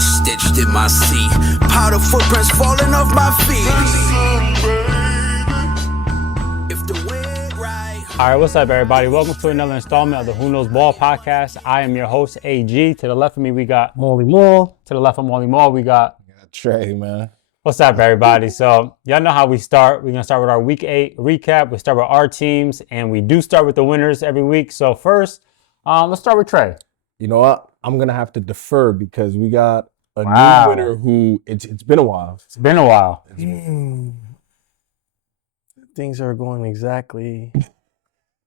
blood stitched in my seat. Powder footprints falling off my feet. If the wind right. All right, what's up, everybody? Welcome to another installment of the Who Knows Ball podcast. I am your host, AG. To the left of me, we got Molly Moore. To the left of Molly Moore, we got Trey, man. What's up, everybody? So, y'all know how we start. We're going to start with our Week 8 recap. We start with our teams, and we do start with the winners every week. So, first, let's start with Trey. You know what? I'm going to have to defer because we got a new winner who it's been a while. It's been a while. Things are going exactly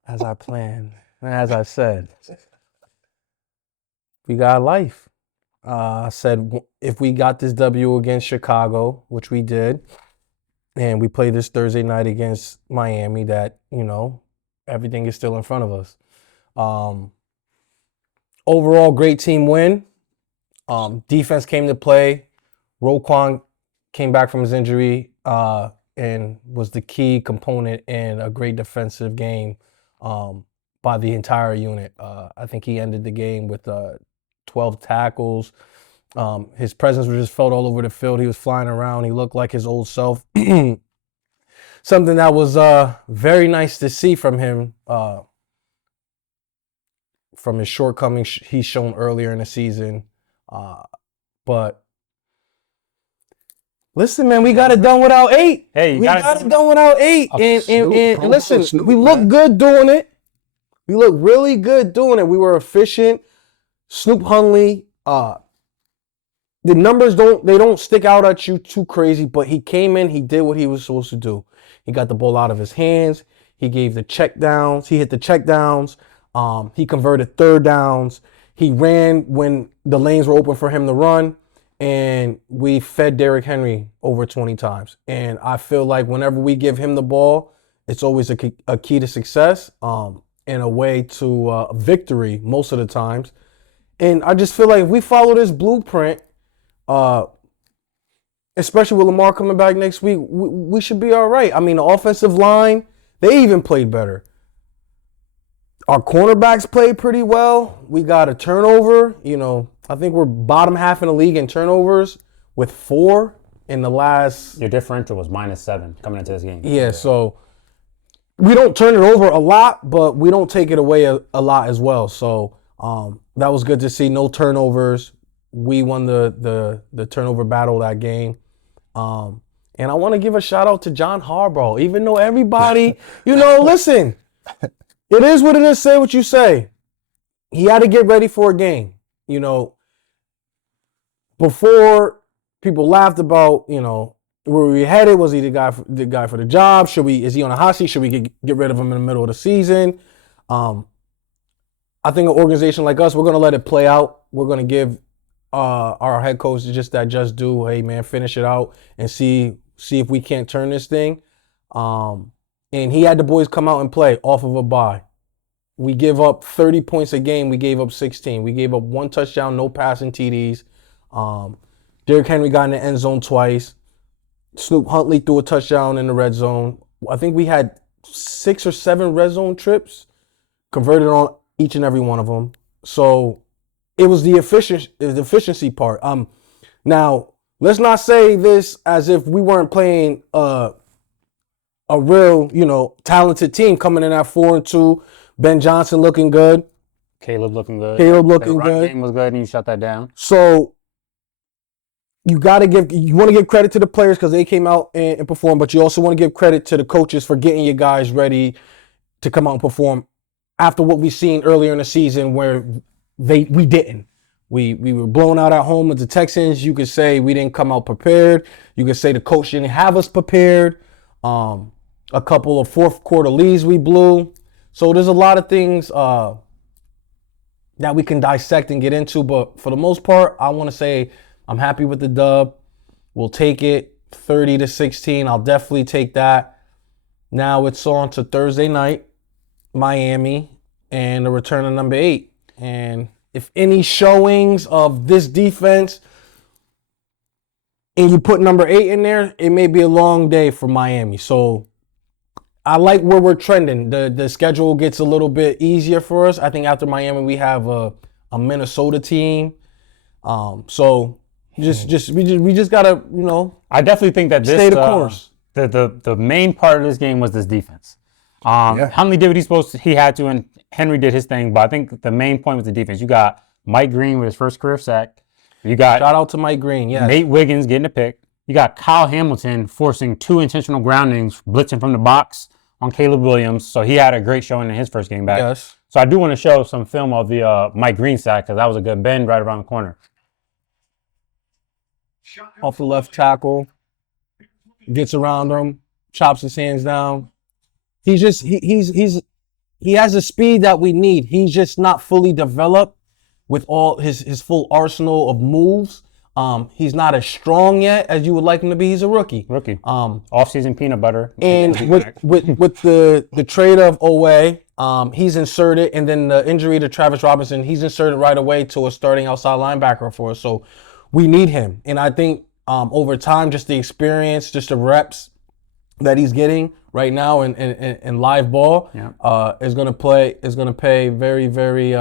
as I planned. And as I said, we got life. I said if we got this W against Chicago, which we did, and we play this Thursday night against Miami, that, you know, everything is still in front of us. Overall, great team win. Defense came to play. Roquan came back from his injury and was the key component in a great defensive game by the entire unit. I think he ended the game with 12 tackles. His presence was just felt all over the field. He was flying around. He looked like his old self. Something that was very nice to see from him, from his shortcomings he's shown earlier in the season. But listen, man, we got it done without 8. Hey, we got it done without 8. And listen, we look good doing it. We look really good doing it. We were efficient. Snoop Hundley, the numbers don't stick out at you too crazy, but he came in, he did what he was supposed to do. He got the ball out of his hands. He gave the check downs. He hit the check downs. He converted third downs. He ran when the lanes were open for him to run, and we fed Derrick Henry over 20 times. And I feel like whenever we give him the ball, it's always a key to success, and a way to victory most of the times. And I just feel like if we follow this blueprint, especially with Lamar coming back next week, we should be all right. I mean, the offensive line, they even played better. Our cornerbacks played pretty well. We got a turnover. You know, I think we're bottom half in the league in turnovers with 4 in the last. Your differential was -7 coming into this game. Yeah, so we don't turn it over a lot, but we don't take it away a lot as well. So that was good to see. No turnovers. We won the turnover battle that game. And I want to give a shout out to John Harbaugh, even though everybody, listen, it is what it is. Say what you say. He had to get ready for a game. Before people laughed about, where we headed. Was he the guy for the job? Is he on a hot seat? Should we get rid of him in the middle of the season? I think an organization like us, we're going to let it play out. We're going to give our head coach just do. Hey, man, finish it out and see if we can't turn this thing. And he had the boys come out and play off of a bye. We give up 30 points a game. We gave up 16. We gave up 1 touchdown, no passing TDs. Derrick Henry got in the end zone twice. Snoop Huntley threw a touchdown in the red zone. I think we had 6 or 7 red zone trips, converted on each and every one of them. So it was the efficiency part. Now, let's not say this as if we weren't playing a real, talented team coming in at 4-2. Ben Johnson looking good. Caleb looking good. The run game was good, and you shut that down. So you want to give credit to the players because they came out and performed, but you also want to give credit to the coaches for getting you guys ready to come out and perform after what we've seen earlier in the season where we didn't. We were blown out at home with the Texans. You could say we didn't come out prepared. You could say the coach didn't have us prepared. A couple of fourth quarter leads we blew. So there's a lot of things that we can dissect and get into. But for the most part, I want to say I'm happy with the dub. We'll take it 30-16. I'll definitely take that. Now it's on to Thursday night, Miami, and the return of number 8. And if any showings of this defense and you put number 8 in there, it may be a long day for Miami. So I like where we're trending. The schedule gets a little bit easier for us. I think after Miami, we have a Minnesota team. So We just gotta, I definitely think that this stay the course. The main part of this game was this defense. Huntley did what he had to, and Henry did his thing. But I think the main point was the defense. You got Mike Green with his first career sack. You got shout out to Mike Green. Yes. Nate Wiggins getting a pick. You got Kyle Hamilton forcing 2 intentional groundings, blitzing from the box on Caleb Williams. So he had a great showing in his first game back. Yes. So I do want to show some film of the Mike Green sack because that was a good bend right around the corner. Off the left tackle, gets around him, chops his hands down. He has the speed that we need. He's just not fully developed with all his full arsenal of moves. He's not as strong yet as you would like him to be. He's a rookie. Off-season peanut butter. And with the trade of Owe, he's inserted, and then the injury to Travis Robinson, he's inserted right away to a starting outside linebacker for us. So we need him. And I think over time, just the experience, just the reps that he's getting right now in live ball is gonna pay very, very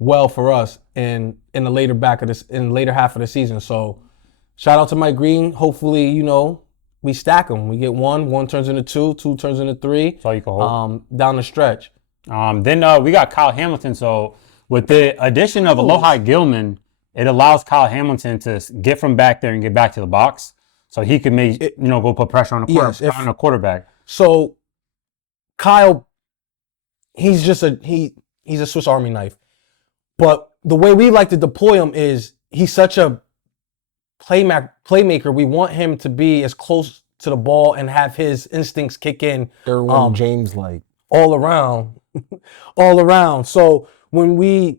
well for us in the later half of the season. So shout out to Mike Green. Hopefully, we stack them. We get one turns into two turns into three. That's all you can hold. Down the stretch. Then we got Kyle Hamilton. So with the addition of Alohi Gilman, it allows Kyle Hamilton to get from back there and get back to the box, so he can go put pressure on the quarterback. So Kyle, he's a Swiss Army knife. But the way we like to deploy him is he's such a playmaker. We want him to be as close to the ball and have his instincts kick in. James like all around. So when we,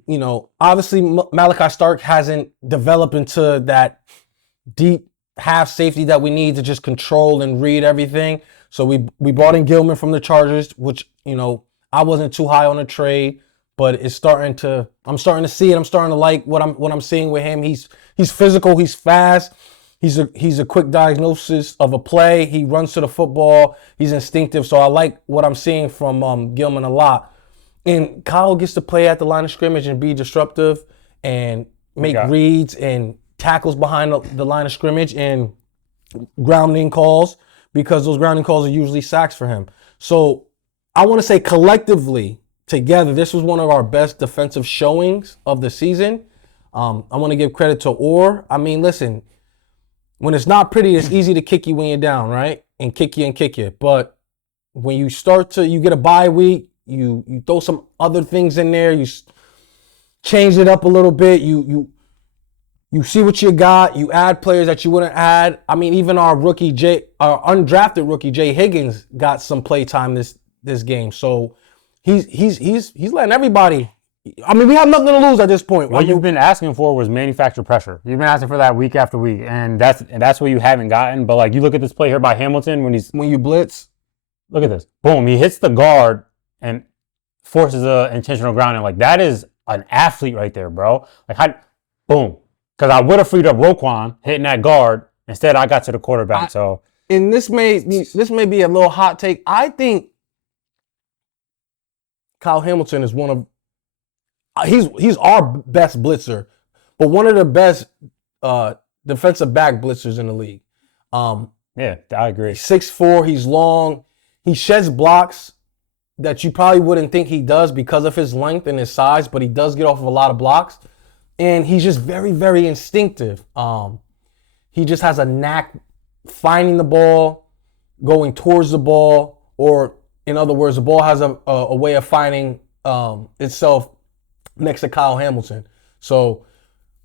obviously Malachi Stark hasn't developed into that deep half safety that we need to just control and read everything. So we brought in Gilman from the Chargers, which, I wasn't too high on the trade, but I'm starting to see it. I'm starting to like what I'm seeing with him. He's physical, he's fast, he's a quick diagnosis of a play. He runs to the football, he's instinctive. So I like what I'm seeing from Gilman a lot. And Kyle gets to play at the line of scrimmage and be disruptive and make reads and tackles behind the line of scrimmage and grounding calls, because those grounding calls are usually sacks for him. So I want to say collectively, together, this was one of our best defensive showings of the season. I want to give credit to Orr. I mean, listen, when it's not pretty, it's easy to kick you when you're down, right? And kick you. But when you you get a bye week, you throw some other things in there, you change it up a little bit, you see what you got, you add players that you wouldn't add. I mean, even our undrafted rookie Jay Higgins got some play time this game. So he's letting everybody. I mean, we have nothing to lose at this point. What you've been asking for was manufactured pressure. You've been asking for that week after week, and that's what you haven't gotten. But like, you look at this play here by Hamilton when you blitz. Look at this. Boom! He hits the guard and forces a intentional grounding. Like, that is an athlete right there, bro. Like, boom. Because I would have freed up Roquan hitting that guard. Instead, I got to the quarterback. And this may be a little hot take. I think Kyle Hamilton is one of he's our best blitzer, but one of the best defensive back blitzers in the league. Yeah, I agree. 6'4", he's long. He sheds blocks that you probably wouldn't think he does because of his length and his size, but he does get off of a lot of blocks. And he's just very, very instinctive. He just has a knack finding the ball, going towards the ball, or in other words, the ball has a way of finding itself next to Kyle Hamilton. So,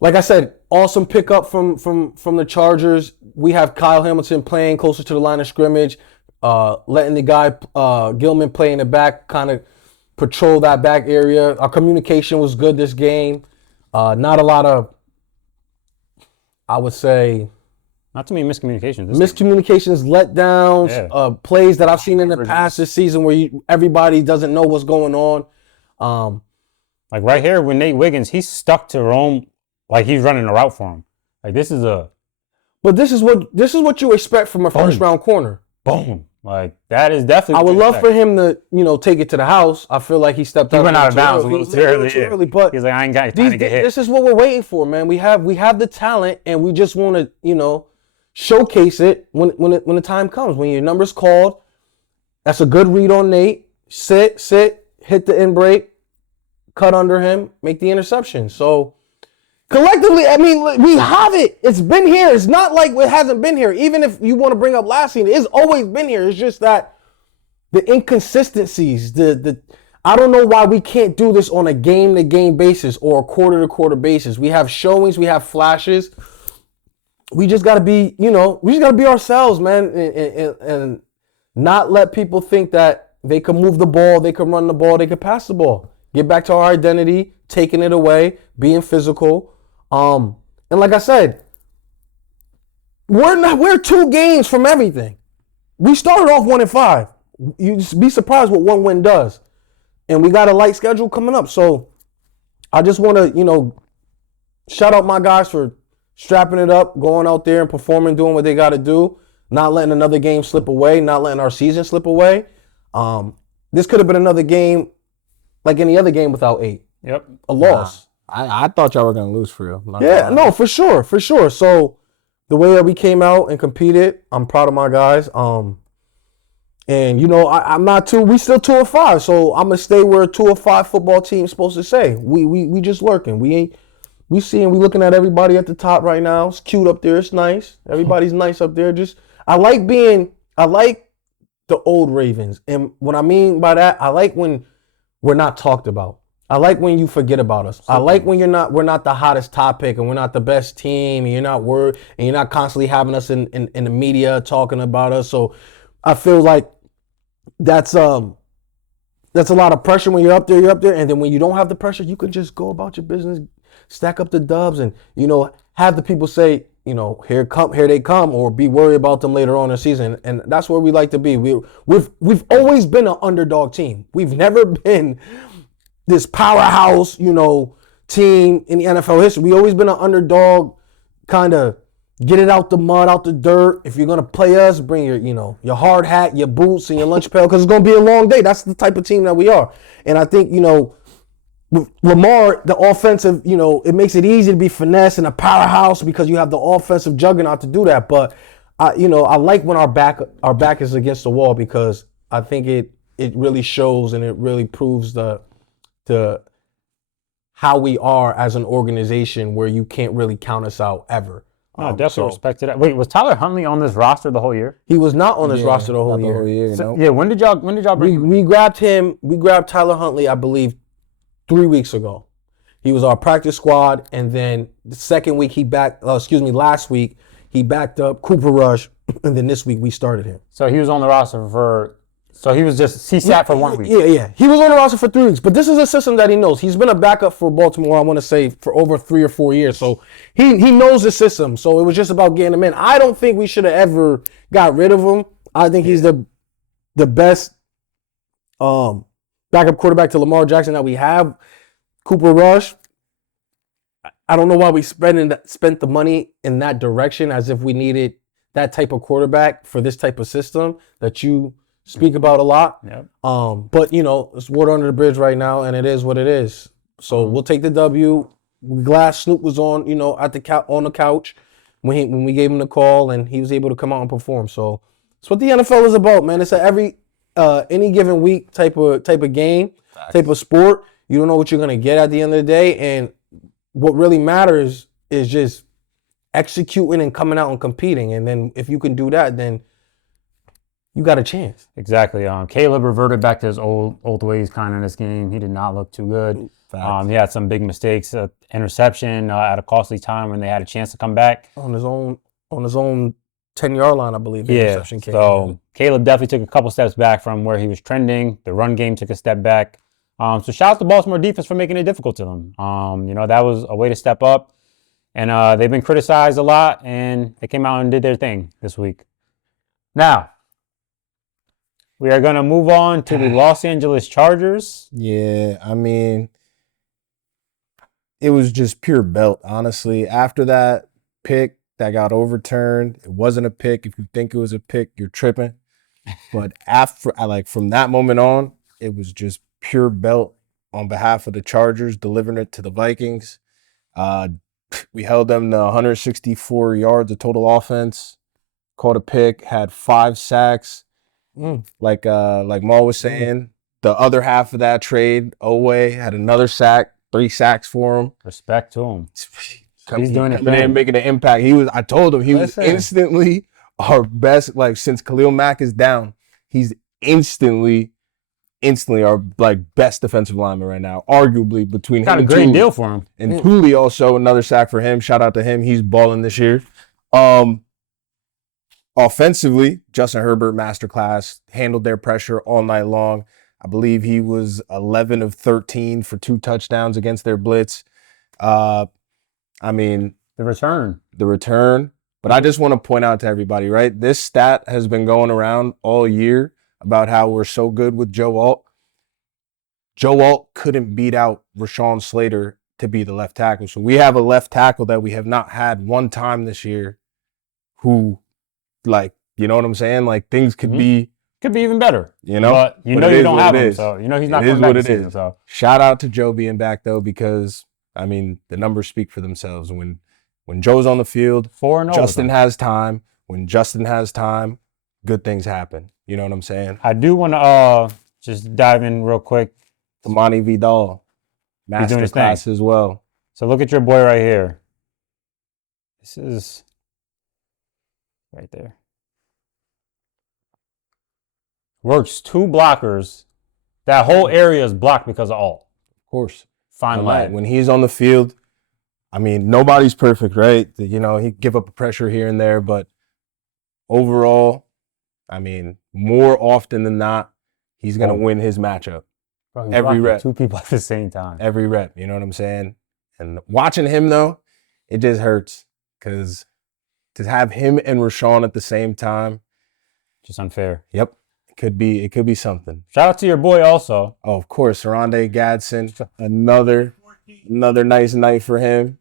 like I said, awesome pickup from the Chargers. We have Kyle Hamilton playing closer to the line of scrimmage, letting the guy Gilman play in the back, kind of patrol that back area. Our communication was good this game. Not a lot of, I would say, not too many miscommunications. Miscommunications, letdowns, plays that I've seen in the past this season where everybody doesn't know what's going on. Like right here with Nate Wiggins, he's stuck to Rome like he's running a route for him. Like, this is what you expect from a first round corner. Boom. Like, that is definitely. I would love for him to, take it to the house. I feel like he stepped He out. went out of bounds a early. little too early. Too early, but he's like, I ain't got time to get hit. This is what we're waiting for, man. We have the talent, and we just want to, showcase it when the time comes. When your number's called, that's a good read on Nate. Sit, hit the in break, cut under him, make the interception. So collectively, I mean, we have it. It's been here. It's not like it hasn't been here. Even if you want to bring up last season, it's always been here. It's just that the inconsistencies, I don't know why we can't do this on a game-to-game basis or a quarter-to-quarter basis. We have showings, we have flashes. We just got to be, ourselves, man, and not let people think that they can move the ball, they can run the ball, they can pass the ball. Get back to our identity, taking it away, being physical. And like I said, we're 2 games from everything. We started off 1-5. You just be surprised what 1 win does. And we got a light schedule coming up. So I just want to, shout out my guys for strapping it up, going out there and performing, doing what they got to do, not letting another game slip away, not letting our season slip away. This could have been another game like any other game without 8. Yep. A loss. I thought y'all were going to lose for real. Yeah, no, for sure. So the way that we came out and competed, I'm proud of my guys. And I'm not we still 2-5, so I'm gonna stay where a 2-5 football team's supposed to say. We just lurking. We looking at everybody at the top right now. It's cute up there. It's nice. Everybody's nice up there. I like the old Ravens, and what I mean by that, I like when we're not talked about. I like when you forget about us. I like when we're not the hottest topic, and we're not the best team, and you're not worried, and you're not constantly having us in the media talking about us. So I feel like that's a lot of pressure when you're up there, and then when you don't have the pressure, you can just go about your business, stack up the dubs, and have the people say, here they come, or be worried about them later on in the season. And that's where we like to be. We've always been an underdog team. We've never been this powerhouse, team in the NFL history. We always been an underdog, kind of get it out the mud, out the dirt. If you're gonna play us, bring your hard hat, your boots, and your lunch pail, because it's gonna be a long day. That's the type of team that we are. And I think with Lamar, the offensive, it makes it easy to be finesse and a powerhouse because you have the offensive juggernaut to do that. But I like when our back is against the wall, because I think it really shows and it really proves the how we are as an organization, where you can't really count us out ever. I definitely respected that. Wait, was Tyler Huntley on this roster the whole year? He was not on this roster the whole year. So, yeah, when did y'all bring him? We grabbed him. We grabbed Tyler Huntley, I believe, 3 weeks ago. He was our practice squad, and then the second week last week he backed up Cooper Rush, and then this week we started him. So he was on the roster he sat for 1 week. Yeah. He was on the roster for 3 weeks, but this is a system that he knows. He's been a backup for Baltimore, I want to say, for over 3 or 4 years. So he knows the system. So it was just about getting him in. I don't think we should have ever got rid of him. I think he's the best backup quarterback to Lamar Jackson that we have. Cooper Rush, I don't know why we spent the money in that direction, as if we needed that type of quarterback for this type of system that you speak about a lot. Yep. But it's water under the bridge right now, and it is what it is. So we'll take the W. We're glad Snoop was on, on the couch when we gave him the call, and he was able to come out and perform. So it's what the NFL is about, man. It's every any given week type of game, type of sport. You don't know what you're gonna get at the end of the day, and what really matters is just executing and coming out and competing. And then if you can do that, then you got a chance. Exactly. Caleb reverted back to his old ways kind of in this game. He did not look too good. He had some big mistakes, interception at a costly time when they had a chance to come back. On his own 10-yard line, I believe. Interception came. So Caleb definitely took a couple steps back from where he was trending. The run game took a step back. So shout out to Baltimore defense for making it difficult to them. That was a way to step up. And they've been criticized a lot, and they came out and did their thing this week. Now, we are going to move on to the Los Angeles Chargers. Yeah, I mean, it was just pure belt, honestly. After that pick that got overturned, it wasn't a pick. If you think it was a pick, you're tripping. But after, from that moment on, it was just pure belt on behalf of the Chargers, delivering it to the Vikings. We held them to 164 yards of total offense, caught a pick, had 5 sacks. Like Maul was saying, the other half of that trade, Oweh had another sack, 3 sacks for him. Respect to him. He's doing it. Coming in, making an impact. I told him he was instantly our best. Like, since Khalil Mack is down, he's instantly our best defensive lineman right now. Arguably between him Got a and great Thule. deal for him. And Thule also another sack for him. Shout out to him. He's balling this year. Offensively, Justin Herbert masterclass, handled their pressure all night long. I believe he was 11 of 13 for 2 touchdowns against their blitz. The return. But I just want to point out to everybody, right? This stat has been going around all year about how we're so good with Joe Alt. Joe Alt couldn't beat out Rashawn Slater to be the left tackle. So we have a left tackle that we have not had one time this year who, you know what I'm saying? Like, things could be even better. You know? But you don't have him, so you know he's not coming back this season. So shout out to Joe being back, though, because, the numbers speak for themselves. When Joe's on the field, Justin has time. When Justin has time, good things happen. You know what I'm saying? I do want to just dive in real quick. Tamani Vidal, masterclass as well. So look at your boy right here. This is right there. Works 2 blockers. That whole area is blocked because of Alt. Of course. Fine line. When he's on the field, nobody's perfect, right? He give up pressure here and there, but overall, more often than not, he's going to win his matchup. Bro, every rep. 2 people at the same time. Every rep, you know what I'm saying? And watching him, though, it just hurts because to have him and Rashawn at the same time, just unfair. Yep. It could be something. Shout out to your boy also. Oh, of course, Rondé Gadsden. Another nice night for him.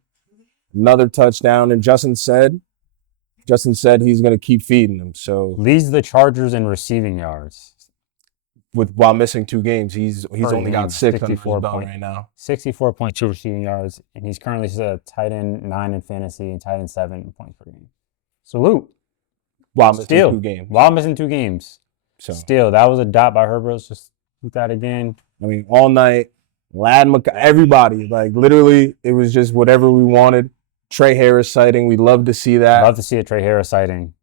Another touchdown. And Justin said he's going to keep feeding them. So leads the Chargers in receiving yards. While missing 2 games, he's only got 6 on his belt right now. 64.2 receiving yards, and he's currently tight end 9 in fantasy and tight end 7 points per game. Salute. While missing 2 games. So still, that was a dot by Herbert. Let's just do that again. All night, everybody, literally, it was just whatever we wanted. Trey Harris sighting, we'd love to see that. Love to see a Trey Harris sighting.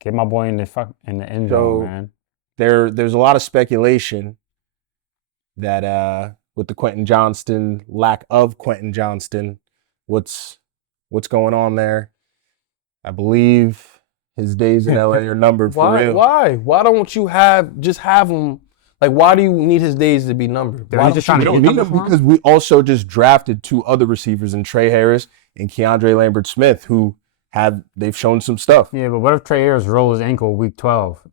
Get my boy in the end zone, man. There's a lot of speculation that with the lack of Quentin Johnston, what's going on there? I believe his days in LA are numbered for real. Why? Why don't you just have him? Why do you need his days to be numbered? Why just trying to need him because we also just drafted 2 other receivers in Trey Harris and Keandre Lambert-Smith who they've shown some stuff. Yeah, but what if Trey Harris rolls his ankle week 12?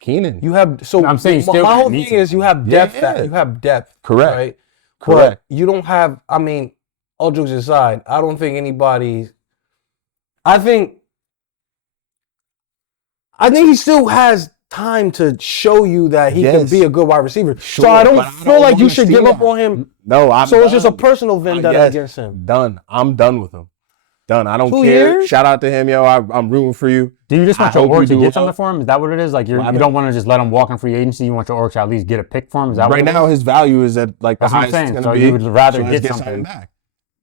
Keenan. You have I'm saying still. My whole thing is you have depth. You have depth. Correct. Right? Correct. But you don't have. All jokes aside, I don't think anybody. I think he still has time to show you that he can be a good wide receiver. Sure, so I don't feel like you should give up on him. No, it's just a personal vendetta against him. Done. I'm done with him. Done. I don't 2 care. years? Shout out to him, yo. I'm rooting for you. Do you just want your org to get something well. for him? Is that what it is? You don't want to just let him walk in free agency. You want your org to at least get a pick for him. Is that right now? His value is at the That's highest what I'm it's saying. going So to be. you would rather So get something something back.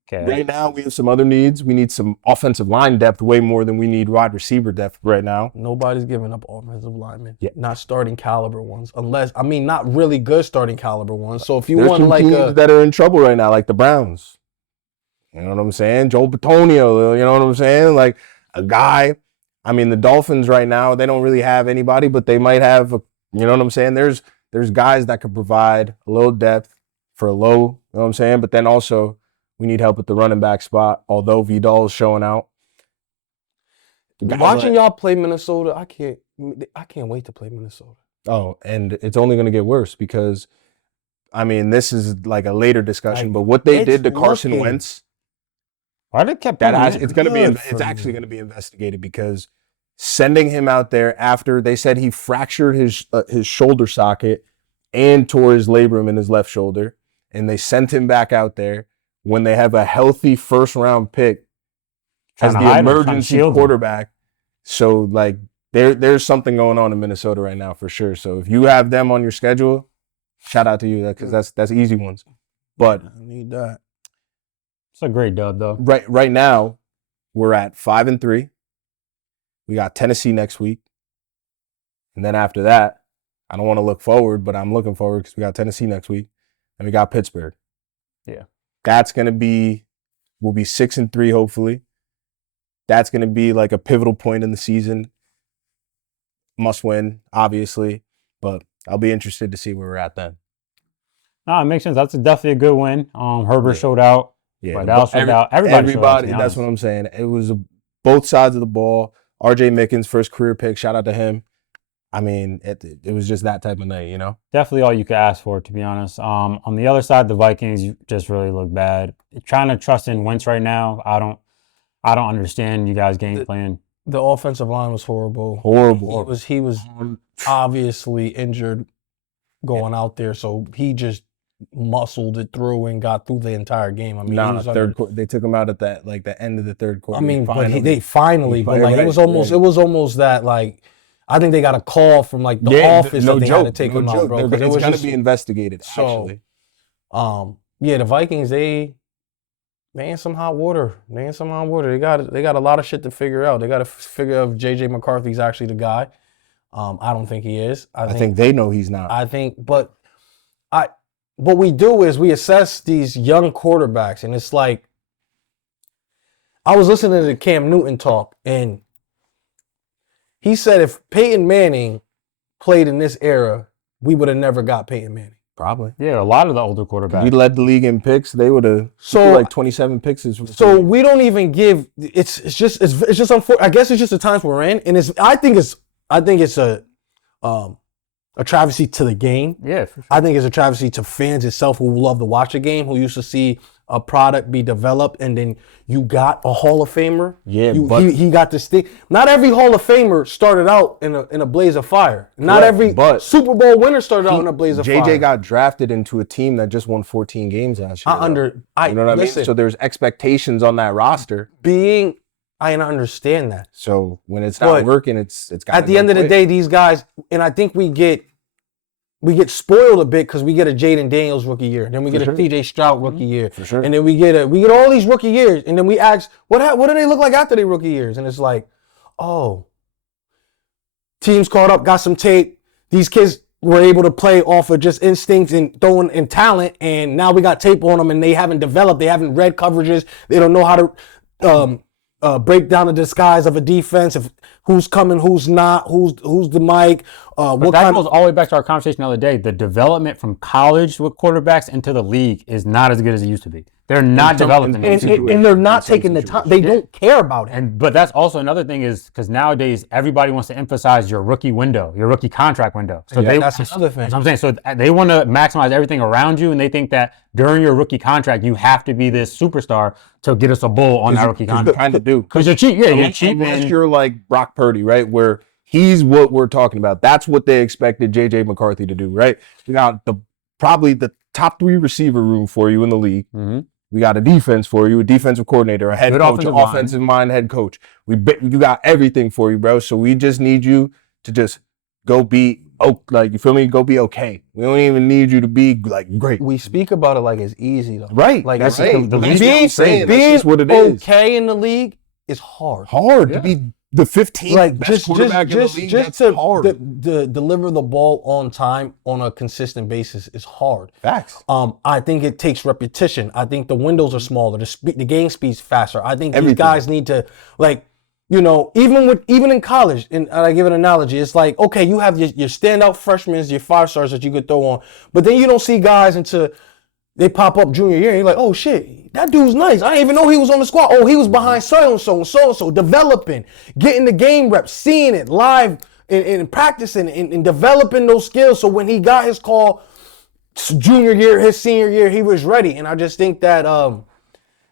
Okay. Right now, we have some other needs. We need some offensive line depth way more than we need wide receiver depth right now. Nobody's giving up offensive linemen. Yeah. Not starting caliber ones. Not really good starting caliber ones. So if you want teams that are in trouble right now, like the Browns. You know what I'm saying? Joe Bitonio, you know what I'm saying? A guy. The Dolphins right now, they don't really have anybody, but they might have, you know what I'm saying? There's guys that could provide a little depth for a low, you know what I'm saying? But then also, we need help at the running back spot, although Vidal's showing out. Watching y'all play Minnesota, I can't wait to play Minnesota. Oh, and it's only going to get worse because, this is a later discussion, but what they did to Carson Wentz, why did kept it's actually going to be investigated because sending him out there after they said he fractured his shoulder socket and tore his labrum in his left shoulder, and they sent him back out there when they have a healthy first-round pick as the emergency quarterback. So, like, there's something going on in Minnesota right now for sure. So if you have them on your schedule, shout out to you, because that's easy ones. But I need that. It's a great dub, though. Right now, we're at 5-3. We got Tennessee next week. And then after that, I don't want to look forward, but I'm looking forward because we got Tennessee next week. And we got Pittsburgh. Yeah. That's going to be, we'll be 6-3, hopefully. That's going to be like a pivotal point in the season. Must win, obviously. But I'll be interested to see where we're at then. No, it makes sense. That's definitely a good win. Herbert showed out. Yeah, Dallas showed out. Everybody showed out, that's what I'm saying. It was both sides of the ball. RJ Mickens, first career pick. Shout out to him. I mean, it was just that type of night, you know? Definitely all you could ask for, to be honest. On the other side, the Vikings just really look bad. Trying to trust in Wentz right now, I don't understand you guys' game plan. The offensive line was horrible. Horrible. He was obviously injured going out there, so he just muscled it through and got through the entire game. I mean, they took him out at the end of the third quarter. I mean, but they finally, but like, it was almost that, like, I think they got a call from like the office that they had to take him out, bro. It's going to be investigated. Actually, the Vikings, they in some hot water. They got a lot of shit to figure out. They got to figure out if JJ McCarthy's actually the guy. I don't think he is. I think they know he's not. What we do is we assess these young quarterbacks, and it's like, I was listening to Cam Newton talk, and he said if Peyton Manning played in this era, we would have never got Peyton Manning. Probably. Yeah, a lot of the older quarterbacks. We led the league in picks. They would have like 27 picks. So we don't even give. It's just unfortunate. I guess it's just the times we're in, and I think it's a travesty to the game. Yeah, for sure. I think it's a travesty to fans itself who love to watch a game, who used to see a product be developed, and then you got a Hall of Famer. Yeah, he got to stick. Not every Hall of Famer started out in a blaze of fire. Not every Super Bowl winner started out in a blaze of fire. JJ got drafted into a team that just won 14 games last year. You know what I mean? So there's expectations on that roster. I understand that. So when it's not working, it's got. At the end of the day, these guys, and I think we get spoiled a bit because we get a Jaden Daniels rookie year, then we get a TJ Stroud rookie year, for sure, and then we get all these rookie years, and then we ask what do they look like after their rookie years, and it's like, oh, teams caught up, got some tape. These kids were able to play off of just instincts and throwing and talent, and now we got tape on them, and they haven't developed, they haven't read coverages, they don't know how to break down the disguise of a defense, of who's coming, who's not, who's the mic. But that goes all the way back to our conversation the other day. The development from college with quarterbacks into the league is not as good as it used to be. They're not developing, and they're not taking the time. They don't care about it. But that's also another thing is because nowadays everybody wants to emphasize your rookie window, your rookie contract window. So that's another thing. That's what I'm saying. So they want to maximize everything around you, and they think that during your rookie contract you have to be this superstar to get us a bull on that rookie contract. You kind of do because you're cheap. Yeah, you're cheap. Unless you're like Brock Purdy, right? Where he's what we're talking about. That's what they expected JJ McCarthy to do, right? We got probably the top 3 receiver room for you in the league. Mm-hmm. We got a defense for you, a defensive coordinator, a head coach, an offensive mind head coach. You got everything for you, bro. So we just need you to just go be, you feel me? Go be okay. We don't even need you to be like great. We speak about it like it's easy though. Right. Like that's being what it is. Okay in the league is hard. To be the 15th best quarterback in the league. Just to hard. Deliver the ball on time on a consistent basis is hard. Facts. I think it takes repetition. I think the windows are smaller. The game speed's faster. I think these guys need to, even in college, and I give an analogy, it's like, okay, you have your standout freshmen, your 5-stars that you could throw on, but then you don't see guys until they pop up junior year, and you're like, oh shit, that dude's nice. I didn't even know he was on the squad. Oh, he was behind so and so, developing, getting the game reps, seeing it live, and practicing and developing those skills. So when he got his call junior year, his senior year, he was ready. And I just think that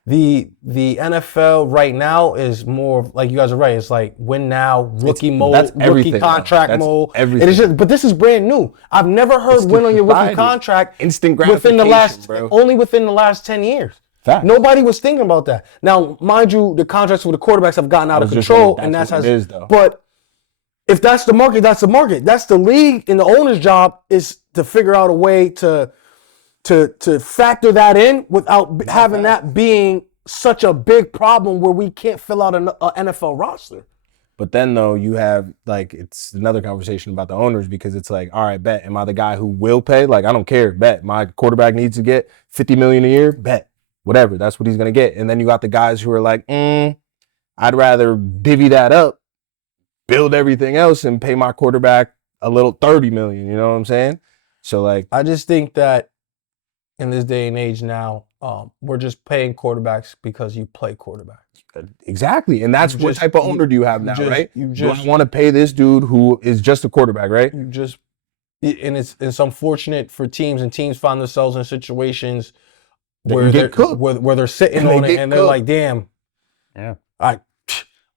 The NFL right now is more like you guys are right. It's like win now, rookie mode, that's rookie everything, contract that's mode. everything. It is just, but this is brand new. I've never heard Instant win on your rookie society. contract Instant within the last gratification, bro. only within the last 10 years. Facts. Nobody was thinking about that. Now, mind you, the contracts for the quarterbacks have gotten out of was just control, saying, and that's that's what it is, though. But if that's the market, that's the market. That's the league, and the owner's job is to figure out a way to factor that in without having that being such a big problem where we can't fill out an NFL roster. But then though, you have like it's another conversation about the owners because it's like, all right, bet. Am I the guy who will pay? Like, I don't care. Bet my quarterback needs to get $50 million a year. Bet whatever. That's what he's gonna get. And then you got the guys who are like, I'd rather divvy that up, build everything else, and pay my quarterback a little $30 million. You know what I'm saying? So like, I just think that in this day and age now, we're just paying quarterbacks because you play quarterback. exactly. And that's what type of owner do you have now, right? You Do just I want to pay this dude who is just a quarterback, right? you just and it's unfortunate for teams, and teams find themselves in situations That where you get they're cooked. where they're sitting And they on it get and they're cooked. like, damn, Yeah.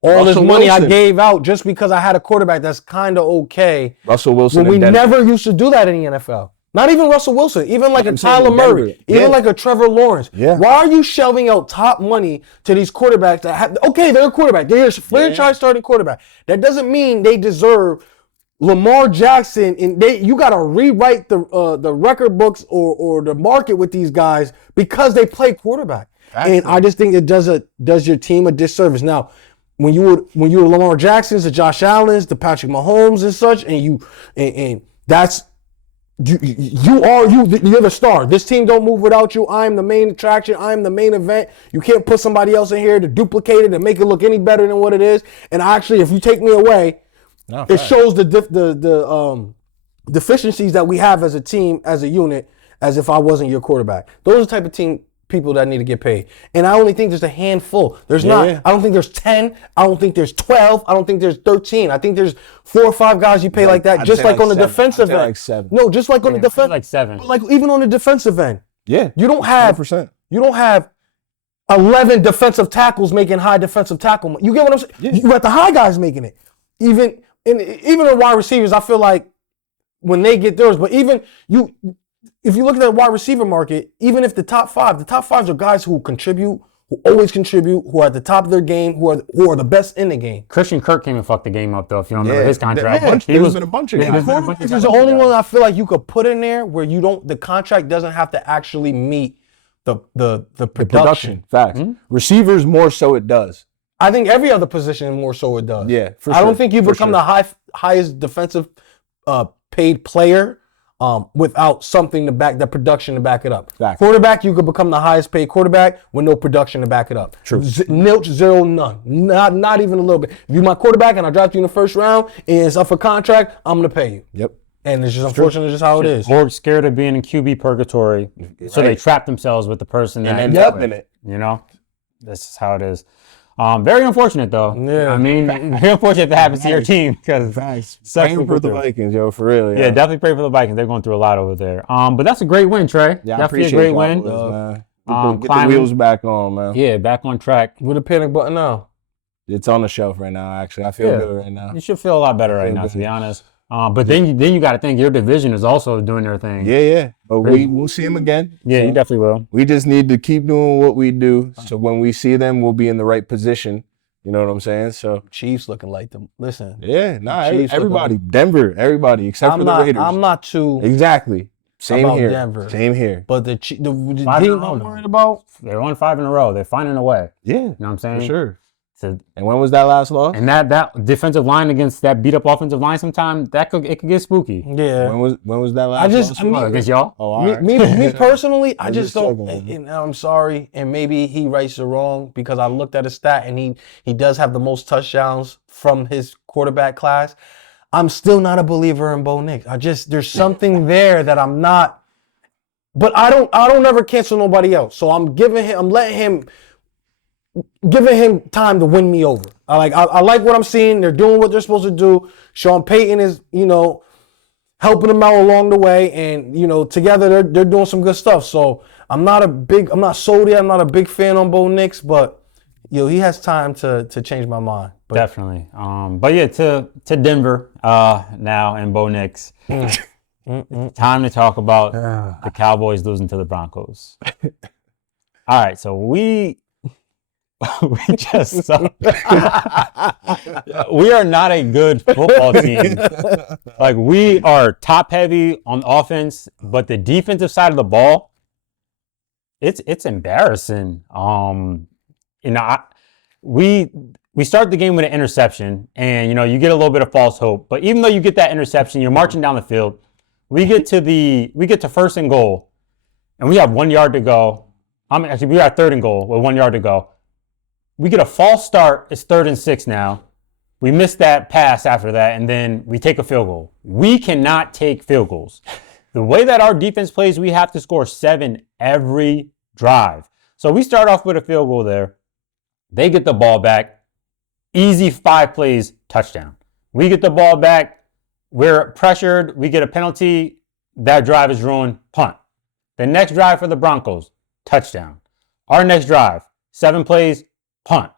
all this Russell money I Wilson. gave out just because I had a quarterback that's kind of okay. Russell Wilson. When we in Denver. never used to do that in the NFL. Not even Russell Wilson, even like a I'm saying Tyler in Murray, Denver. even Yeah. like a Trevor Lawrence. Yeah. Why are you shelving out top money to these quarterbacks that have, okay, they're a quarterback. They're a franchise starting quarterback. That doesn't mean they deserve Lamar Jackson, and you got to rewrite the record books or the market with these guys because they play quarterback. And I just think it does your team a disservice. Now, when you were Lamar Jacksons, the Josh Allens, the Patrick Mahomes, and such, and that's you're the star. This team don't move without you. I am the main attraction. I am the main event. You can't put somebody else in here to duplicate it and make it look any better than what it is. And actually, if you take me away, it shows the deficiencies that we have as a team, as a unit, as if I wasn't your quarterback. Those are the type of people that need to get paid. And I only think there's a handful. I don't think there's 10. I don't think there's 12. I don't think there's 13. I think there's 4 or 5 guys you pay like that, I'd just say like on the 7. defensive I'd say end. like 7. No, just like on the defense. Like 7. Like even on the defensive end. Yeah. You don't have 100%. 11 defensive tackles making high defensive tackle. You get what I'm saying? Yeah. You got the high guys making it. Even the wide receivers, I feel like when they get theirs, but even if you look at the wide receiver market, even if the top fives are guys who contribute, who always contribute, who are at the top of their game, who are the best in the game. Christian Kirk came and fucked the game up though. If you don't remember Yeah. his contract, There's been a bunch of guys. This is the only one I feel like you could put in there where the contract doesn't have to actually meet the production. Facts. Receivers more so it does. I think every other position more so it does. Yeah, for I don't sure, think you for become sure. the highest defensive paid player without something to back that production to back it up. Facts. Quarterback, you could become the highest paid quarterback with no production to back it up. True. Nilch, 0, none. Not even a little bit. If you're my quarterback and I draft you in the first round and it's up for contract, I'm gonna pay you. Yep. And it's just unfortunately just how it is. More scared of being in QB purgatory, so they trap themselves with the person that end up in it. You know, this is how it is. Very unfortunate though. Yeah. I mean, very unfortunate if it happens to your team because Praying for the Vikings, yo, for real. Yeah, definitely pray for the Vikings. They're going through a lot over there. But that's a great win, Trey. Yeah, I definitely a appreciate great y'all win. boys, man. Get the climbing. wheels back on, man. Yeah, back on track. With a panic button now. It's on the shelf right now, actually. I feel Yeah. good right now. You should feel a lot better right Feel now, good. to be honest. But then you got to think your division is also doing their thing. Yeah. But we'll see them again. Yeah, you definitely will. We just need to keep doing what we do. So when we see them, we'll be in the right position. You know what I'm saying? So Chiefs looking like them. Listen. yeah, Chiefs everybody, Denver, everybody, except for the Raiders. I'm not too Exactly. Same about here. Denver. Same here. But the 5 team in a I'm row, worried about. They're on 5 in a row. They're finding a way. Yeah, You know what I'm saying? for sure. So, And when was that last loss? and that defensive line against that beat up offensive line, sometimes it could get spooky. Yeah. When was that last loss? Oh, against y'all. Oh, all right. Me personally, I I'm just just don't. checking. And I'm sorry, and maybe he writes it wrong because I looked at his stat and he does have the most touchdowns from his quarterback class. I'm still not a believer in Bo Nix. There's something there that I'm not. But I don't ever cancel nobody else. So I'm giving him time to win me over. I like what I'm seeing. They're doing what they're supposed to do. Sean Payton is, helping them out along the way, and together they're doing some good stuff. So I'm not sold yet. I'm not a big fan on Bo Nix, but he has time to change my mind. But, Definitely. But yeah, to Denver now and Bo Nix. Time to talk about the Cowboys losing to the Broncos. All right, so we just suck. We are not a good football team. Like, we are top heavy on offense, but the defensive side of the ball, it's embarrassing. We start the game with an interception, and you get a little bit of false hope. But even though you get that interception, you're marching down the field. We get to first and goal, and we have 1 yard to go. Actually, we are third and goal with 1 yard to go. We get a false start. It's 3rd and 6 now. We miss that pass after that, and then we take a field goal. We cannot take field goals. The way that our defense plays, we have to score 7 every drive. So we start off with a field goal there. They get the ball back. Easy 5 plays, touchdown. We get the ball back. We're pressured. We get a penalty. That drive is ruined. Punt. The next drive for the Broncos, touchdown. Our next drive, 7 plays, punt.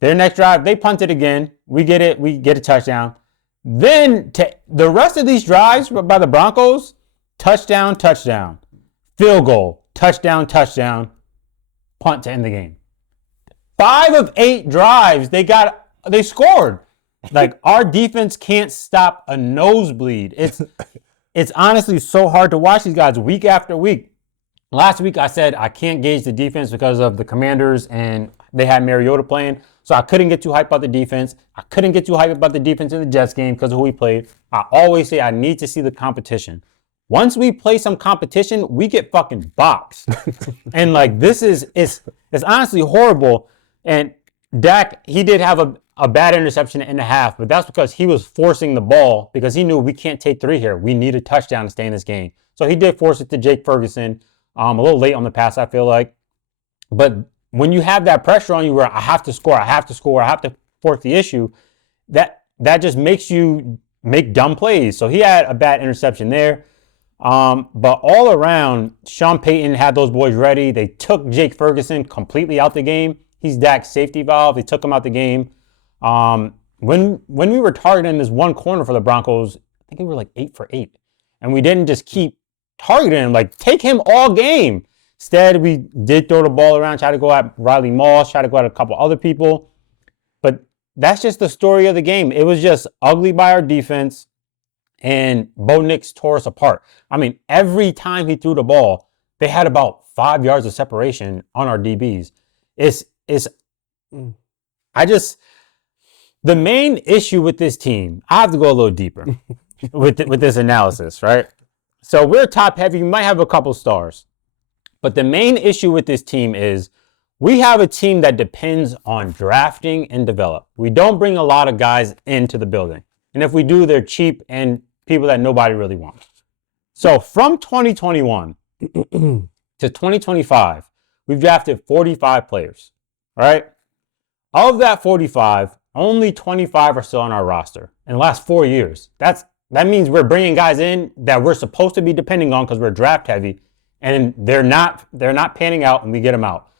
Their next drive, they punt it again. We get it. We get a touchdown. Then the rest of these drives by the Broncos, touchdown, touchdown. Field goal, touchdown, touchdown. Punt to end the game. 5 of 8 drives, they scored. Like, our defense can't stop a nosebleed. It's honestly so hard to watch these guys week after week. Last week I said I can't gauge the defense because of the Commanders and they had Mariota playing. So I couldn't get too hyped about the defense. I couldn't get too hyped about the defense in the Jets game because of who we played. I always say I need to see the competition. Once we play some competition, we get fucking boxed. And like, it's honestly horrible. And Dak, he did have a bad interception in the half, but that's because he was forcing the ball because he knew we can't take 3 here. We need a touchdown to stay in this game. So he did force it to Jake Ferguson. A little late on the pass, I feel like. But when you have that pressure on you where I have to score, I have to force the issue, that just makes you make dumb plays. So he had a bad interception there. But all around, Sean Payton had those boys ready. They took Jake Ferguson completely out the game. He's Dak's safety valve. They took him out the game. When we were targeting this one corner for the Broncos, I think we were like 8 for 8. And we didn't just keep targeting him, like take him all game. Instead, we did throw the ball around, try to go at Riley Moss, try to go at a couple other people. But that's just the story of the game. It was just ugly by our defense, and Bo Nix tore us apart. I mean, every time he threw the ball, they had about 5 yards of separation on our DBs. The main issue with this team, I have to go a little deeper with this analysis, right? So we're top heavy. We might have a couple stars. But the main issue with this team is we have a team that depends on drafting and develop. We don't bring a lot of guys into the building. And if we do, they're cheap and people that nobody really wants. So from 2021 to 2025, we've drafted 45 players, right? Of that 45, only 25 are still on our roster in the last 4 years. That means we're bringing guys in that we're supposed to be depending on because we're draft heavy, and they're not panning out, and we get them out.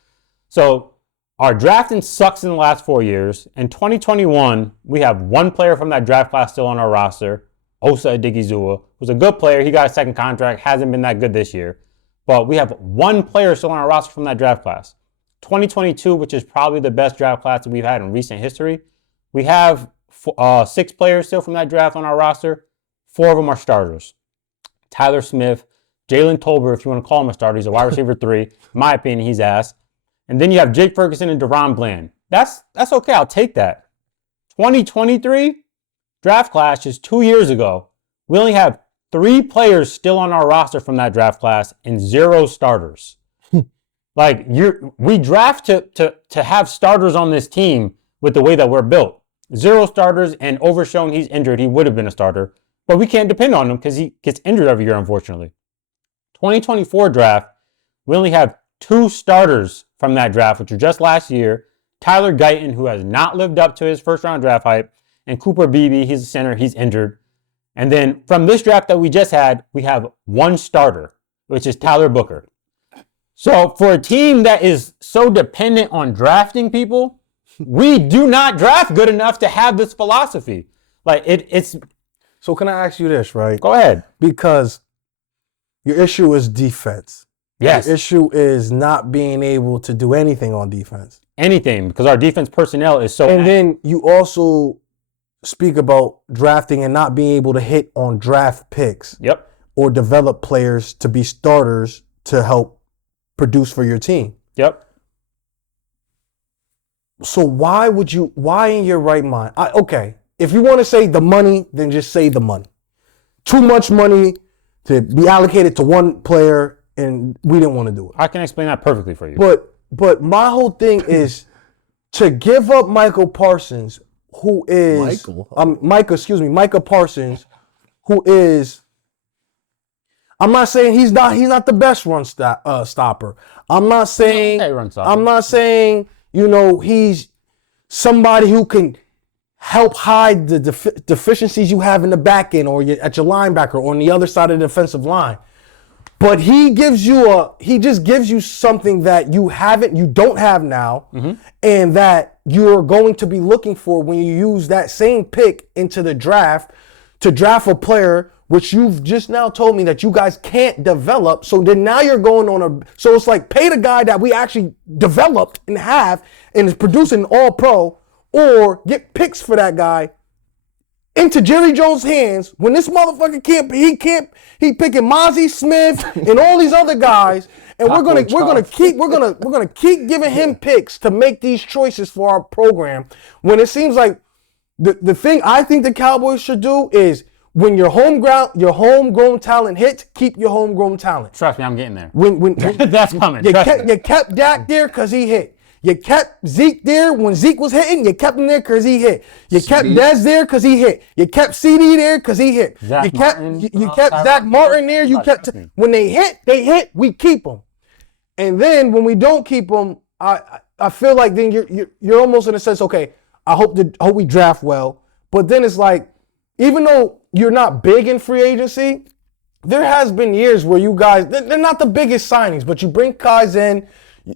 So our drafting sucks in the last 4 years. In 2021, we have 1 player from that draft class still on our roster, Osa Odigizua, who's a good player. He got a second contract, hasn't been that good this year. But we have 1 player still on our roster from that draft class. 2022, which is probably the best draft class that we've had in recent history, we have 6 players still from that draft on our roster. 4 of them are starters. Tyler Smith, Jalen Tolbert, if you want to call him a starter, he's a wide receiver 3. In my opinion, he's ass. And then you have Jake Ferguson and Deron Bland. That's okay. I'll take that. 2023 draft class, just 2 years ago, we only have 3 players still on our roster from that draft class and 0 starters. Like, we draft to have starters on this team with the way that we're built. 0 starters, and Overshown, he's injured. He would have been a starter. But we can't depend on him because he gets injured every year, unfortunately. 2024 draft, we only have 2 starters from that draft, which were just last year. Tyler Guyton, who has not lived up to his first-round draft hype, and Cooper Beebe, he's a center, he's injured. And then from this draft that we just had, we have one starter, which is Tyler Booker. So for a team that is so dependent on drafting people, we do not draft good enough to have this philosophy. Like it's. So can I ask you this, right? Go ahead. Because your issue is defense. Yes. Your issue is not being able to do anything on defense. Anything, because our defense personnel is so. And then you also speak about drafting and not being able to hit on draft picks. Yep. Or develop players to be starters to help produce for your team. Yep. So why in your right mind? Okay, if you want to say the money, then just say the money. Too much money to be allocated to one player, and we didn't want to do it. I can explain that perfectly for you. But my whole thing is to give up Michael Parsons, who is Micah Parsons, who is. I'm not saying he's not the best run stopper. I'm not saying he's somebody who can help hide the deficiencies you have in the back end or at your linebacker or on the other side of the defensive line. But he just gives you something that you don't have now, and that you're going to be looking for when you use that same pick into the draft to draft a player, which you've just now told me that you guys can't develop. So then now you're going on so it's like pay the guy that we actually developed and have and is producing all pro, or get picks for that guy into Jerry Jones' hands when this motherfucker he picking Mozzie Smith and all these other guys, and we're gonna keep giving him picks to make these choices for our program, when it seems like the thing I think the Cowboys should do is, when your homegrown talent hits, keep your homegrown talent. Trust me, I'm getting there. When That's coming. You kept Dak there because he hit. You kept Zeke there when Zeke was hitting. You kept him there because he hit. You kept Dez there because he hit. You kept CD there because he hit. You kept Zach Martin there. You kept when they hit. We keep them, and then when we don't keep them, I feel like then you're almost in a sense, okay, I hope we draft well, but then it's like, even though you're not big in free agency, there has been years where you guys, they're not the biggest signings, but you bring guys in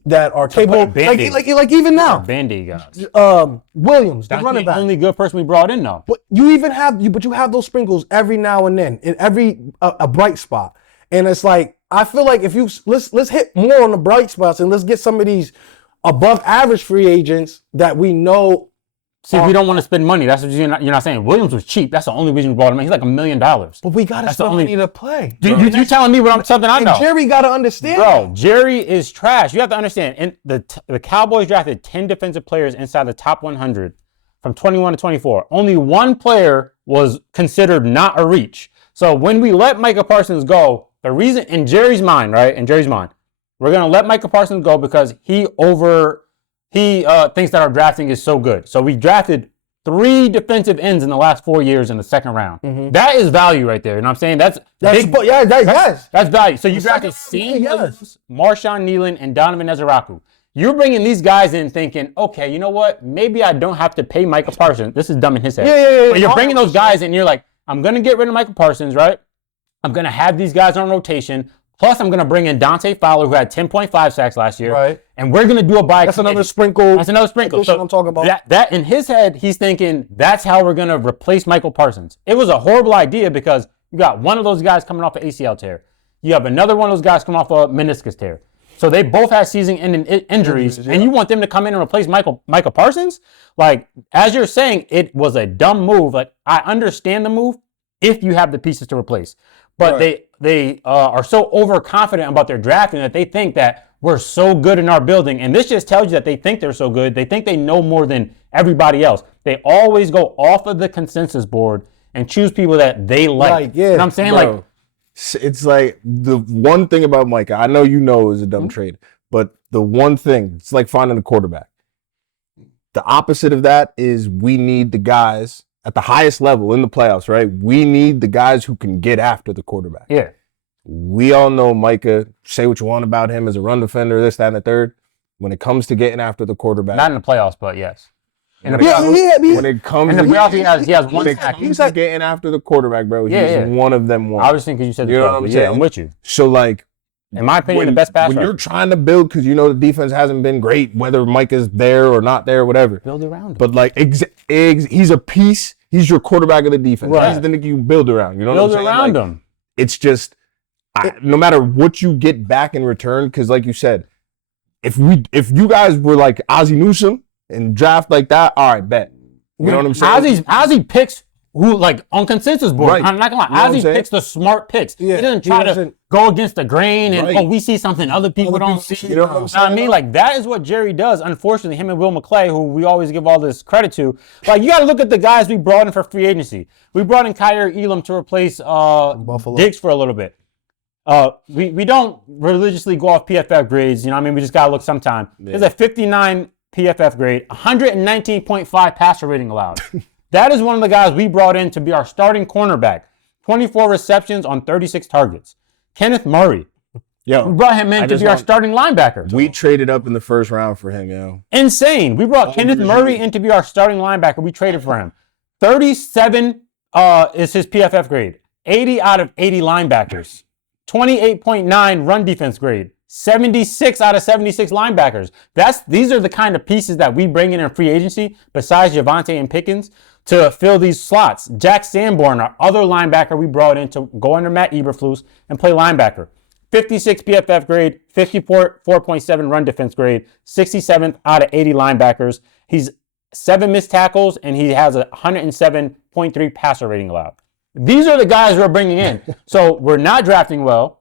that are capable, like even now. Band-Aid guys. Williams, the That's running back. the only good person we brought in, though. But you have those sprinkles every now and then in every a bright spot, and it's like, I feel like if let's hit more on the bright spots and let's get some of these above average free agents that we know. See, we don't want to spend money. That's what you're not saying. Williams was cheap. That's the only reason we brought him in. He's like $1 million. But we got to spend money to play. You telling me something I know. Jerry got to understand. Bro, Jerry is trash. You have to understand. And the Cowboys drafted 10 defensive players inside the top 100 from 21 to 24. Only one player was considered not a reach. So when we let Micah Parsons go, the reason, in Jerry's mind, we're going to let Micah Parsons go because he thinks that our drafting is so good. So we drafted 3 defensive ends in the last 4 years in the second round. Mm-hmm. That is value right there. You know what I'm saying? That's value. So you drafted Sam Williams, Marshawn Nealon, and Donovan Ezeraku. You're bringing these guys in thinking, okay, you know what? Maybe I don't have to pay Micah Parsons. This is dumb in his head. Yeah. But you're bringing those guys in and you're like, I'm going to get rid of Micah Parsons, right? I'm going to have these guys on rotation. Plus, I'm going to bring in Dante Fowler, who had 10.5 sacks last year. Right. And we're going to do a buy. That's another sprinkle. So I'm talking about. That in his head, he's thinking that's how we're going to replace Michael Parsons. It was a horrible idea because you got one of those guys coming off an ACL tear. You have another one of those guys coming off a meniscus tear. So they both have season-ending injuries, and you want them to come in and replace Micah Parsons? Like, as you're saying, it was a dumb move. Like, I understand the move if you have the pieces to replace. But they are so overconfident about their drafting that they think that we're so good in our building. And this just tells you that they think they're so good. They think they know more than everybody else. They always go off of the consensus board and choose people that they like. Yeah. You know what I'm saying? Bro, like, it's like the one thing about Micah, I know you know is a dumb trade, but the one thing, it's like finding a quarterback. The opposite of that is we need the guys at the highest level in the playoffs, right? We need the guys who can get after the quarterback. yeah. We all know Micah, say what you want about him as a run defender, this, that, and the third. When it comes to getting after the quarterback. Not in the playoffs, but yes. In the playoffs, when it comes in the to playoffs, he has one when it sack. comes to getting after the quarterback, bro, he's one of them ones. I was thinking you said the You know playoffs, what I'm but saying? I'm with you. So like, in my opinion, the best pass when rusher. you're trying to build, because you know the defense hasn't been great, whether Mike is there or not there, whatever. Build around him. But like, he's a piece. He's your quarterback of the defense. Right. He's the nigga you build around. You know build what I'm saying? around Like, him. It's just, no matter what you get back in return, because like you said, if you guys were like Ozzie Newsome and draft like that, all right, bet. You know what I'm saying? Ozzie picks who, like, on consensus board. Right. I'm not gonna You know lie. what I'm Ozzie saying? picks the smart picks. Yeah, He doesn't try to go against the grain and, Right. we see something other people don't see. You know what I'm saying? I mean? Like, that is what Jerry does. Unfortunately, him and Will McClay, who we always give all this credit to. Like, you got to look at the guys we brought in for free agency. We brought in Kyer Elam to replace Buffalo. Diggs for a little bit. We don't religiously go off PFF grades. You know what I mean? We just got to look sometime. There's a 59 PFF grade, 119.5 passer rating allowed. That is one of the guys we brought in to be our starting cornerback. 24 receptions on 36 targets. Kenneth Murray. We brought him in to be our starting linebacker. We traded up in the first round for him, Insane. We brought Kenneth Murray in to be our starting linebacker. We traded for him. 37 is his PFF grade. 80 out of 80 linebackers. 28.9 run defense grade. 76 out of 76 linebackers. These are the kind of pieces that we bring in free agency, besides Javonte and Pickens, to fill these slots. Jack Sanborn, our other linebacker we brought in to go under Matt Eberflus and play linebacker. 56 PFF grade, 54.7 run defense grade, 67th out of 80 linebackers. He's 7 missed tackles, and he has a 107.3 passer rating allowed. These are the guys we're bringing in. So we're not drafting well.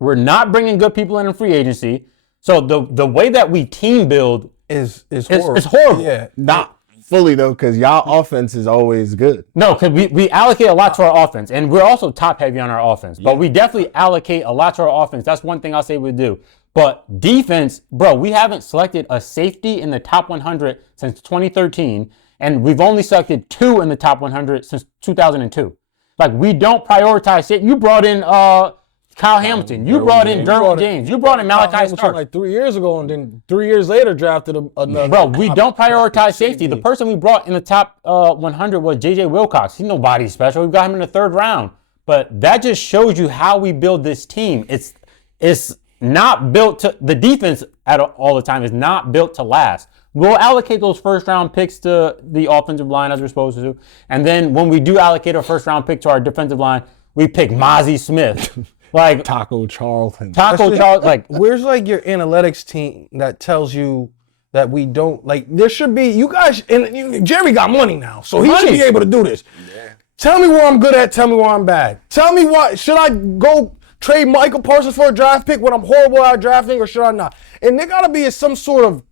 We're not bringing good people in free agency. So the way that we team build is horrible. It's horrible. Yeah. Not fully though, because y'all offense is always good. No, because we allocate a lot to our offense, and we're also top heavy on our offense. But we definitely allocate a lot to our offense. That's one thing I'll say we do. But defense, bro, we haven't selected a safety in the top 100 since 2013, and we've only selected 2 in the top 100 since 2002. Like, we don't prioritize it. You brought in Kyle Hamilton. You brought in Derwin James. You brought in Malachi Starks. Like 3 years ago, and then 3 years later drafted another. Bro, we don't prioritize safety. The person we brought in the top 100 was J.J. Wilcox. He's nobody special. We got him in the 3rd round. But that just shows you how we build this team. It's not built to, the defense all the time is not built to last. We'll allocate those first-round picks to the offensive line as we're supposed to. And then when we do allocate a first-round pick to our defensive line, we pick Mozzie Smith. Like Taco Charlton. Like, where's like your analytics team that tells you that we don't, like, there should be, you guys, and Jerry got money now, so he should be able to do this. Yeah. Tell me where I'm good at, tell me where I'm bad. Tell me what, should I go trade Michael Parsons for a draft pick when I'm horrible at drafting, or should I not? And there gotta be some sort of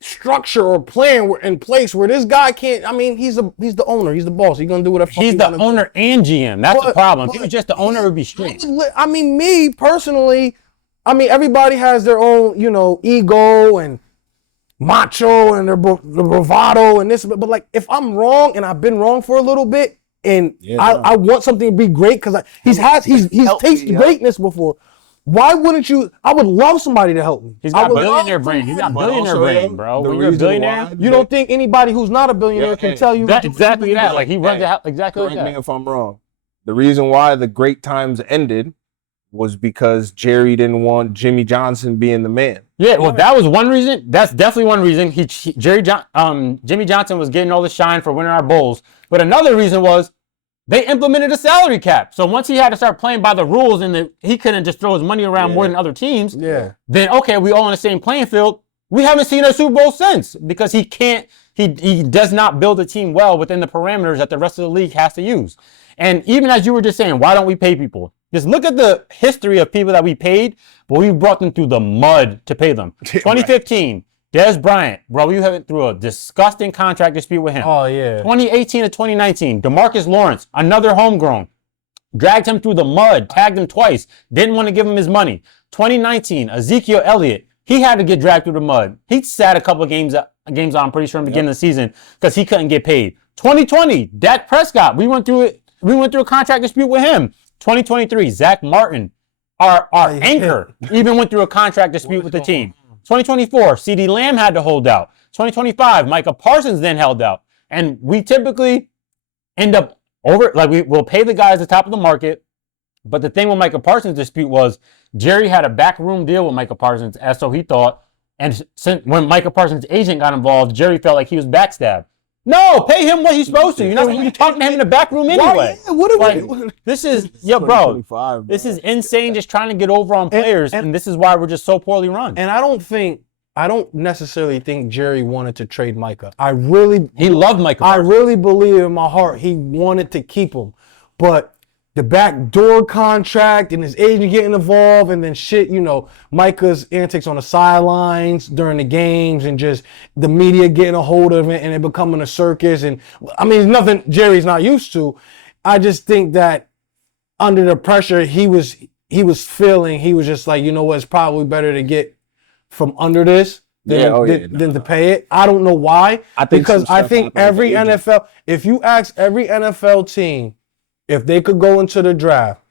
structure or plan in place where this guy can't. I mean, he's the owner, he's the boss. He's gonna do whatever. He's the owner and GM. That's the problem. If he was just the owner, it would be straight. I mean, me personally, I mean, everybody has their own, ego and macho and their bravado and this, but like, if I'm wrong and I've been wrong for a little bit, and I want something to be great because he's tasted greatness before. Why wouldn't you? I would love somebody to help me. He's got billionaire brain. He's got billionaire brain, bro. When you're a billionaire, you don't think anybody who's not a billionaire can tell you exactly that. Like, he runs it exactly like Correct me that. if I'm wrong. The reason why the great times ended was because Jerry didn't want Jimmy Johnson being the man. Yeah, well, that was one reason. That's definitely one reason. Jimmy Johnson was getting all the shine for winning our bowls. But another reason was they implemented a salary cap. So once he had to start playing by the rules and he couldn't just throw his money around more than other teams, then okay, we all on the same playing field. We haven't seen a Super Bowl since because he does not build a team well within the parameters that the rest of the league has to use. And even as you were just saying, why don't we pay people? Just look at the history of people that we paid, but we brought them through the mud to pay them. 2015, Dez Bryant, bro, we went through a disgusting contract dispute with him. Oh, yeah. 2018 to 2019, DeMarcus Lawrence, another homegrown. Dragged him through the mud, tagged him twice, didn't want to give him his money. 2019, Ezekiel Elliott, he had to get dragged through the mud. He sat a couple of games on, I'm pretty sure, in the beginning of the season because he couldn't get paid. 2020, Dak Prescott, we went through a contract dispute with him. 2023, Zach Martin, our anchor, even went through a contract dispute with the team. 2024, CeeDee Lamb had to hold out. 2025, Micah Parsons then held out. And we typically end up we'll pay the guys at the top of the market. But the thing with Micah Parsons' dispute was Jerry had a backroom deal with Micah Parsons, as so he thought. And when Micah Parsons' agent got involved, Jerry felt like he was backstabbed. No, pay him what he's supposed to. You're not you talking to him in the back room anyway. This is bro. This is insane. Just trying to get over on players, and this is why we're just so poorly run. And I don't necessarily think Jerry wanted to trade Micah. He loved Micah. I really believe in my heart he wanted to keep him, but the backdoor contract and his agent getting involved, and then shit, Micah's antics on the sidelines during the games, and just the media getting a hold of it and it becoming a circus. And I mean, it's nothing Jerry's not used to. I just think that under the pressure he was feeling, he was just like, you know what, it's probably better to get from under this than to pay it. I don't know why. I think every NFL, if you ask every NFL team, if they could go into the draft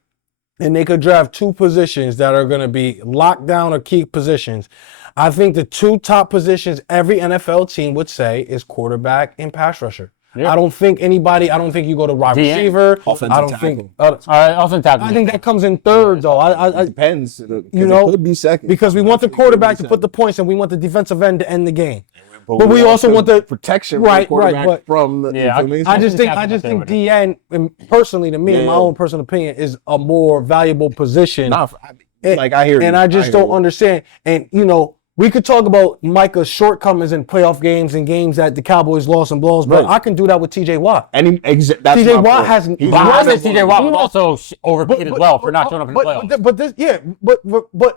and they could draft 2 positions that are going to be locked down or key positions, I think the 2 top positions every NFL team would say is quarterback and pass rusher. Yeah. I don't think you go to wide receiver. Offensive tackle. Offensive tackle. I think that comes in third, though. It depends. It could be second. Because we want the quarterback to put the points and we want the defensive end to end the game. But we also want the protection from the quarterback from the I just think DN, and personally to me, my own personal opinion, is a more valuable position. I hear you. And I just don't understand. And we could talk about Micah's shortcomings in playoff games and games that the Cowboys lost and blows, but I can do that with TJ Watt. And TJ Watt hasn't. TJ Watt was also overpaid as well for not showing up in the playoffs.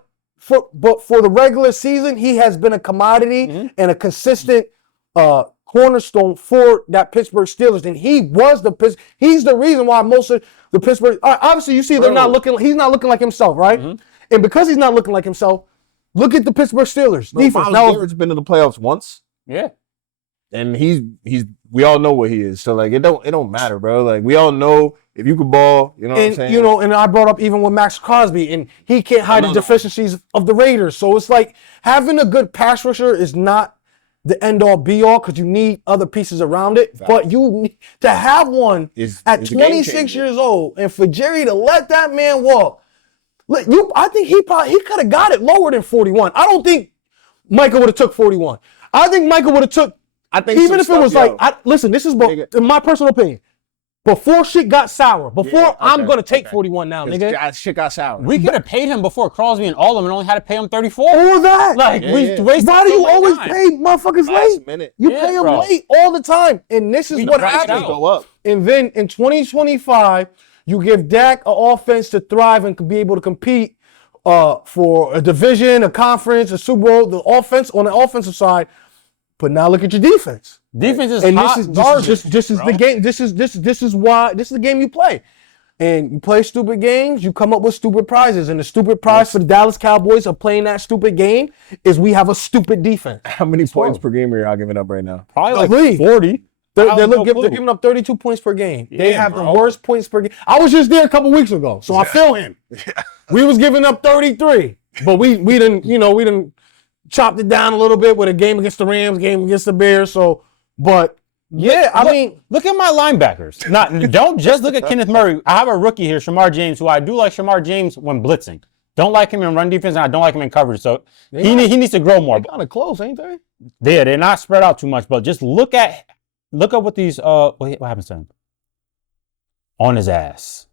But for the regular season, he has been a commodity and a consistent cornerstone for that Pittsburgh Steelers, and he's the reason why most of the Pittsburgh. Obviously, you see he's not looking like himself, right? And because he's not looking like himself, look at the Pittsburgh Steelers defense. Now Garrett's been in the playoffs once. Yeah. And we all know what he is. So it don't matter, bro. Like, we all know if you could ball, you know what I'm saying? And I brought up even with Max Crosby, and he can't hide the deficiencies of the Raiders. So it's like having a good pass rusher is not the end all be all, because you need other pieces around it. Fact. But you need to have one at 26 years old, and for Jerry to let that man walk. I think he could have got it lower than 41. I don't think Michael would have took 41. I think Michael would have took. Even if it was listen, this is in my personal opinion. Before shit got sour, I'm going to take 41 now, nigga. Shit got sour. We could have paid him before Crosby and all of them and only had to pay him 34. Or that. We wasted. Why do you always pay motherfuckers late? Minute. You pay them late all the time. And this is what happens. Go up. And then in 2025, you give Dak an offense to thrive and be able to compete for a division, a conference, a Super Bowl, the offense on the offensive side. But now look at your defense. Defense is and hot garbage. This is the game. This is the game you play. And you play stupid games, you come up with stupid prizes. And the stupid prize for the Dallas Cowboys of playing that stupid game is we have a stupid defense. How many points per game are y'all giving up right now? Probably like 40. They're giving up 32 points per game. They have the worst points per game. I was just there a couple weeks ago, so I feel him. We was giving up 33, but we didn't chopped it down a little bit with a game against the Rams, game against the Bears. So, but yeah, look at my linebackers. Don't just look at Kenneth Murray. I have a rookie here, Shamar James, who I do like Shamar James when blitzing. Don't like him in run defense, and I don't like him in coverage. So he needs to grow more. They're kind of close, ain't they? Yeah, they're not spread out too much, but just look at what these what happens to him on his ass.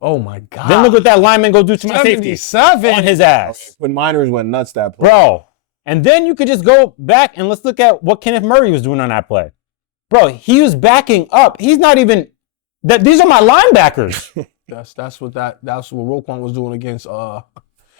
Oh my God! Then look what that lineman go do to my safety on his ass. When Miners went nuts that play, bro. And then you could just go back and let's look at what Kenneth Murray was doing on that play. Bro, he was backing up. He's not even that. These are my linebackers. that's what Roquan was doing against.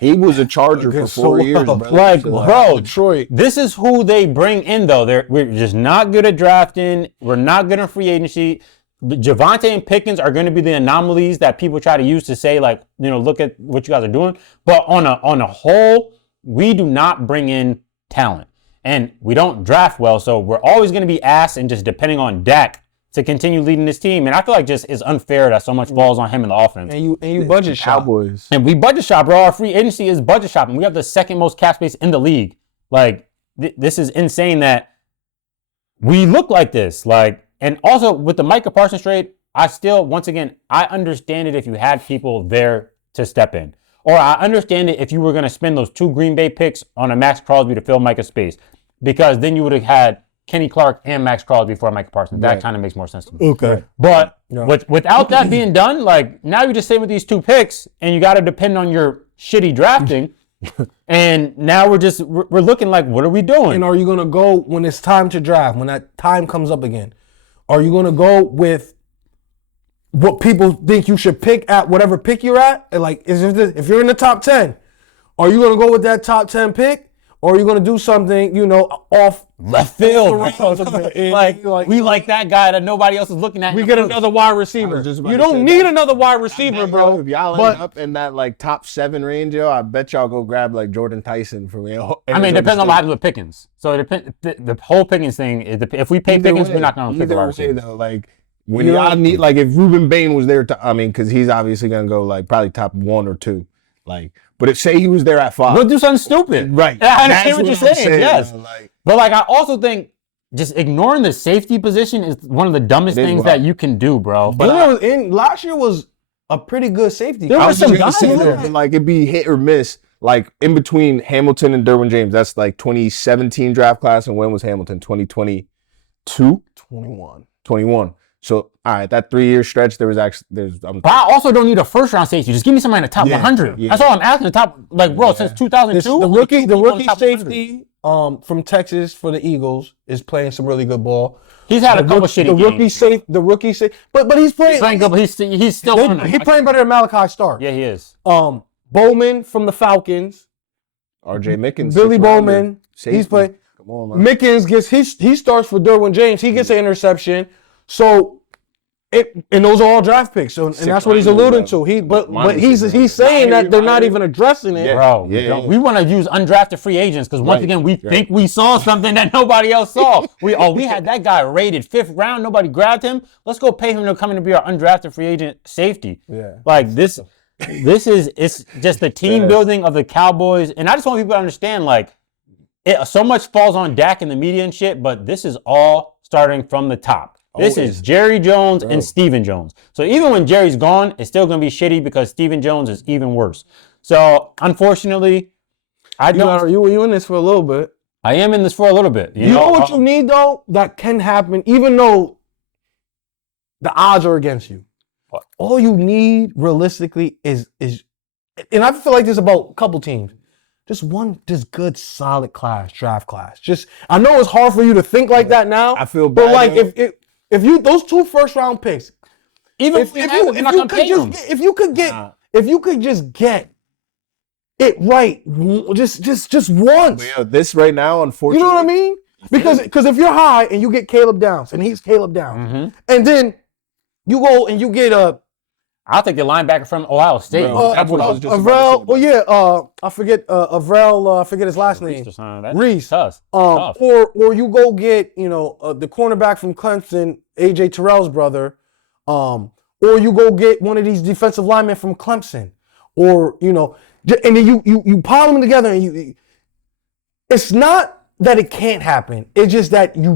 He was a Charger for 4 years, bro. Like, bro, Detroit. This is who they bring in, though. We're just not good at drafting. We're not good in free agency. Javonte and Pickens are going to be the anomalies that people try to use to say, like, look at what you guys are doing. But on a whole, we do not bring in talent. And we don't draft well, so we're always going to be asked and just depending on Dak to continue leading this team. And I feel like just it's unfair that so much falls on him in the offense. And you budget shop. Cowboys. And we budget shop, bro. Our free agency is budget shopping. We have the second most cap space in the league. Like, this is insane that we look like this. Like, and also with the Micah Parsons trade, I still, once again, I understand it if you had people there to step in. Or I understand it if you were going to spend those 2 Green Bay picks on a Max Crosby to fill Micah's space. Because then you would have had Kenny Clark and Max Crosby for Micah Parsons. That kind of makes more sense to me. Okay. But without that being done, like, now you're just sitting with these 2 picks and you got to depend on your shitty drafting. And now we're looking like, what are we doing? And are you going to go when it's time to draft, when that time comes up again? Are you going to go with what people think you should pick at whatever pick you're at? And like, if you're in the top 10, are you going to go with that top 10 pick? Or are you going to do something, off left field? like, we like that guy that nobody else is looking at. We get another wide receiver. You don't need another wide receiver, bro. If y'all end up in that like top 7 range, yo, I bet y'all go grab like Jordan Tyson from real. I mean, it depends on what happens with Pickens. So it depends. The whole Pickens thing is, if we pay Pickens, we're not going to pick the wide receiver. Though, like when y'all need, like if Ruben Bain was there, because he's obviously going to go like probably top 1 or 2, like. But if say he was there at 5, we'll do something stupid. Right. I understand what you're saying. Yes. Like, but like, I also think just ignoring the safety position is one of the dumbest things that you can do, bro. But last year was a pretty good safety. There was some guys there, but like it'd be hit or miss. Like in between Hamilton and Derwin James, that's like 2017 draft class. And when was Hamilton? 2022? 21. So, all right, that 3-year stretch, but I also don't need a first-round safety. Just give me somebody in the top 100. Yeah. That's all I'm asking. The top, like, bro, since 2002. The rookie safety from Texas for the Eagles is playing some really good ball. He's had a couple shitty games. The rookie safe, but he's playing good, but he's still he's playing better than Malachi Stark. Yeah, he is. Bowman from the Falcons. R.J. Mickens. Billy Bowman. He's playing. Come on, man. Mickens he starts for Derwin James. He gets an interception. So, and those are all draft picks. So, and that's what he's alluding to. But he's saying that they're not even addressing it. Bro, we want to use undrafted free agents because once again, we think we saw something that nobody else saw. We had that guy rated 5th round. Nobody grabbed him. Let's go pay him to come in to be our undrafted free agent safety. Yeah. Like this is it's just the team building of the Cowboys. And I just want people to understand, like, so much falls on Dak and the media and shit, but this is all starting from the top. This is Jerry Jones and Steven Jones. So even when Jerry's gone, it's still going to be shitty because Steven Jones is even worse. So unfortunately, you in this for a little bit. I am in this for a little bit. You know what you need though? That can happen, even though the odds are against you. What? All you need realistically is, and I feel like this about a couple teams. Just one, good, solid draft class. I know it's hard for you to think like that now. I feel bad. But like if you those 2 first-round picks, even if you could just get it right, just once. Well, this right now, unfortunately, you know what I mean? Because if you're high and you get Caleb Downs and he's Caleb Downs, and then you go and you get I'll take the linebacker from Ohio State. That's what I was just Avril. Oh yeah, I forget Avril. I forget his last name. Reese. Tough. Or you go get the cornerback from Clemson, AJ Terrell's brother. Or you go get one of these defensive linemen from Clemson. Or and then you pile them together and it's not that it can't happen. It's just that you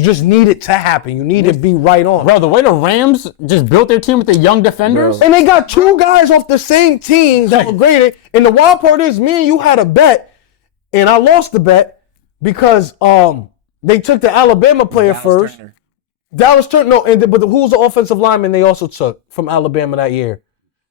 just need it to happen. You need to be right on. Bro, the way the Rams just built their team with the young defenders. And they got 2 guys off the same team that were graded. And the wild part is, me and you had a bet, and I lost the bet because they took the Alabama player first. Dallas Turner. No, but who was the offensive lineman they also took from Alabama that year?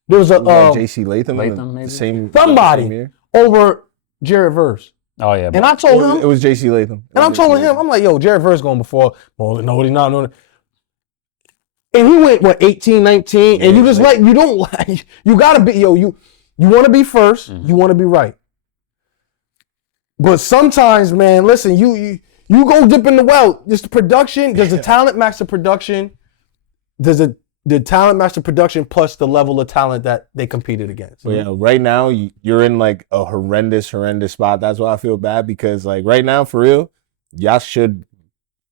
There was J.C. Latham maybe? Somebody over Jared Verse. Oh yeah, and I told him it was J.C. Latham. And I'm telling him, I'm like, yo, Jared Verse going before. Well, no, he's not. No. And he went 18, 19, and you just you gotta be you want to be first, you want to be right. But sometimes, man, listen, you go dip in the well. Just the production. Does the talent match the production? Does the talent match the production plus the level of talent that they competed against? But yeah, right now you're in like a horrendous spot. That's why I feel bad because like right now, for real, y'all should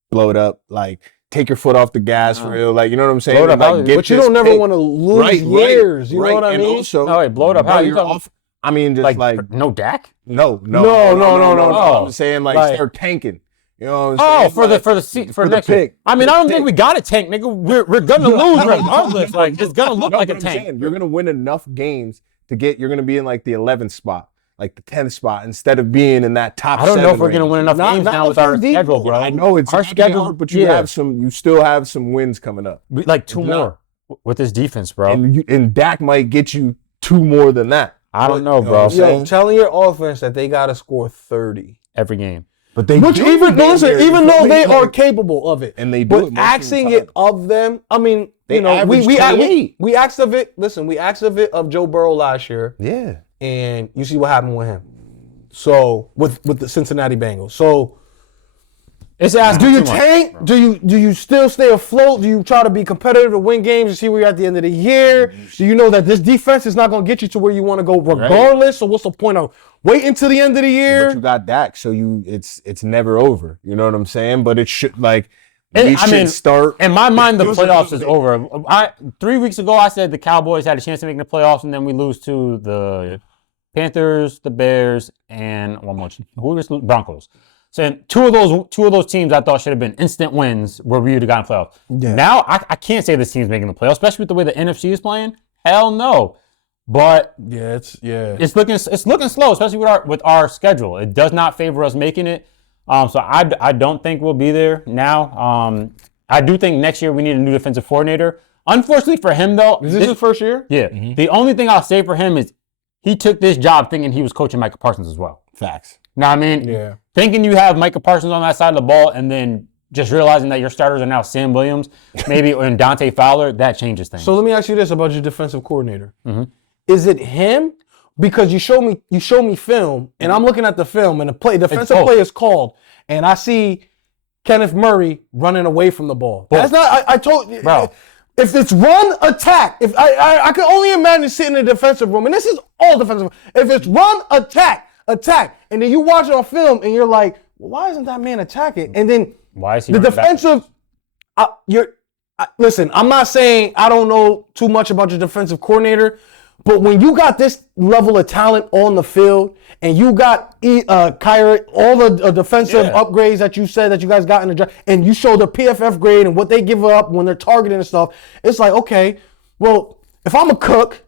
blow it up. Like take your foot off the gas for real. Like you know what I'm saying? Blow it up, like, but you don't never want to lose years. You know what I mean? Also, blow it up. How you're off? I mean, just like no Dak? No. No. I'm saying like start tanking. You know what I'm saying? For next the year. pick. I mean, I don't think we got a tank, nigga. We're gonna lose regardless. Like it's gonna look like a tank. You're gonna win enough games to you're gonna be in like the 11th spot, like the 10th spot, instead of being in that top. I don't know if we're range. gonna win enough games now with our schedule, bro. I know it's our schedule, hard, but you still have some wins coming up. Like 2 more with this defense, bro. And Dak might get you 2 more than that. I don't know, bro. Yo, telling your offense that they gotta score 30 every game. But they even though they are capable of it, and they do. But asking it of them, I mean, we asked of it. Listen, we asked of it of Joe Burrow last year. Yeah, and you see what happened with him. So with the Cincinnati Bengals. So it's asking. Do you tank? Much, do you still stay afloat? Do you try to be competitive to win games and see where you're at the end of the year? Do you know that this defense is not going to get you to where you want to go regardless? Right. So what's the point of waiting till the end of the year? But you got Dak, so it's never over. You know what I'm saying? But it should start. In my mind, the playoffs is over. 3 weeks ago, I said the Cowboys had a chance to make the playoffs, and then we lose to the Panthers, the Bears, and one more. Who was Broncos? So two of those teams I thought should have been instant wins where we would have gotten playoffs. Yeah. Now I can't say this team's making the playoffs, especially with the way the NFC is playing. Hell no. But it's looking slow, especially with our schedule. It does not favor us making it. So I don't think we'll be there now. I do think next year we need a new defensive coordinator. Unfortunately for him, though, is this his first year? Yeah. Mm-hmm. The only thing I'll say for him is he took this job thinking he was coaching Micah Parsons as well. Facts. Know what I mean? Yeah. Thinking you have Micah Parsons on that side of the ball and then just realizing that your starters are now Sam Williams, maybe, and Dante Fowler, that changes things. So let me ask you this about your defensive coordinator. Mm-hmm. Is it him? Because you show me film, and I'm looking at the film, and the defensive play is called, and I see Kenneth Murray running away from the ball. That's not. I told you, bro. If it's run attack, if I can only imagine sitting in the defensive room, and this is all defensive. If it's run attack, and then you watch it on film, and you're like, well, why isn't that man attacking? And then why is he the defensive? Listen, I'm not saying I don't know too much about your defensive coordinator. But when you got this level of talent on the field, and you got Kyrie, all the defensive upgrades that you said that you guys got in the draft, and you show the PFF grade and what they give up when they're targeting and stuff, it's like, okay, well, if I'm a cook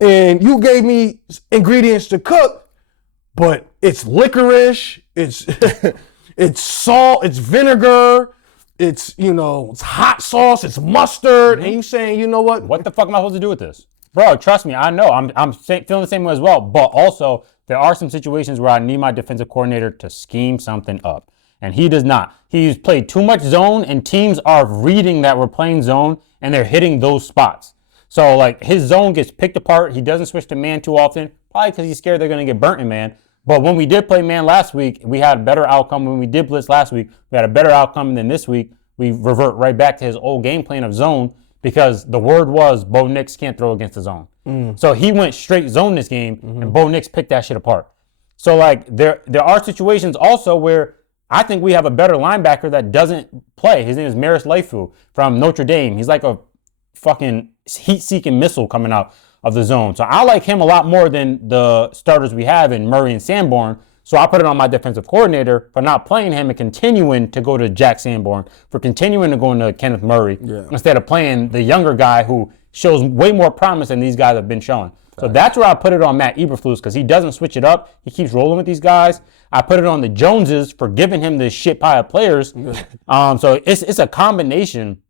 and you gave me ingredients to cook, but it's licorice, it's it's salt, it's vinegar, it's it's hot sauce, it's mustard, and you saying, you know what the fuck am I supposed to do with this? Bro, trust me, I know. I'm feeling the same way as well. But also, there are some situations where I need my defensive coordinator to scheme something up. And he does not. He's played too much zone, and teams are reading that we're playing zone, and they're hitting those spots. So, like, his zone gets picked apart. He doesn't switch to man too often, probably because he's scared they're going to get burnt in man. But when we did play man last week, we had a better outcome. When we did blitz last week, we had a better outcome than this week. We revert right back to his old game plan of zone, because the word was Bo Nix can't throw against the zone. So he went straight zone this game, and Bo Nix picked that shit apart. So, like, there are situations also where I think we have a better linebacker that doesn't play. His name is Maris Leifu from Notre Dame. He's like a fucking heat-seeking missile coming out of the zone. So I like him a lot more than the starters we have in Murray and Sanborn. So I put it on my defensive coordinator for not playing him and continuing to go to Jack Sanborn, for continuing to go into Kenneth Murray, instead of playing the younger guy who shows way more promise than these guys have been showing. So that's where I put it on Matt Eberflus, because he doesn't switch it up. He keeps rolling with these guys. I put it on the Joneses for giving him this shit pile of players. So it's a combination,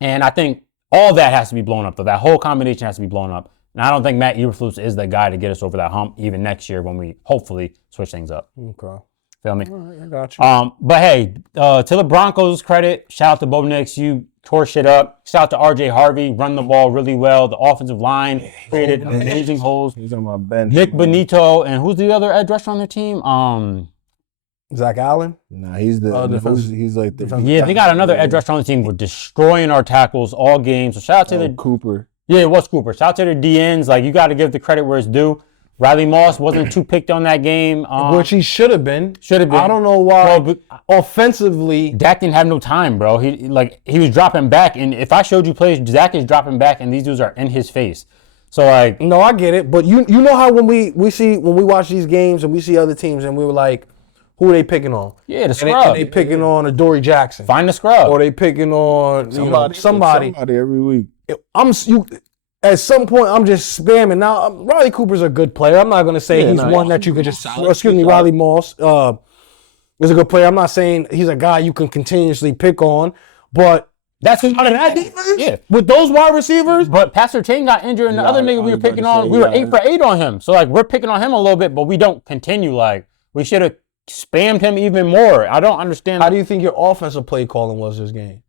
and I think all that has to be blown up, though. That whole combination has to be blown up. And I don't think Matt Eberflus is the guy to get us over that hump even next year when we hopefully switch things up. Okay. Feel me? All right, I got you. But hey, to the Broncos' credit, shout out to Bo Nix. You tore shit up. Shout out to R.J. Harvey, run the ball really well. The offensive line created amazing holes. He's on my bench. Nick Benito, and who's the other edge rusher on their team? Zach Allen? Nah, he's he's like the yeah, they got another edge rusher on the team. We're destroying our tackles all game. So shout out to the Cooper. Yeah, it was Cooper. Shout out to the DNs. Like, you got to give the credit where it's due. Riley Moss wasn't too picked on that game. Which he should have been. Should have been. I don't know why. Well, offensively, Dak didn't have no time, bro. He was dropping back, and if I showed you plays, Dak is dropping back, and these dudes are in his face. So, like, no, I get it. But you know how when we watch these games and we see other teams and we were like, who are they picking on? Yeah, the And scrub. they picking on a Dory Jackson. Find the scrub. Or they picking on somebody. Every week. At some point, I'm just spamming. Now, Riley Cooper's a good player. I'm not going to say he's one that you could just. Riley Moss is a good player. I'm not saying he's a guy you can continuously pick on, but That's out of that defense, yeah. with those wide receivers, But Pastor Chain got injured, and the other nigga we were picking on, we were 8 for 8 on him. So like we're picking on him a little bit, but we don't continue. Like we should have spammed him even more. I don't understand. how do you think your offensive play calling was this game?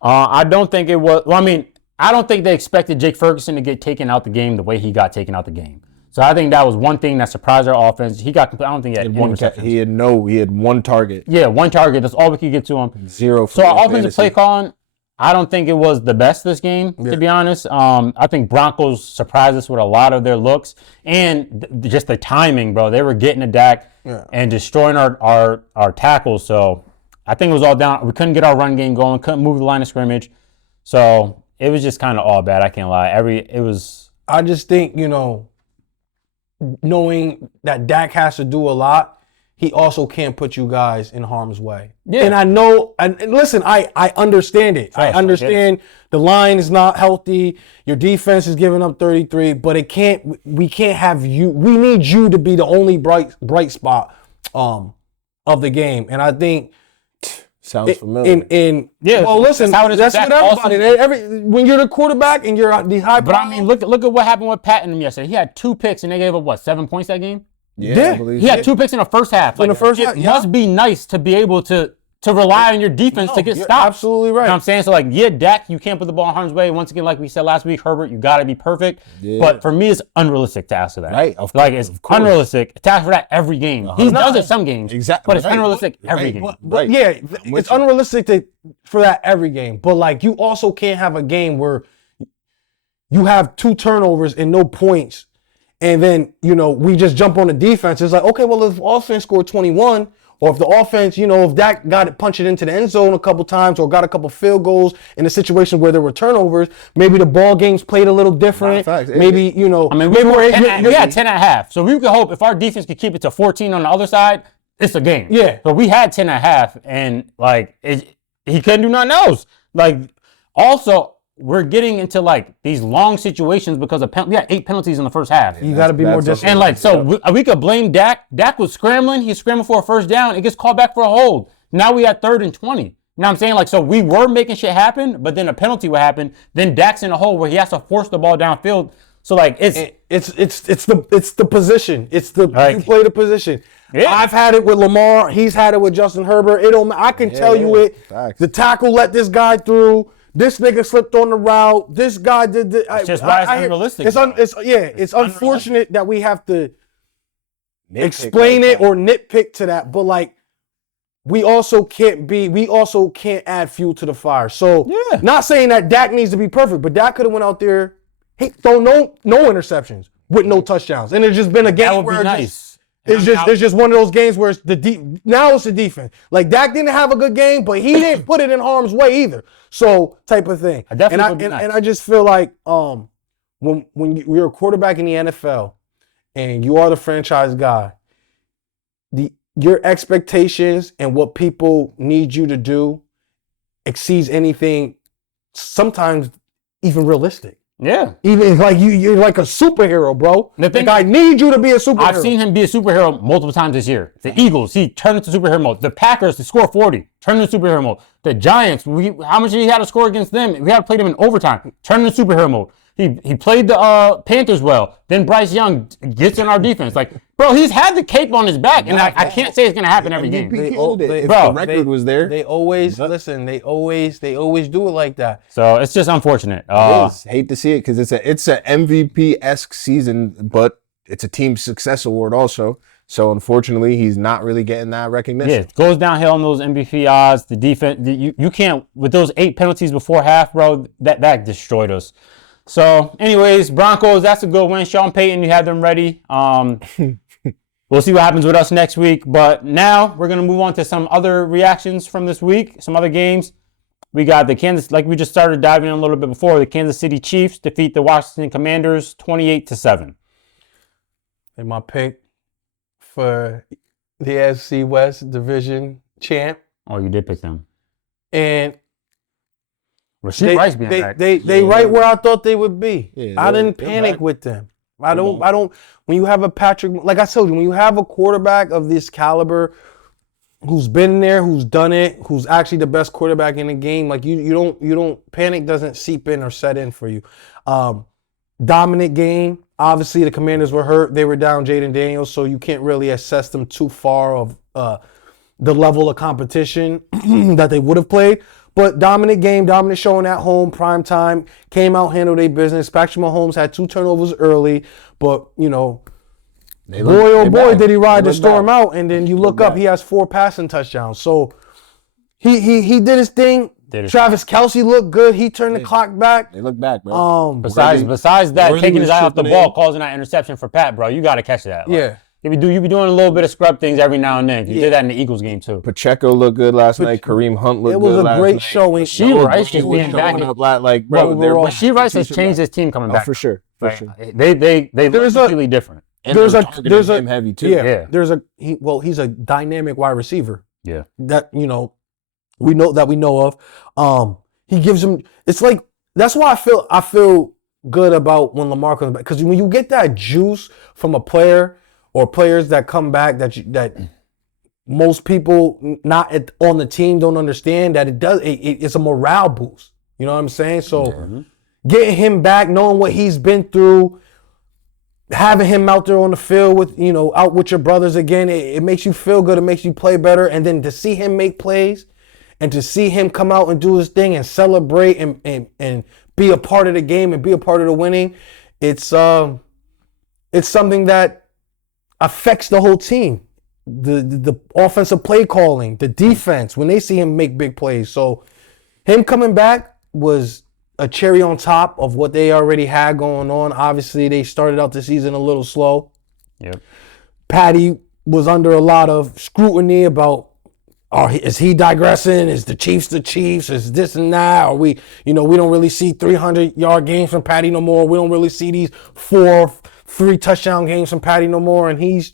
I don't think it was. Well, I mean, I don't think they expected Jake Ferguson to get taken out the game the way he got taken out the game. So I think that was one thing that surprised our offense. He got. I don't think he had any receptions. He had one target. Yeah, one target. That's all we could get to him. 0 for So our offensive fantasy. play calling, I don't think it was the best this game, to be honest. I think Broncos surprised us with a lot of their looks and just the timing, bro. They were getting to Dak and destroying our tackles. So I think it was all down. We couldn't get our run game going, couldn't move the line of scrimmage. So it was just kind of all bad. I can't lie. I just think, knowing that Dak has to do a lot, he also can't put you guys in harm's way. Yeah. And I know, and listen, I understand it. I understand the line is not healthy. Your defense is giving up 33, but we can't have you. We need you to be the only bright spot of the game. And I think Sounds familiar. well, listen, that's how it is that's with what Dak everybody. When you're the quarterback and you're the high. But I mean, look at what happened with Pat and him yesterday. He had 2 picks and they gave up 7 points that game. Yeah, I believe He had 2 picks in the first half. In the first half, it must be nice to be able to rely on your defense to get you're stopped. absolutely right. You know what I'm saying? So, Dak, you can't put the ball in harm's way. Once again, like we said last week, Herbert, you got to be perfect. Yeah. But for me, it's unrealistic to ask for that. Right, It's unrealistic to ask for that every game. He does it some games. Exactly. But it's unrealistic every game. But yeah, it's unrealistic for that every game. But you also can't have a game where you have 2 turnovers and no points, and then we just jump on the defense. It's like, okay, well, if the offense scored 21, or if the offense, if Dak got it, punch it into the end zone a couple times, or got a couple field goals in a situation where there were turnovers, maybe the ball games played a little different. Maybe we had 10 at half. So we could hope if our defense could keep it to 14 on the other side, it's a game. Yeah. So we had 10 at half, and he couldn't do nothing else. Also, we're getting into these long situations because of we had 8 penalties in the first half. You got to be more disciplined. And we could blame Dak. Dak was scrambling. He's scrambling for a first down. It gets called back for a hold. Now we had 3rd and 20. You know what I'm saying? So we were making shit happen, but then a penalty would happen. Then Dak's in a hole where he has to force the ball downfield. So it's the position. It's the you play the position. Yeah. I've had it with Lamar. He's had it with Justin Herbert. I can tell you it. Facts. The tackle let this guy through. This nigga slipped on the route. This guy did the. It's just why it's unrealistic. It's unfortunate that we have to explain it or nitpick to that, but we also can't add fuel to the fire. So not saying that Dak needs to be perfect, but Dak could have went out there, throw no interceptions with no touchdowns, and it's just been a game That would where be nice. It's just one of those games where it's now it's the defense. Dak didn't have a good game, but he didn't put it in harm's way either. So type of thing. And I just feel like when you're a quarterback in the NFL and you are the franchise guy, your expectations and what people need you to do exceeds anything, sometimes even realistic. Yeah. Even you're like a superhero, bro. I need you to be a superhero. I've seen him be a superhero multiple times this year. The Eagles, he turned into superhero mode. The Packers, they score 40, turned into superhero mode. The Giants, how much did he have to score against them? We had to play them in overtime, turned into superhero mode. He played the Panthers well. Then Bryce Young gets in our defense. Bro, he's had the cape on his back, and I can't say it's gonna happen every game. If the record was there, they always listen. They always do it like that. So it's just unfortunate. Hate to see it because it's a MVP-esque season, but it's a team success award also. So unfortunately, he's not really getting that recognition. Yeah, it goes downhill on those MVP odds. The defense, you can't with those 8 penalties before half, bro. That destroyed us. So, anyways, Broncos, that's a good win. Sean Payton, you had them ready. We'll see what happens with us next week. But now we're going to move on to some other reactions from this week, some other games. We got the Kansas, like we just started diving in a little bit before, the Kansas City Chiefs defeat the Washington Commanders 28-7. And my pick for the AFC West division champ, Oh, you did pick them. and Rasheed Rice being back. they right where I thought they would be. Yeah, I didn't they're panic back. with them. I don't. When you have a Patrick, like I told you, when you have a quarterback of this caliber, who's been there, who's done it, who's actually the best quarterback in the game, like you don't panic doesn't seep in or set in for you. Dominant game. Obviously, the Commanders were hurt. They were down Jaden Daniels, so you can't really assess them too far of the level of competition that they would have played. But dominant game, dominant showing at home, prime time, came out, handled their business. Patrick Mahomes had 2 turnovers early, but, you know, boy, did he ride the storm out. And then you look up, he has 4 passing touchdowns. So he did his thing. Travis Kelce looked good. He turned the clock back. They look back, bro. Besides that, Worthy taking his was eye off the tripping ball, in. causing that interception for Pat, bro, you got to catch that. Like, Yeah. You be doing a little bit of scrub things every now and then. You did that in the Eagles game too. Pacheco looked good last night. Kareem Hunt looked It good was a last great night. showing. Rasheed Rice just being back. Like, bro, Rasheed Rice has changed his team coming Oh, back. for sure. For Like, sure. They look completely different. And There's they're a targeting him heavy too. Yeah. He's a dynamic wide receiver. Yeah. That we know of. He gives him. It's like that's why I feel good about when Lamar comes back, because when you get that juice from a player or players that come back that most people on the team don't understand, that it's a morale boost. You know what I'm saying? So getting him back, knowing what he's been through, having him out there on the field with, out with your brothers again, it makes you feel good. It makes you play better. And then to see him make plays and to see him come out and do his thing and celebrate and be a part of the game and be a part of the winning, it's something that affects the whole team. The offensive play calling, the defense, when they see him make big plays. So him coming back was a cherry on top of what they already had going on. Obviously, they started out the season a little slow. Yep. Patty was under a lot of scrutiny about, is he digressing? Is the Chiefs the Chiefs? Is this and that? Or we don't really see 300-yard games from Patty no more. We don't really see these 3 touchdown games from Patty no more. And he's,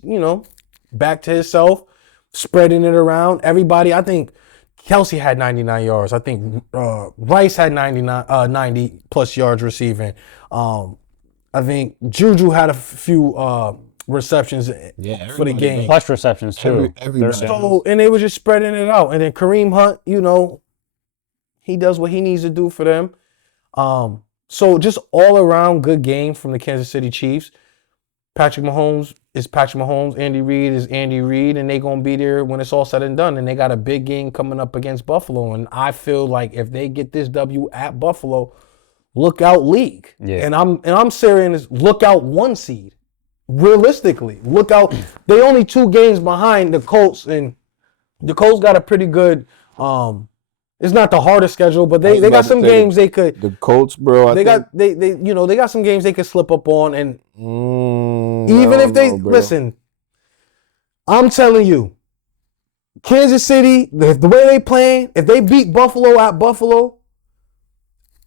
back to himself, spreading it around. Everybody, I think Kelce had 99 yards. I think Rice had 90 plus yards receiving. I think Juju had a few receptions for the game. Plus receptions too. So, and they were just spreading it out. And then Kareem Hunt, he does what he needs to do for them. So just all around good game from the Kansas City Chiefs. Patrick Mahomes is Patrick Mahomes. Andy Reid is Andy Reid, and they're going to be there when it's all said and done. And they got a big game coming up against Buffalo. And I feel like if they get this W at Buffalo, look out league. Yeah. And I'm serious, look out 1 seed. Realistically, look out. They only 2 games behind the Colts, and the Colts got a pretty good. It's not the hardest schedule, but they got some games they could. The Colts, bro. They got some games they could slip up on, and even if they listen, I'm telling you, Kansas City, the way they playing, if they beat Buffalo at Buffalo,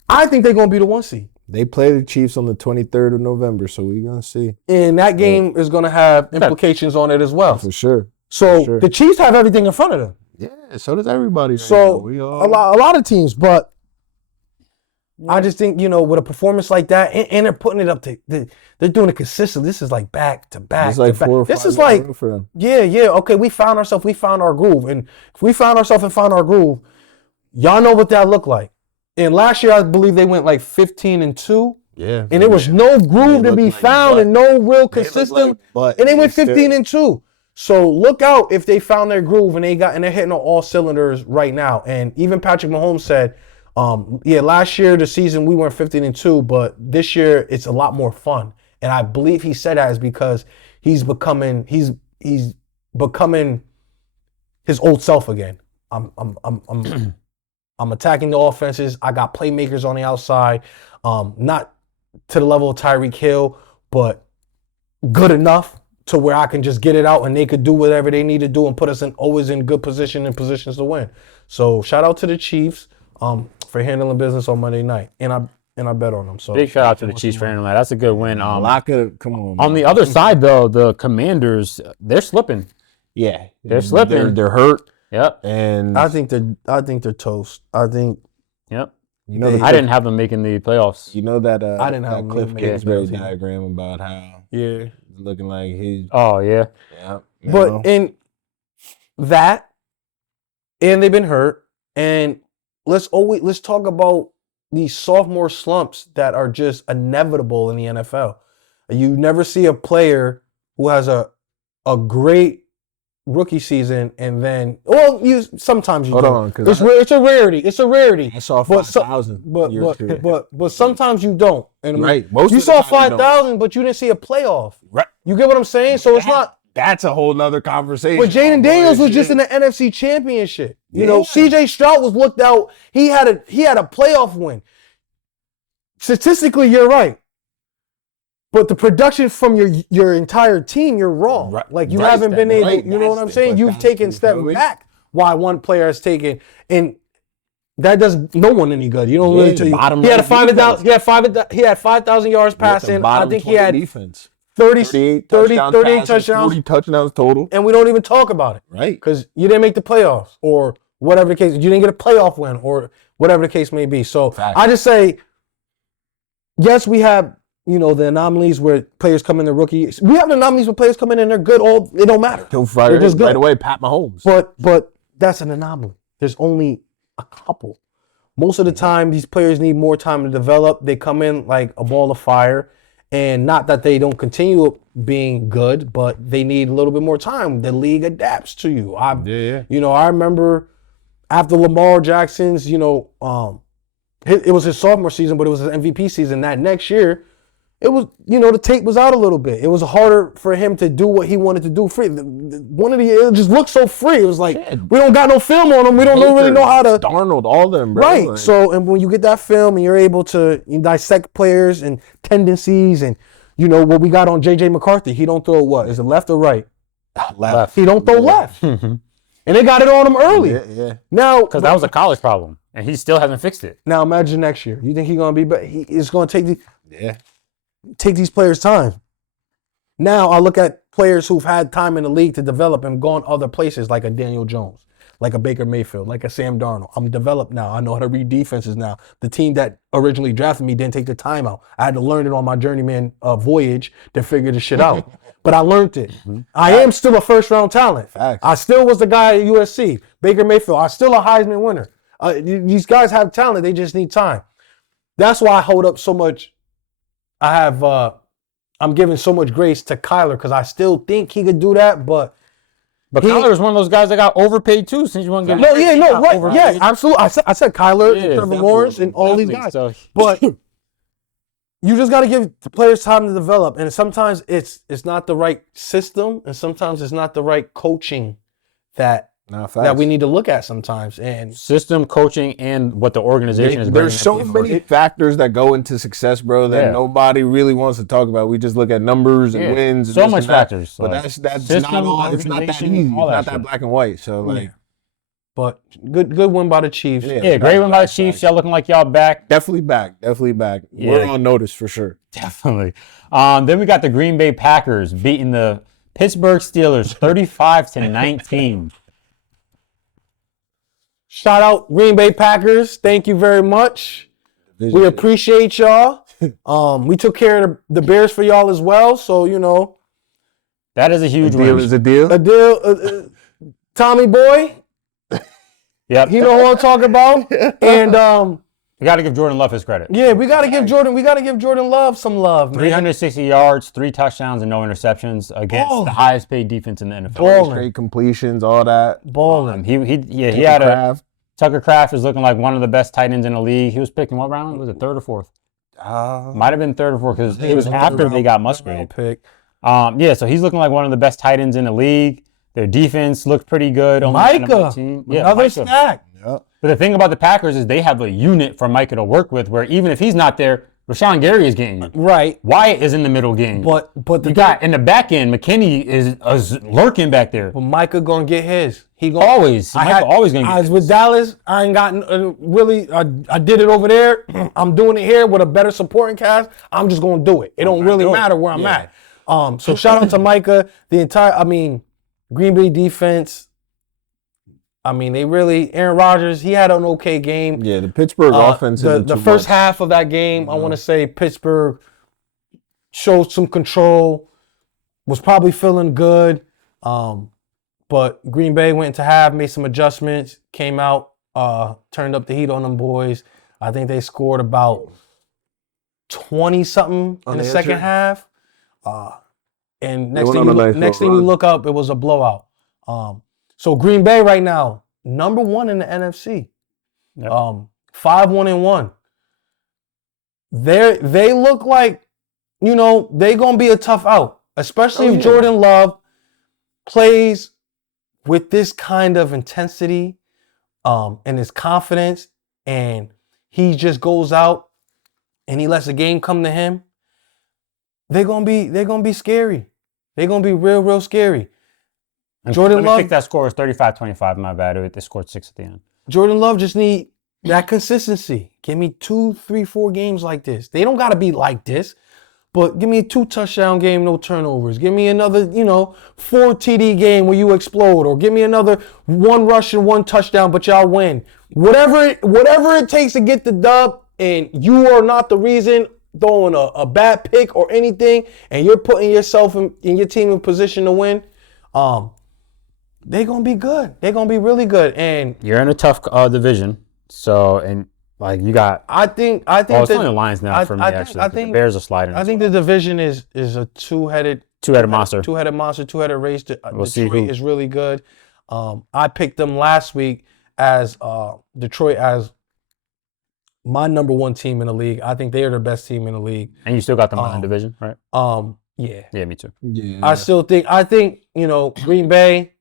I think they're gonna be the 1 seed. They play the Chiefs on the 23rd of November, so we're going to see. And that game is going to have implications on it as well. For sure. So the Chiefs have everything in front of them. Yeah, so does everybody. So a lot of teams, but I just think, with a performance like that, and they're putting it up to, they're doing it consistently. This is like back to back. It's like to back. 4 or 5 This is like, for them. yeah. Okay, we found our groove. And if we found ourselves and found our groove, y'all know what that looked like. And last year, I believe they went like 15-2. Yeah. And there was no groove to be found and no real consistent. And they went 15-2. So look out if they found their groove and they're hitting on all cylinders right now. And even Patrick Mahomes said, last year, the season, we went 15-2, but this year it's a lot more fun. And I believe he said that is because he's becoming his old self again. I'm attacking the offenses. I got playmakers on the outside. Not to the level of Tyreek Hill, but good enough to where I can just get it out and they could do whatever they need to do and put us always in good position and positions to win. So shout out to the Chiefs for handling business on Monday night. And I bet on them. So big shout out to the Chiefs for handling that. That's a good win. Come on. On the other side, though, the Commanders, they're slipping. Yeah, They're slipping. They're hurt, Yep. and I think they're toast. I think Yep. you know I didn't have them making the playoffs. you know that I didn't have that them Cliff making Kingsbury the team. diagram about how yeah. it's looking like he's Oh yeah. yeah, But in that, and they've been hurt, and let's talk about these sophomore slumps that are just inevitable in the NFL. You never see a player who has a great rookie season and then sometimes you hold do. on, because It's a rarity. It's a rarity. I saw But 5,000. But sometimes you don't. And Right. Most you of the saw time you don't. 5,000, but you didn't see a playoff. Right. You get what I'm saying? So it's not. That's a whole nother conversation. But Jaden my Daniels boy. was just in the NFC Championship. You know, Yeah. CJ Stroud was looked out. He had a playoff win. Statistically, you're right. But the production from your entire team, you're wrong. Right. Like you Right. haven't been able. Right. You know what I'm That's saying? the- You've that's taken the- step you know what I mean? back. Why one player has taken, and that does no one any good. You don't Yeah, really tell you. bottom He had a line 5,000. He had 5,000 yards passing. I think he had defense. 38 passing, touchdowns, 40 touchdowns total. and we don't even talk about it. Right. Because you didn't make the playoffs or whatever the case. You didn't get a playoff win or whatever the case may be. So Fact. I just say, yes, we have, the anomalies where players come in, they're rookies. We have the anomalies where players come in and they're good. It don't matter. They're just good. Right away, Pat Mahomes. But that's an anomaly. There's only a couple. Most of the time, these players need more time to develop. They come in like a ball of fire. And not that they don't continue being good, but they need a little bit more time. The league adapts to you. I remember after Lamar Jackson's, it was his sophomore season, but it was his MVP season. That next year, it was, the tape was out a little bit. It was harder for him to do what he wanted to do free. It just looked so free. It was like, we don't got no film on him. We don't really know how to. Darnold, all them, bro. Right. Like, So, and when you get that film and you're able to dissect players and tendencies and, what we got on J.J. McCarthy, he don't throw what? Is it left or right? left. He don't throw left. And they got it on him early. Yeah. Now, Because that was a college problem, and he still hasn't fixed it. now imagine next year. You think he's going to be better? It's going to Yeah. take these players time. Now I look at players who've had time in the league to develop and gone other places, like a Daniel Jones, like a Baker Mayfield, like a Sam Darnold. I'm developed now. I know how to read defenses now. The team that originally drafted me didn't take the time out. I had to learn it on my journeyman voyage to figure the shit out. But I learned it. I am still a first-round talent. Facts. I still was the guy at USC. Baker Mayfield. I'm still a Heisman winner. These guys have talent. They just need time. That's why I hold up so much. I'm giving so much grace to Kyler because I still think he could do that, but Kyler's one of those guys that got overpaid too. Since you want to get right, absolutely. I said Kyler, Yeah, Trevor Lawrence, and all these guys. So, But you just got to give the players time to develop, and sometimes it's not the right system, and sometimes it's not the right coaching that we need to look at sometimes. And system, coaching, and what the organization is bringing. There's so many factors that go into success, bro, that nobody really wants to talk about. We just look at numbers and wins. And so this much and that. factors. But like, that's system, not all. It's not that organization, easy. It's all that not that shit. black and white. So like, but good win by the Chiefs. Yeah, great win by the Chiefs. Y'all looking like y'all back. definitely back. Yeah. We're on notice for sure. Definitely. Then we got the Green Bay Packers beating the Pittsburgh Steelers 35-19. Shout out Green Bay Packers. Thank you very much. We appreciate y'all. We took care of the Bears for y'all as well. So, That is a huge Deal win. is a deal. a deal. Tommy Boy, Yep. you know who I'm talking about. And We got to give Jordan Love his credit. yeah, we gotta give Jordan Love some love, man. 360 yards, 3 touchdowns, and no interceptions against the highest paid defense in the NFL. Balling. Straight completions, all that. Balling. He had a Craft. Tucker Kraft is looking like one of the best tight ends in the league. He was picking what round? Was it third or fourth? Might have been third or fourth because it was after they got Musgrave. Pick. So he's looking like one of the best tight ends in the league. Their defense looked pretty good. Micah, another Micah. stack. But the thing about the Packers is they have a unit for Micah to work with where even if he's not there, Rashawn Gary is getting you. Right. Wyatt is in the middle game. But you got in the back end, McKinney is lurking back there. But Micah gonna get his. He gonna Always. Micah always going to I get was with Dallas. I ain't gotten really. I did it over there. I'm doing it here with a better supporting cast. I'm just gonna do it. It don't really matter where I'm at. So shout out to Micah. Green Bay defense, I mean, they really, Aaron Rodgers, he had an okay game. Yeah, the Pittsburgh offense isn't the too first much. half of that game, I want to say Pittsburgh showed some control, was probably feeling good. But Green Bay went into half, made some adjustments, came out, turned up the heat on them boys. I think they scored about 20-something in the second half. And next thing you look up, it was a blowout. So Green Bay right now, number 1 in the NFC. Yep. 5-1-1. They look like, they're gonna be a tough out, especially if Jordan Love plays with this kind of intensity, and his confidence, and he just goes out and he lets the game come to him. They're gonna be scary. They're gonna be real scary. And Jordan Love, I think that score was 35-25. My bad. They scored 6 at the end. Jordan Love just need that consistency. Give me 2, 3, 4 games like this. They don't gotta be like this, but give me a 2-touchdown game, no turnovers. Give me another, 4 TD game where you explode, or give me another 1 rush and 1 touchdown, but y'all win. Whatever it takes to get the dub, and you are not the reason throwing a bad pick or anything, and you're putting yourself and your team in position to win, they're gonna be good. They're gonna be really good. And you're in a tough division, so you got. I think it's only the Lions now for me. Actually, I think the Bears are sliding. I think the division is a two-headed monster. Two-headed monster, two-headed race. We'll see Detroit is really good. I picked them last week as Detroit as my number 1 team in the league. I think they are the best team in the league. And you still got them in the division, right? Yeah. Yeah, me too. Yeah. I think Green Bay.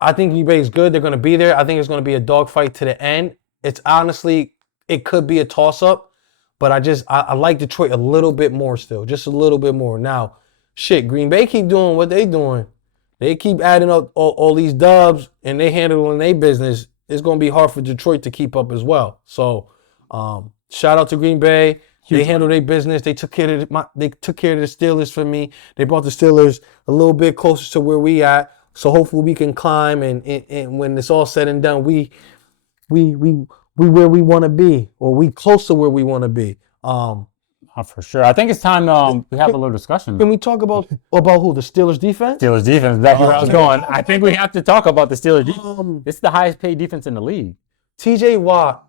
I think Green Bay is good. They're going to be there. I think it's going to be a dogfight to the end. It's honestly, it could be a toss-up, but I like Detroit a little bit more still, just a little bit more. Now, Green Bay keep doing what they doing. They keep adding up all these dubs, and they handling their business. It's going to be hard for Detroit to keep up as well. So, shout out to Green Bay. They handled their business. They took care of the Steelers for me. They brought the Steelers a little bit closer to where we at. So hopefully we can climb, and when it's all said and done, we where we want to be, or we close to where we want to be. For sure. I think it's time we have a little discussion. Can we talk about who? The Steelers defense? Steelers defense. That's where I was going. I think we have to talk about the Steelers defense. It's the highest paid defense in the league. TJ Watt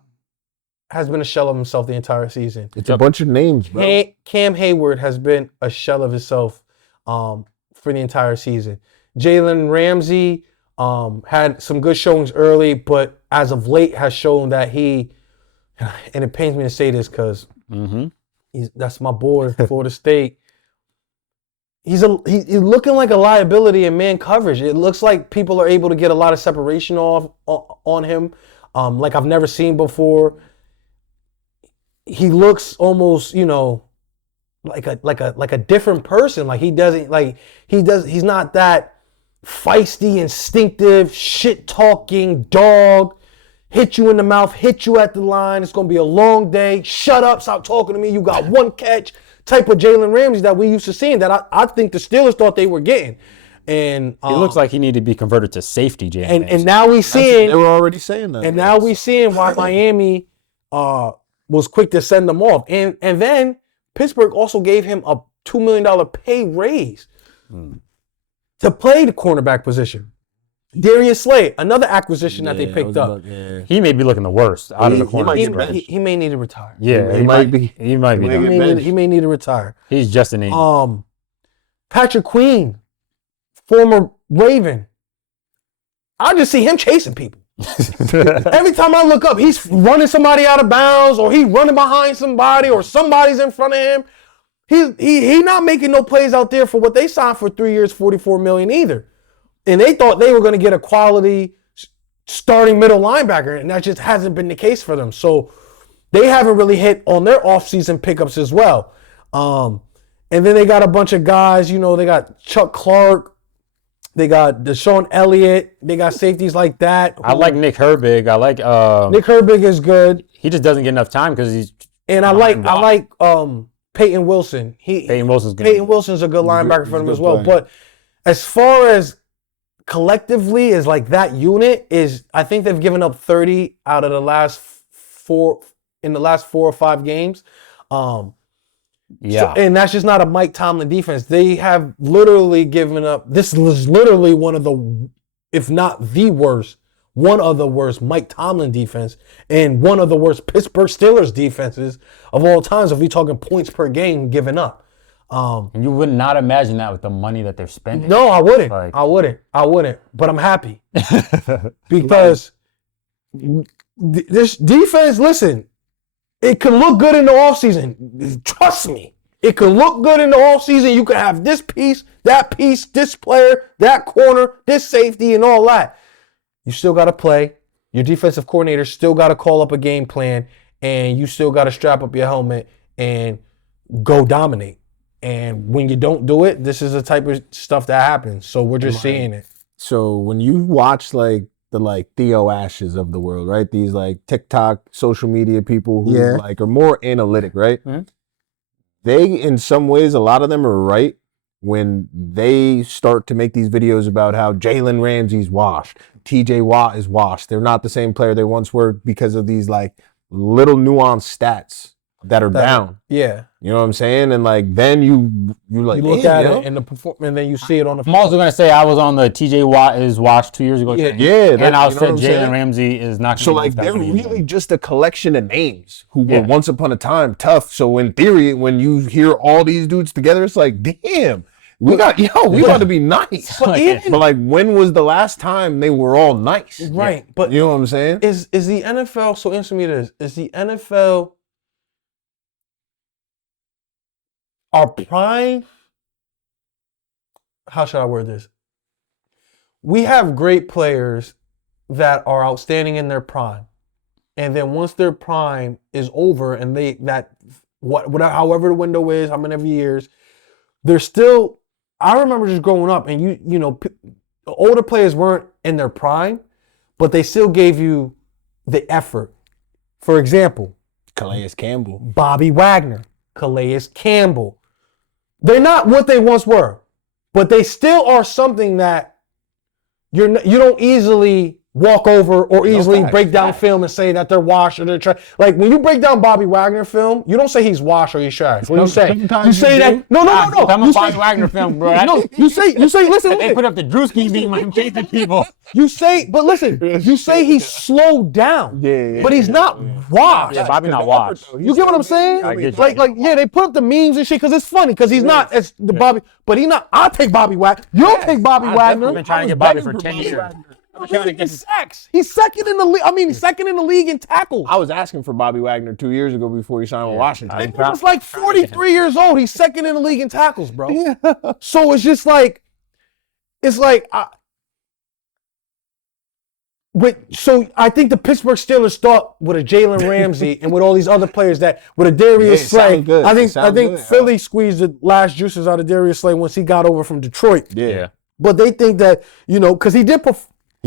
has been a shell of himself the entire season. It's a bunch of names, bro. Cam Hayward has been a shell of himself for the entire season. Jalen Ramsey had some good showings early, but as of late has shown that and it pains me to say this because that's my boy, Florida State. He's looking like a liability in man coverage. It looks like people are able to get a lot of separation on him, like I've never seen before. He looks almost, like a different person. He's not that feisty, instinctive, shit-talking dog. Hit you in the mouth, hit you at the line. It's going to be a long day. Shut up, stop talking to me. You got 1 catch type of Jalen Ramsey that we used to seeing that I think the Steelers thought they were getting. And he looks like he needed to be converted to safety, Jalen Ramsey. And now we seeing. They were already saying that. And now we seeing why Miami was quick to send them off. And then Pittsburgh also gave him a $2 million pay raise to play the cornerback position. Darius Slay, another acquisition that they picked up. He may be looking the worst out of the corner. He may need to retire. Yeah, he might be. He might be. He may need to retire. He's just an name. Patrick Queen, former Raven. I just see him chasing people. Every time I look up, he's running somebody out of bounds, or he's running behind somebody, or somebody's in front of him. He not making no plays out there for what they signed for 3 years, $44 million either. And they thought they were going to get a quality starting middle linebacker, and that just hasn't been the case for them. So they haven't really hit on their offseason pickups as well. And then they got a bunch of guys, they got Chuck Clark, they got Deshaun Elliott, they got safeties like that. I like Nick Herbig. Nick Herbig is good. He just doesn't get enough time because he's. And I like Peyton Wilson. Peyton Wilson's good. Peyton Wilson's a good linebacker for them as well. But as far as collectively as like that unit is, I think they've given up 30 out of the last four or 5 games. Yeah. And that's just not a Mike Tomlin defense. They have literally given up. This is literally one of the, if not the worst, one of the worst Mike Tomlin defense and one of the worst Pittsburgh Steelers defenses of all times if we're talking points per game given up. You would not imagine that with the money that they're spending. No, I wouldn't. Like- I wouldn't. But I'm happy. Because this defense, listen, it can look good in the offseason. Trust me. It can look good in the offseason. You can have this piece, this player, that corner, this safety, and all that. You still got to play. Your defensive coordinator still got to call up a game plan, and you still got to strap up your helmet and go dominate. And when you don't do it, this is the type of stuff that happens. So we're just seeing it. So when you watch like the Theo Ashes of the world, right? These like TikTok social media people who like are more analytic, right? Mm-hmm. They, in some ways, a lot of them are right when they start to make these videos about how Jalen Ramsey's washed, TJ Watt is washed. They're not the same player they once were because of these like little nuanced stats that are down. Yeah. You know what I'm saying? And like then you like You look at it and and then you see it on the I'm also going to say I was on the TJ Watt is washed 2 years ago. Yeah, and I you know said what I'm saying? Jalen Ramsey is not going to So like they're really just a collection of names who were once upon a time tough. So in theory, when you hear all these dudes together, it's like, damn, we got to be nice. But like, when was the last time they were all nice? Right. But you know what I'm saying? Is the NFL, so answer me this, is the NFL our prime? How should I word this? We have great players that are outstanding in their prime. And then once their prime is over and however the window is, how many years, they're still, I remember just growing up and you know, older players weren't in their prime, but they still gave you the effort. For example, Calais Campbell, Bobby Wagner, Calais Campbell. They're not what they once were, but they still are something that you don't easily walk over or easily break down film and say that they're washed or they're trash. Like when you break down Bobby Wagner film, you don't say he's washed or he's trash. What do you say? You say that no. I'm a Bobby Wagner film, bro. No, you say listen. They put up the Drewski beam when I'm chasing people. You say, but listen, you say he's slowed down. Yeah. But he's not washed. Yeah, Bobby not washed. You get what I'm saying? I get you. Like, yeah, they put up the memes and shit because it's funny because he's not as the Bobby, but he's not. I'll take Bobby Wagner. You'll take Bobby Wagner. I've been trying to get Bobby for 10 years. He's sacks. He's second in the league. I mean, he's second in the league in tackles. I was asking for Bobby Wagner 2 years ago before he signed with Washington. He was like 43 years old. He's second in the league in tackles, bro. So it's just like, so I think the Pittsburgh Steelers thought with a Jalen Ramsey and with all these other players that with a Darius Slay, I think Philly squeezed the last juices out of Darius Slay once he got over from Detroit. Yeah. But they think that, you know, because he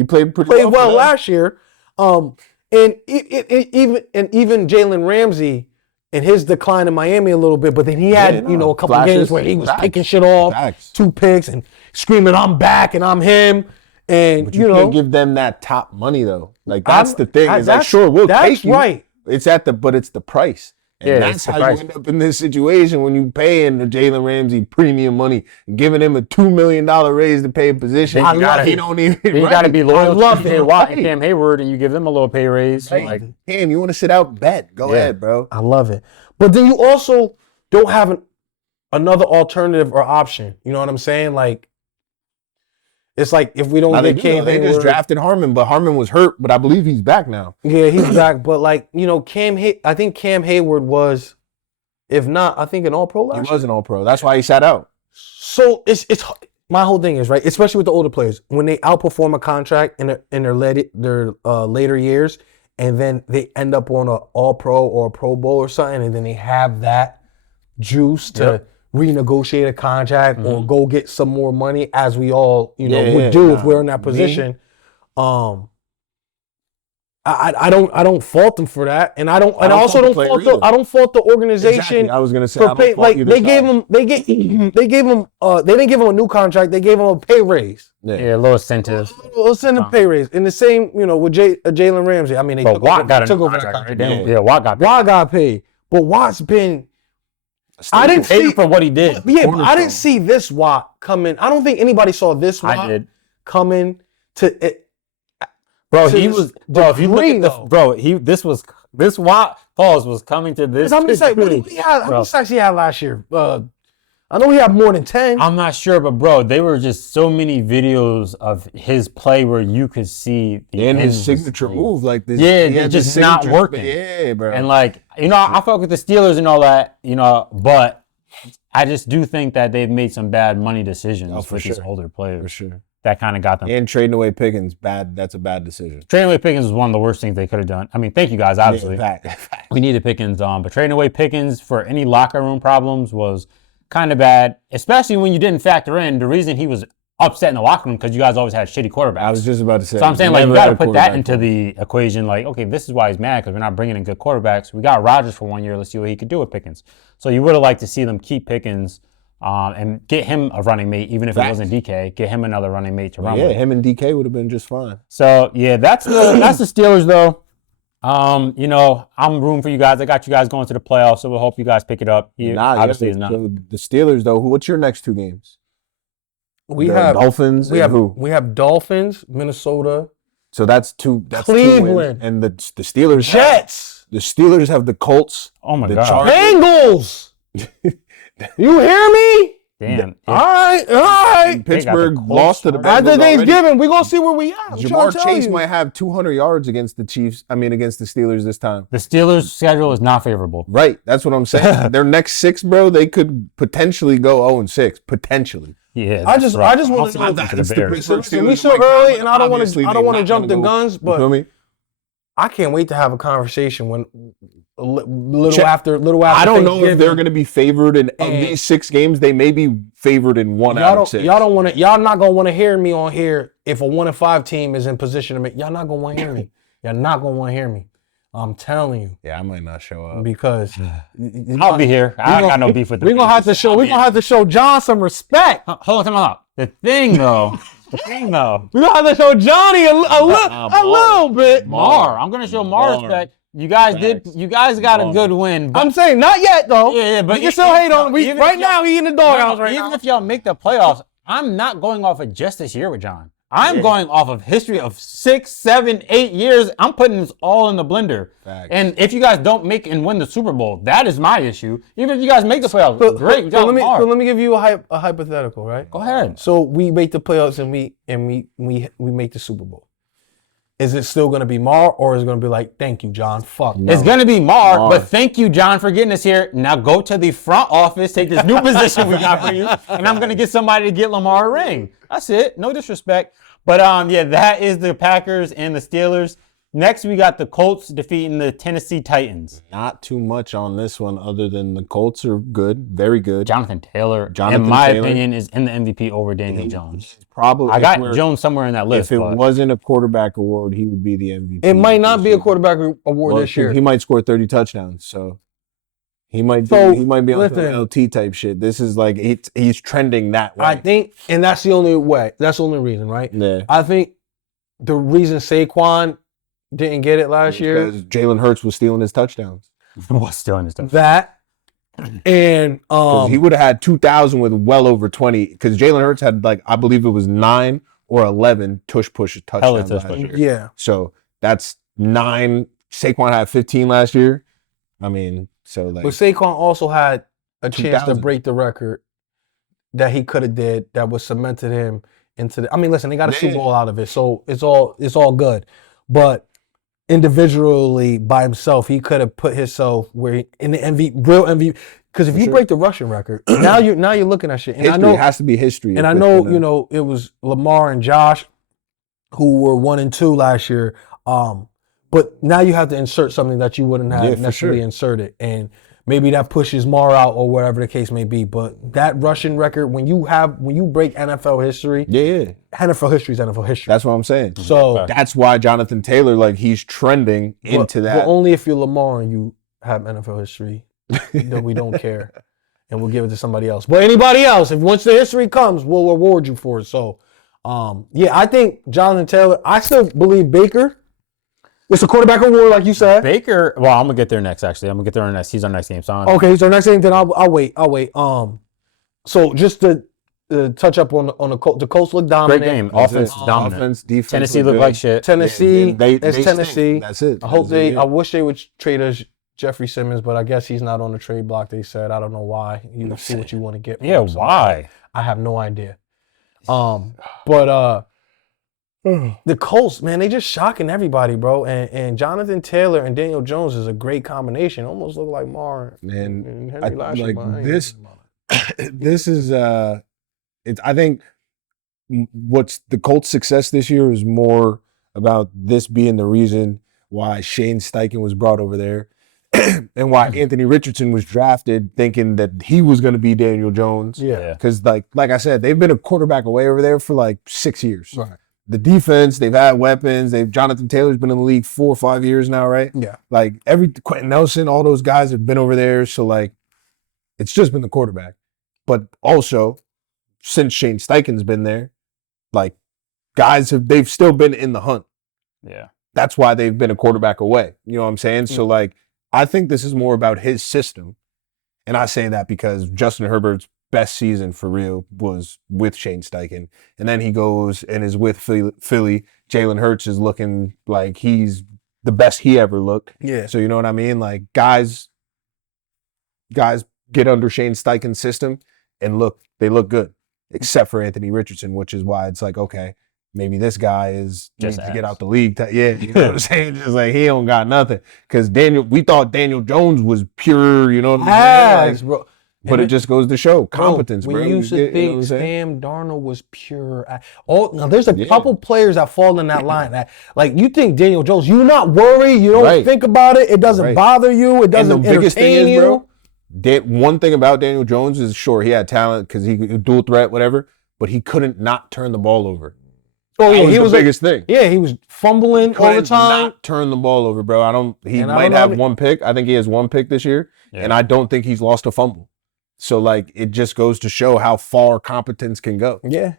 played pretty well last year. And even Jalen Ramsey in his decline in Miami a little bit, but then he had, a couple games where he was picking shit off, 2 picks and screaming, I'm back and I'm him. And but you can't give them that top money though. Like that's the thing. It's like, sure, we'll take you. Right. It's but it's the price. And that's how you end up in this situation when you paying the Jalen Ramsey premium money, giving him a $2 million raise to pay a position. You got to be loyal to TJ Watt and Cam Hayward, and you give them a little pay raise. Right. Like, Cam, you want to sit out? Bet. Go ahead, bro. I love it. But then you also don't have another alternative or option. You know what I'm saying? Like, it's like if we don't get Cam Hayward. They just drafted Harmon, but Harmon was hurt, but I believe he's back now. Yeah, he's back. But like, I think Cam Hayward was, if not, I think an All-Pro last year. He was an All-Pro. That's why he sat out. So it's my whole thing is, right, especially with the older players, when they outperform a contract in their later years, and then they end up on an All-Pro or a Pro Bowl or something, and then they have that juice to renegotiate a contract or go get some more money, as we all would do if we're in that position. I I don't fault them for that, and I don't also fault the don't player fault either. I don't fault the organization. Exactly. I was gonna say, I for don't pay, fault like either they gave side. him they gave him they didn't give him a new contract. They gave him a pay raise. Yeah, a little incentive. Let's send a pay raise. And the same, with Jalen Ramsey. I mean, they But Watt got a took new over that contract, contract. right? Yeah, Watt got paid. Watt got paid, but Watt's been. I didn't Paid see him for what he did. Yeah, but I didn't see this Watt coming. I don't think anybody saw this Watt I did. coming to it. Bro, to he this was if you look degree, at the though. bro, this Watt pause was coming to this. How many sacks? degree. How many sacks he had last year? I know he had more than 10. I'm not sure, but bro, there were just so many videos of his play where you could see the And his ends. signature move, like this. Yeah, he they're had just the not signature- working. Yeah, bro. And like, I fuck with the Steelers and all that, but I just do think that they've made some bad money decisions for with these sure. older players. For sure. That kind of got them. And trading away Pickens, bad. That's a bad decision. Trading away Pickens was one of the worst things they could have done. I mean, thank you guys, obviously. Yeah, We needed Pickens, but trading away Pickens for any locker room problems was kind of bad, especially when you didn't factor in the reason he was upset in the locker room because you guys always had shitty quarterbacks. I was just about to say. So I'm saying, like, you never got had to a put that quarterback into for him. the equation. Like, okay, this is why he's mad because we're not bringing in good quarterbacks. We got Rodgers for 1 year. Let's see what he could do with Pickens. So you would have liked to see them keep Pickens and get him a running mate, even if it wasn't DK. Get him another running mate to run with. Yeah, him and DK would have been just fine. So yeah, that's the Steelers though. I'm rooting for you guys. I got you guys going to the playoffs, so we'll hope you guys pick it up. Obviously, it's not. So the Steelers, though, what's your next two games? We The have Dolphins. We and have who? we have Dolphins, Minnesota, So that's two. That's Cleveland. 2 wins. And the Steelers. Jets, The Steelers have the Colts. Oh my the god! Chargers. Bengals. You hear me? Damn. All right. And Pittsburgh Colts, lost to the Chargers. Bengals After already. Thanksgiving, we're gonna see where we at. I'm trying Jamar to tell Chase you. might have 200 yards against the Steelers this time. The Steelers' schedule is not favorable. Right. That's what I'm saying. Their next 6, bro, they could potentially go 0-6. Potentially. Yeah, I just want to know. the Bears. Listen, we so early, and I don't want Obviously, to. I they're don't want to not jump the gonna go- guns, You feel but me? I can't wait to have a conversation when little Check. after. I don't know if Thanksgiving. they're going to be favored in of And- these 6 games. They may be favored in 1 out of 6. Y'all don't want to. Y'all not gonna want to hear me on here if a 1-5 team is in position to make. Y'all not gonna want to hear me. Y'all not gonna want to hear me. I'm telling you Yeah, I might not show up. because I'll be here. I got no beef with the we're gonna have to show. We're gonna have to show John some respect. Hold on, time out. The thing though, We're gonna have to show Johnny a little bit. Mar. I'm gonna show Mar Mar. respect. You guys got a good win. But I'm saying not yet though. Yeah, but we can still hate on him. even Right if y'all- now he in the doghouse right even now. if y'all make the playoffs, I'm not going off of just this year with John. I'm going off of history of 6, 7, 8 years. I'm putting this all in the blender. Facts. And if you guys don't make and win the Super Bowl, that is my issue. Even if you guys make the playoffs, great. So y'all are. let me give you a hypothetical, right? Go ahead. So we make the playoffs and we make the Super Bowl. Is it still going to be Mar or is it going to be like, thank you, John? Fuck. It's going to be Mar, Mar. but thank you, John, for getting us here. Now go to the front office, take this new position we got for you, and I'm going to get somebody to get Lamar a ring. That's it. No disrespect. But yeah, that is the Packers and the Steelers. Next, we got the Colts defeating the Tennessee Titans. Not too much on this one other than the Colts are good, very good. Jonathan Taylor, Jonathan in my Taylor. opinion, is in the MVP over Daniel Jones. Probably. I if got we're- Jones somewhere in that list. If it but wasn't a quarterback award, he would be the MVP. It might not this be a year. quarterback award Well, this year. He might score 30 touchdowns, so he might So, he might be on some listen. LT type shit. This is like he's trending that way. I think, and that's the only way. That's the only reason, right? Yeah. I think the reason Saquon didn't get it last year, Because Jalen Hurts was stealing his touchdowns. was still in his stuff. that, and 'Cause he would have had 2,000 with well over 20. Because Jalen Hurts had like I believe it was 9 or 11 tush push Hella touchdowns tush last pushes. year. yeah. So that's 9. Saquon had 15 last year. I mean, so like But Saquon also had a chance to 2000. break the record that he could have did that was cemented him into the. I mean, listen, they got a Super Yeah. Bowl out of it, so it's all good. But individually by himself, he could have put himself where in the real MVP. Because if you sure. break the rushing record, now you're looking at shit. And history I know, has to be history. and I know, it was Lamar and Josh who were 1 and 2 last year. But now you have to insert something that you wouldn't have Yeah, for necessarily sure. inserted. And maybe that pushes Mar out or whatever the case may be. But that rushing record, when you break NFL history, NFL history is NFL history. That's what I'm saying. So that's why Jonathan Taylor, like, he's trending into that. But only if you're Lamar and you have NFL history, then we don't care. And we'll give it to somebody else. But anybody else, if once the history comes, we'll reward you for it. So, I think Jonathan Taylor, I still believe Baker. It's a quarterback award, like you said. Baker, well, I'm going to get there next, actually. I'm going to get there next. He's our next game. So okay, so next game, then I'll wait. So just to touch up on the Colts look dominant. Great game. Offense dominant. Offense, defense. Tennessee looked like shit. Tennessee, it's Tennessee. Stink. That's it. I wish they would trade us Jeffrey Simmons, but I guess he's not on the trade block, they said. I don't know why. You see what you want to get. Yeah, why? I have no idea. But the Colts, man, they just shocking everybody, bro. And Jonathan Taylor and Daniel Jones is a great combination. Almost look like Mar and Henry Lashley. This is I think what's the Colts' success this year is more about this being the reason why Shane Steichen was brought over there and why Anthony Richardson was drafted thinking that he was going to be Daniel Jones. Yeah. Because like I said, they've been a quarterback away over there for like 6 years. Right. The defense, they've had weapons. Jonathan Taylor's been in the league 4 or 5 years now, right? Yeah. Like Quentin Nelson, all those guys have been over there. So like, it's just been the quarterback. But also, since Shane Steichen's been there, like they've still been in the hunt. Yeah. That's why they've been a quarterback away. You know what I'm saying? So like, I think this is more about his system. And I say that because Justin Herbert's best season for real was with Shane Steichen. And then he goes and is with Philly. Jalen Hurts is looking like he's the best he ever looked. Yeah. So you know what I mean? Like guys get under Shane Steichen's system and they look good. Except for Anthony Richardson, which is why it's like, okay, maybe this guy needs to get out the league. You know what I'm saying? Just like he don't got nothing. Because we thought Daniel Jones was pure, you know what I'm saying? Bro. But it just goes to show competence, bro. We used to think Sam Darnold was pure. Now there's a couple players that fall in that line. That, like, you think Daniel Jones, you not worry, you don't think about it, it doesn't bother you, it doesn't entertain you. Bro, one thing about Daniel Jones is, sure, he had talent because he could dual threat, whatever, but he couldn't not turn the ball over. Oh yeah, he was the biggest thing. Yeah, he was fumbling all the time. Not turn the ball over, bro. He might have one pick. I think he has one pick this year, and I don't think he's lost a fumble. So like, it just goes to show how far competence can go. Yeah.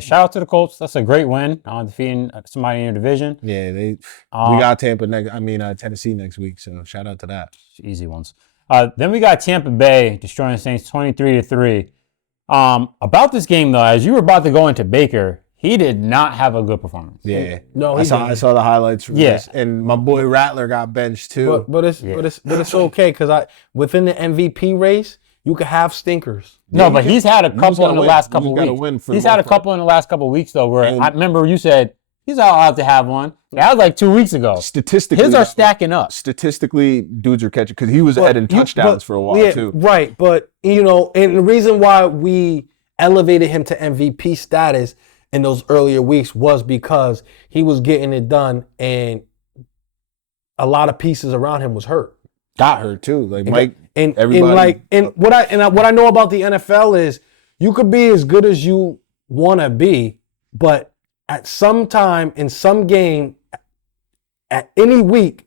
Shout out to the Colts. That's a great win on defeating somebody in your division. Yeah, we got Tennessee next week. So shout out to that. Easy ones. Then we got Tampa Bay destroying the Saints 23-3. About this game though, as you were about to go into Baker, he did not have a good performance. Yeah, no, I saw the highlights from this, and my boy Rattler got benched too. But it's okay because within the MVP race, you could have stinkers. No, but he's had a couple in the last couple weeks. He's had a couple in the last couple weeks though, where I remember you said he's allowed to have one. That was like 2 weeks ago. Statistically, his are stacking up. Statistically, dudes are catching because he was adding touchdowns for a while too. Right, but and the reason why we elevated him to MVP status in those earlier weeks was because he was getting it done, and a lot of pieces around him was hurt. Got hurt too, like Mike. What I know about the NFL is you could be as good as you want to be, but at some time in some game, at any week,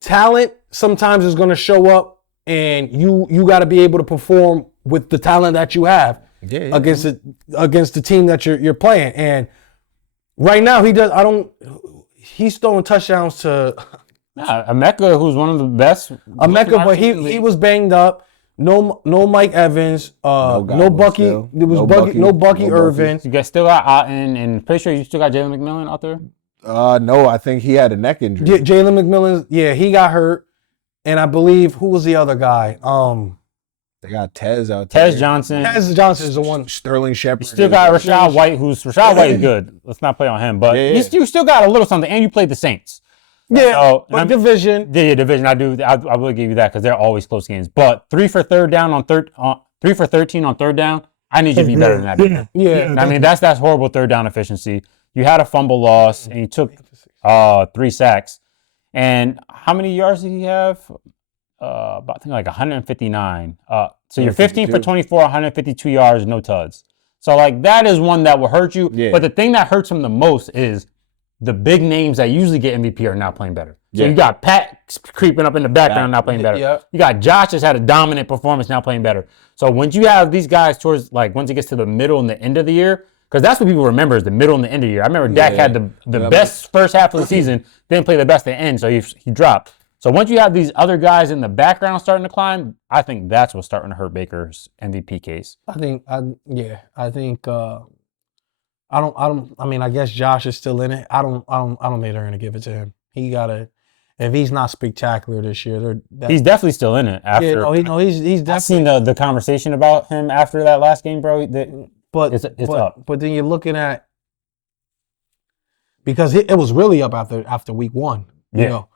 talent sometimes is going to show up, and you got to be able to perform with the talent that you have against the team that you're playing. And right now he's throwing touchdowns to Emeka, who's one of the best. Emeka, but he was banged up. No Mike Evans. No Bucky. There was no Bucky Irvin. You guys still got Otten, and pretty sure you still got Jalen McMillan out there. No, I think he had a neck injury. Jalen McMillan, he got hurt, and I believe who was the other guy? They got Tez out there. Tez Johnson. Tez Johnson is the one. Sterling Shepard. You still got Rashad White, Rashad White is good. Let's not play on him, but you still got a little something, and you played the Saints. Yeah, but division. Yeah, division. I will give you that because they're always close games. But 3 for 13 on third down. I need you to be better than that. Yeah. I mean, that's horrible third down efficiency. You had a fumble loss, and you took 3 sacks. And how many yards did he have? about I think like 159. So you're 15 for 24, 152 yards, no tuds. So like that is one that will hurt you. Yeah. But the thing that hurts him the most is the big names that usually get MVP are now playing better. So you got Pat creeping up in the background, now playing better. Yeah. You got Josh that's had a dominant performance, now playing better. So once you have these guys towards like once it gets to the middle and the end of the year, because that's what people remember is the middle and the end of the year. I remember Dak had the best first half of the season, didn't play the best at the end, so he dropped. So once you have these other guys in the background starting to climb, I think that's what's starting to hurt Baker's MVP case. I think I mean, I guess Josh is still in it. I don't think they're gonna give it to him. He gotta, if he's not spectacular this year, he's definitely still in it. After he's definitely. I've seen the conversation about him after that last game, bro. But it's up. But then you're looking at, because it was really up after week one. You know,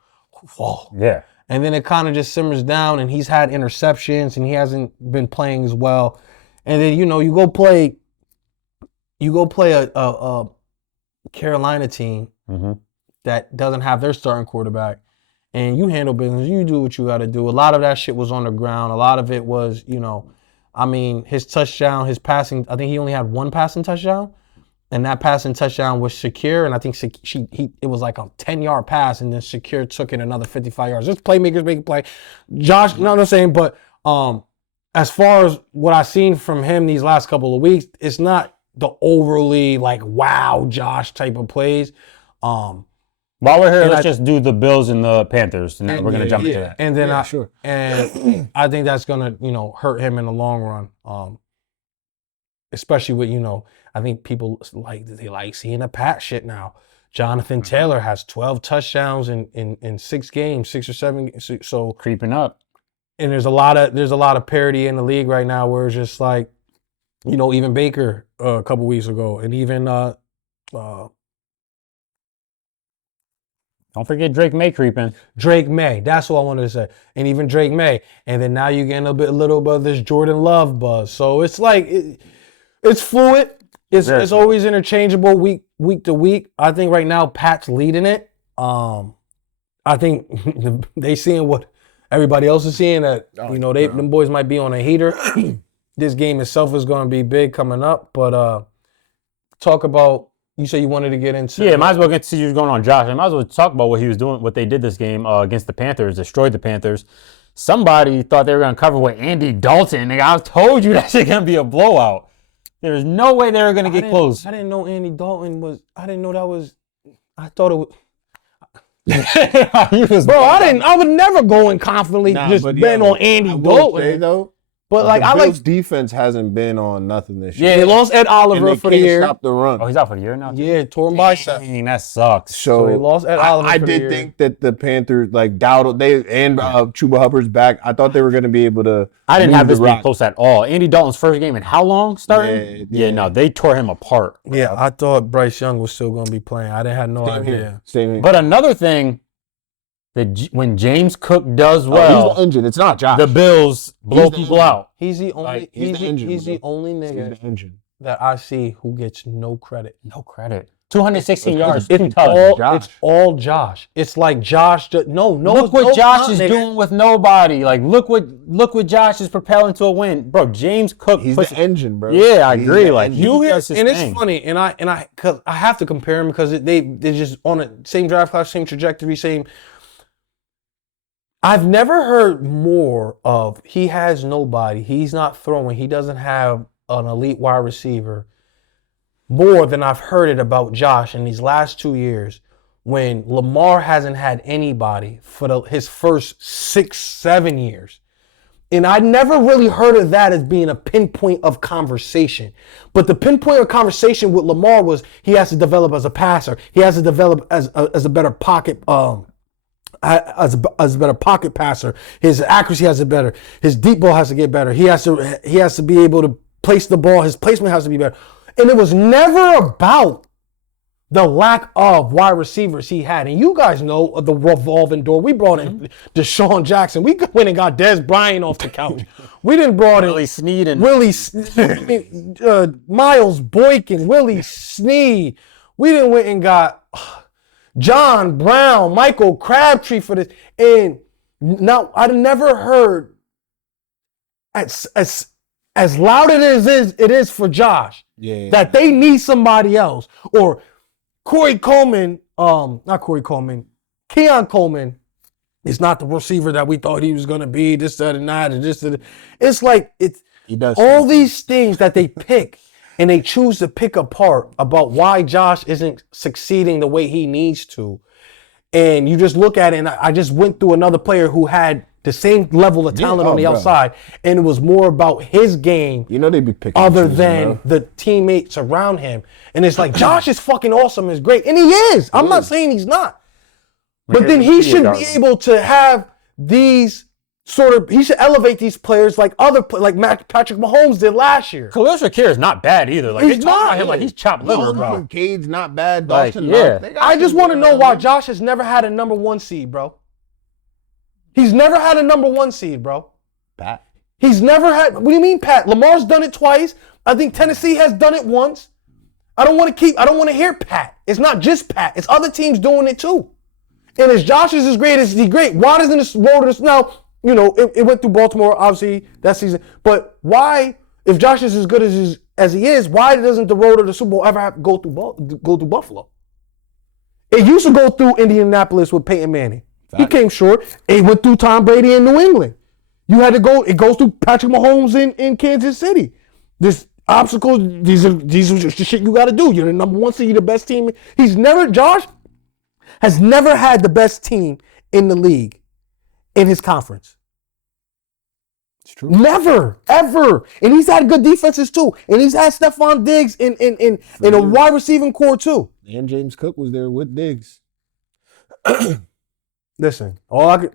whoa. Yeah. And then it kind of just simmers down, and he's had interceptions, and he hasn't been playing as well. And then you go play a Carolina team that doesn't have their starting quarterback, and you handle business. You do what you got to do. A lot of that shit was on the ground. A lot of it was, I mean, his touchdown, his passing. I think he only had one passing touchdown, and that passing touchdown was secure. And I think it was like a 10-yard pass, and then Secure took it another 55 yards. Just playmakers making play. Josh, you know what I'm saying? But as far as what I've seen from him these last couple of weeks, it's not the overly like wow Josh type of plays. While we're here, let's just do the Bills and the Panthers, and then we're gonna jump into that. And then and I think that's gonna hurt him in the long run. Especially with I think people like seeing the Pat shit now. Jonathan Taylor has 12 touchdowns in 6 games, 6 or 7. So creeping up. And there's a lot of parity in the league right now where it's just like, even Baker a couple weeks ago, and even don't forget Drake May creeping. Drake May, that's what I wanted to say. And even Drake May. And then now you're getting a little bit of this Jordan Love buzz. So it's like, it's fluid. It's always interchangeable week to week. I think right now Pat's leading it. I think they seeing what everybody else is seeing, that, them boys might be on a heater. This game itself is going to be big coming up. But talk about, you say you wanted to get into... Yeah, might as well get to see what's going on, Josh. I might as well talk about what he was doing, what they did this game against the Panthers, destroyed the Panthers. Somebody thought they were going to cover with Andy Dalton. Nigga, I told you that shit going to be a blowout. There's no way they were going to get close. I didn't know Andy Dalton was... I didn't know that was... I thought it was... Bro, I would never go in confidently bet on Andy Dalton. But like, the Bills' defense hasn't been on nothing this year. Yeah, they lost Ed Oliver for the year. Stop the run. Oh, he's out for the year now? Yeah, torn bicep. Dang, that sucks. So they lost Ed Oliver I for the did year. think that the Panthers, like Dowdle, Chuba Hubbard's back. I thought they were going to be able to. I didn't have this being close at all. Andy Dalton's first game in how long starting? Yeah, no, they tore him apart. Yeah, I thought Bryce Young was still going to be playing. I didn't have no idea. Same here. But another thing, when James Cook does well, he's the engine. It's not Josh. The Bills blow people out. He's the only. He's the only nigga that I see who gets no credit. No credit. 216 yards. It's all Josh. It's like Josh. Look what Josh is doing with nobody. Like look what Josh is propelling to a win, bro. James Cook. He's the engine, bro. Yeah, I agree. Like it's funny, and I because I have to compare him because they're just on the same draft class, same trajectory, same. I've never heard more of he has nobody. He's not throwing. He doesn't have an elite wide receiver. More than I've heard it about Josh in these last 2 years, when Lamar hasn't had anybody for his first 6-7 years. And I never really heard of that as being a pinpoint of conversation. But the pinpoint of conversation with Lamar was he has to develop as a passer. He has to develop as a better pocket as a better pocket passer. His accuracy has to be better. His deep ball has to get better. He has to be able to place the ball. His placement has to be better. And it was never about the lack of wide receivers he had. And you guys know the revolving door. We brought in Deshaun Jackson. We went and got Des Bryant off the couch. We didn't brought in Willie Snead and Miles Boykin, Willie Snead. We didn't went and got John Brown, Michael Crabtree for this. And Now, I've never heard as loud as it is for Josh that they need somebody else. Or Corey Coleman, not Corey Coleman, Keon Coleman is not the receiver that we thought he was going to be, this, that, and that, and this, that. It's like, He does all these things that they pick and they choose to pick apart about why Josh isn't succeeding the way he needs to. And you just look at it, and I just went through another player who had the same level of talent on the outside, and it was more about his game. You know they be picking other than the teammates around him. And it's like, Josh is fucking awesome, is great. And he is. I'm not saying he's not. But then he should be able to have these he should elevate these players like Patrick Mahomes did last year. Khalil Shakir is not bad either. Like, they talk about him like he's chopped liver, bro. Cade's not bad. Like, Dawson, yeah. I just want to know why Josh has never had a number 1 seed, bro. He's never had a number 1 seed, bro. Pat. He's never had. What do you mean, Pat? Lamar's done it twice. I think Tennessee has done it once. I don't want to hear Pat. It's not just Pat. It's other teams doing it too. And as Josh is as great as he's great, why doesn't this roll to this now? You know, it went through Baltimore, obviously, that season. But why, if Josh is as good as he is, why doesn't the road to the Super Bowl ever have to go through Buffalo? It used to go through Indianapolis with Peyton Manning. He came short. It went through Tom Brady in New England. You had to go. It goes through Patrick Mahomes in Kansas City. This obstacles. These are just the shit you got to do. You're the number 1 seed, you're the best team. Josh has never had the best team in the league in his conference. It's true. Never, ever. And he's had good defenses too. And he's had Stephon Diggs in a wide receiving core too. And James Cook was there with Diggs. Listen, I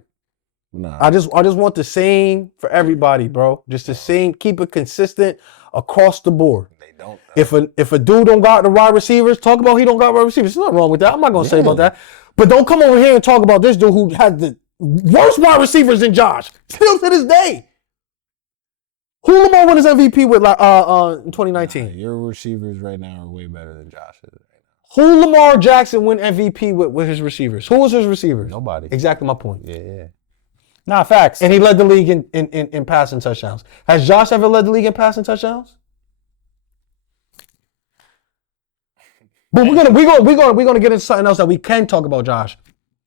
just want the same for everybody, bro. Just the same. Keep it consistent across the board. They don't. If a dude don't got the wide receivers, talk about he don't got wide receivers. There's nothing wrong with that. I'm not gonna say about that. But don't come over here and talk about this dude who had the worst wide receivers than Josh. Still to this day. Who Lamar won his MVP with in 2019? Your receivers right now are way better than Josh's right now. Who Lamar Jackson win MVP with his receivers? Who was his receivers? Nobody. Exactly my point. Yeah. Nah, facts. And he led the league in passing touchdowns. Has Josh ever led the league in passing touchdowns? But we're gonna get into something else that we can talk about Josh.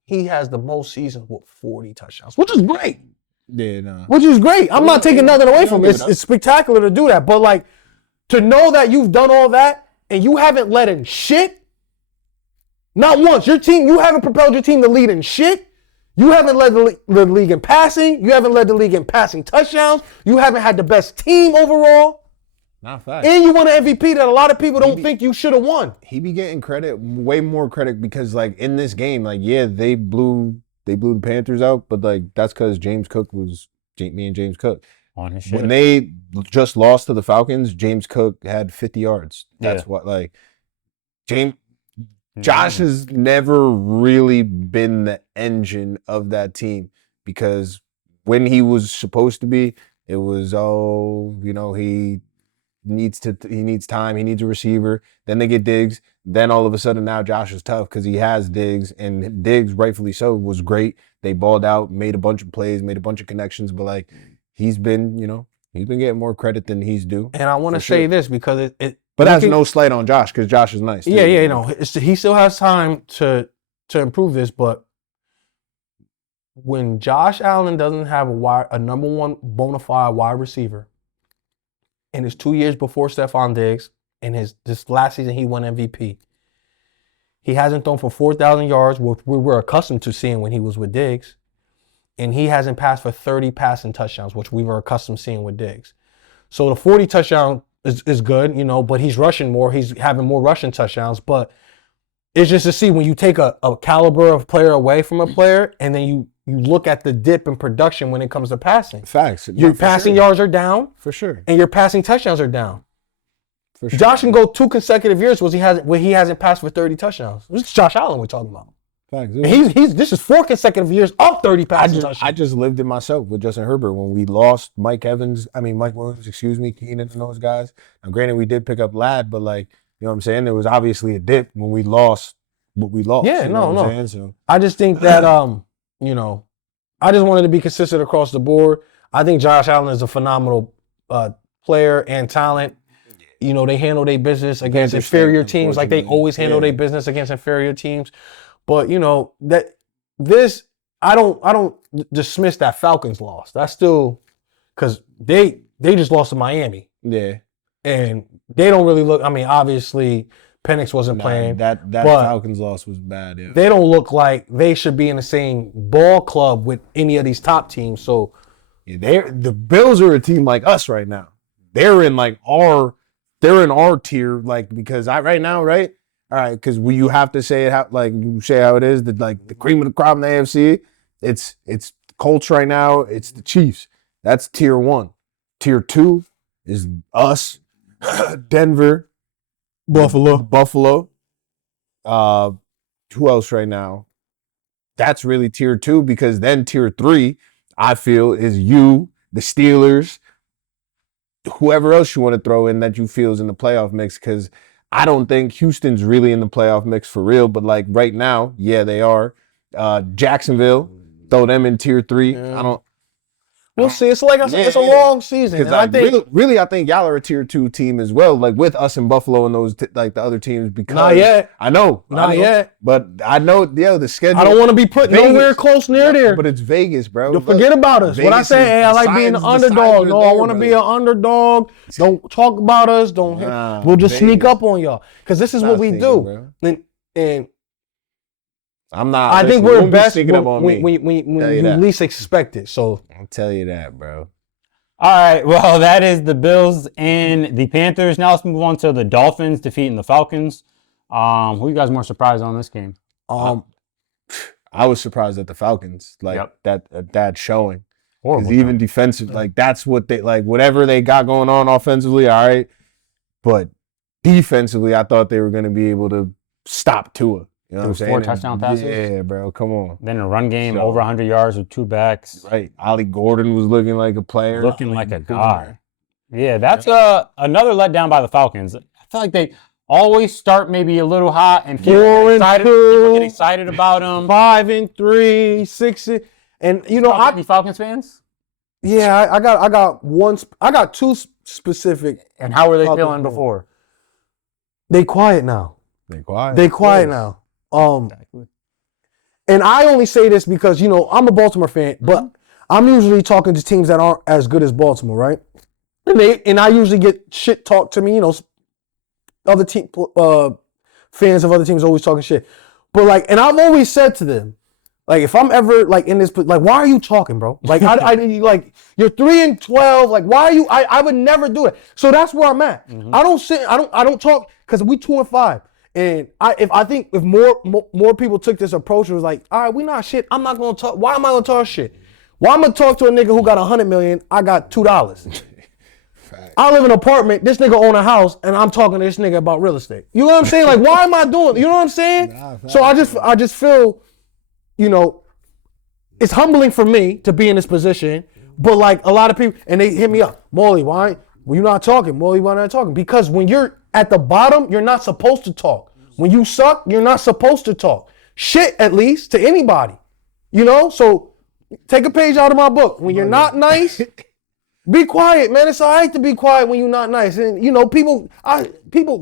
He has the most seasons with 40 touchdowns, which is great. Yeah, no. Which is great. I'm not taking nothing away from it. It's spectacular to do that. But like, to know that you've done all that and you haven't led in shit, not once. You haven't propelled your team to lead in shit. You haven't led the league in passing. You haven't led the league in passing touchdowns. You haven't had the best team overall. Not fact. And you won an MVP that a lot of people don't think you should have won. He be getting credit, way more credit, because like in this game, like they blew the Panthers out, but like that's because James Cook was me and James Cook. On his shit. When they just lost to the Falcons, James Cook had 50 yards. That's what like Josh has never really been the engine of that team, because when he was supposed to be, it was he needs time, he needs a receiver. Then they get Diggs. Then all of a sudden now Josh is tough because he has Diggs, and Diggs, rightfully so, was great. They balled out, made a bunch of plays, made a bunch of connections, but like he's been getting more credit than he's due. And I want to say this because but that's no slight on Josh, because Josh is nice. He still has time to improve this, but when Josh Allen doesn't have a number 1 bona fide wide receiver, in his 2 years before Stephon Diggs, and this last season he won MVP, he hasn't thrown for 4,000 yards, which we were accustomed to seeing when he was with Diggs, and he hasn't passed for 30 passing touchdowns, which we were accustomed to seeing with Diggs. So the 40 touchdown is good, but he's rushing more. He's having more rushing touchdowns. But it's just to see when you take a caliber of player away from a player, and then you look at the dip in production when it comes to passing. Facts. Your passing yards are down. For sure. And your passing touchdowns are down. For sure. Josh can go 2 consecutive years where he hasn't passed for 30 touchdowns. This is Josh Allen we're talking about. Facts. This is 4 consecutive years of 30 passing touchdowns. I just lived it myself with Justin Herbert when we lost Mike Williams, Keenan and those guys. Now, granted, we did pick up Ladd, but like, you know what I'm saying? There was obviously a dip when we lost what we lost. Yeah, you know no. what I'm saying? So I just think that, I just wanted to be consistent across the board. I think Josh Allen is a phenomenal player and talent. You know, they handle their business against inferior teams like they always handle their business against inferior teams. But you know I don't dismiss that Falcons loss. That's still because they just lost to Miami. Yeah, and they don't really look. I mean, obviously Penix wasn't playing. That Falcons loss was bad. Yeah, they don't look like they should be in the same ball club with any of these top teams. So the Bills are a team like us right now. They're in our tier, like because right now, right? All right, because you have to say it you say how it is. That like the cream of the crop in the AFC. It's Colts right now. It's the Chiefs. That's tier 1. Tier 2 is us, Denver, Buffalo. Who else right now? That's really tier 2 because then tier 3, I feel, is you, the Steelers, whoever else you want to throw in that you feel is in the playoff mix. Because I don't think Houston's really in the playoff mix for real. But like right now, yeah, they are. Jacksonville, throw them in tier 3. Yeah. We'll see. It's like it's a long season. Because I think really, I think y'all are a tier 2 team as well, like with us and Buffalo and those like the other teams. Because not yet. I know, yet. But I know, the schedule. I don't want to be put nowhere close near there. But it's Vegas, bro. Don't forget about us. What I say, hey, I like being an underdog. No, I want to be an underdog. Don't talk about us. We'll just sneak up on y'all because this is what we do. And I'm not. I think we're best when you least expect it. So I'll tell you that, bro. All right. Well, that is the Bills and the Panthers. Now let's move on to the Dolphins defeating the Falcons. Who you guys more surprised on this game? I was surprised at the Falcons, that showing. Because even defensive, like that's what they like. Whatever they got going on offensively, all right. But defensively, I thought they were going to be able to stop Tua. You know what I'm saying? 4 touchdown passes? Yeah, bro. Come on. Then a run game, over 100 yards with 2 backs. Right. Ollie Gordon was looking like a player. Looking like a guy. Yeah, that's another letdown by the Falcons. I feel like they always start maybe a little hot and people get excited about them. 5-3, 6. And you know, any Falcons fans? Yeah, I got 2 specific. And how were they feeling before? They quiet now. They quiet. They quiet now. Exactly. And I only say this because, you know, I'm a Baltimore fan, but I'm usually talking to teams that aren't as good as Baltimore, right? And I usually get shit talked to me, you know, other team fans of other teams always talking shit. But like, and I've always said to them, like, if I'm ever like in this, like, why are you talking, bro? Like, I like you're 3-12. Like, why are you? I would never do it. So that's where I'm at. I don't talk because we 2-5. And I think if more people took this approach, it was like, all right, we not shit. I'm not gonna talk. Why am I gonna talk shit? Why am I gonna talk to a nigga who got $100 million? I got $2. I live in an apartment. This nigga own a house, and I'm talking to this nigga about real estate. You know what I'm saying? Like, why am I doing? You know what I'm saying? So I just feel, you know, it's humbling for me to be in this position. But like a lot of people, and they hit me up, Molly, why? Well, you're not talking. Molly, why not talking? Because when you're at the bottom, you're not supposed to talk. When you suck, you're not supposed to talk. Shit, at least, to anybody. You know? So take a page out of my book. When you're not nice, be quiet, man. It's all right to be quiet when you're not nice. And, you know, people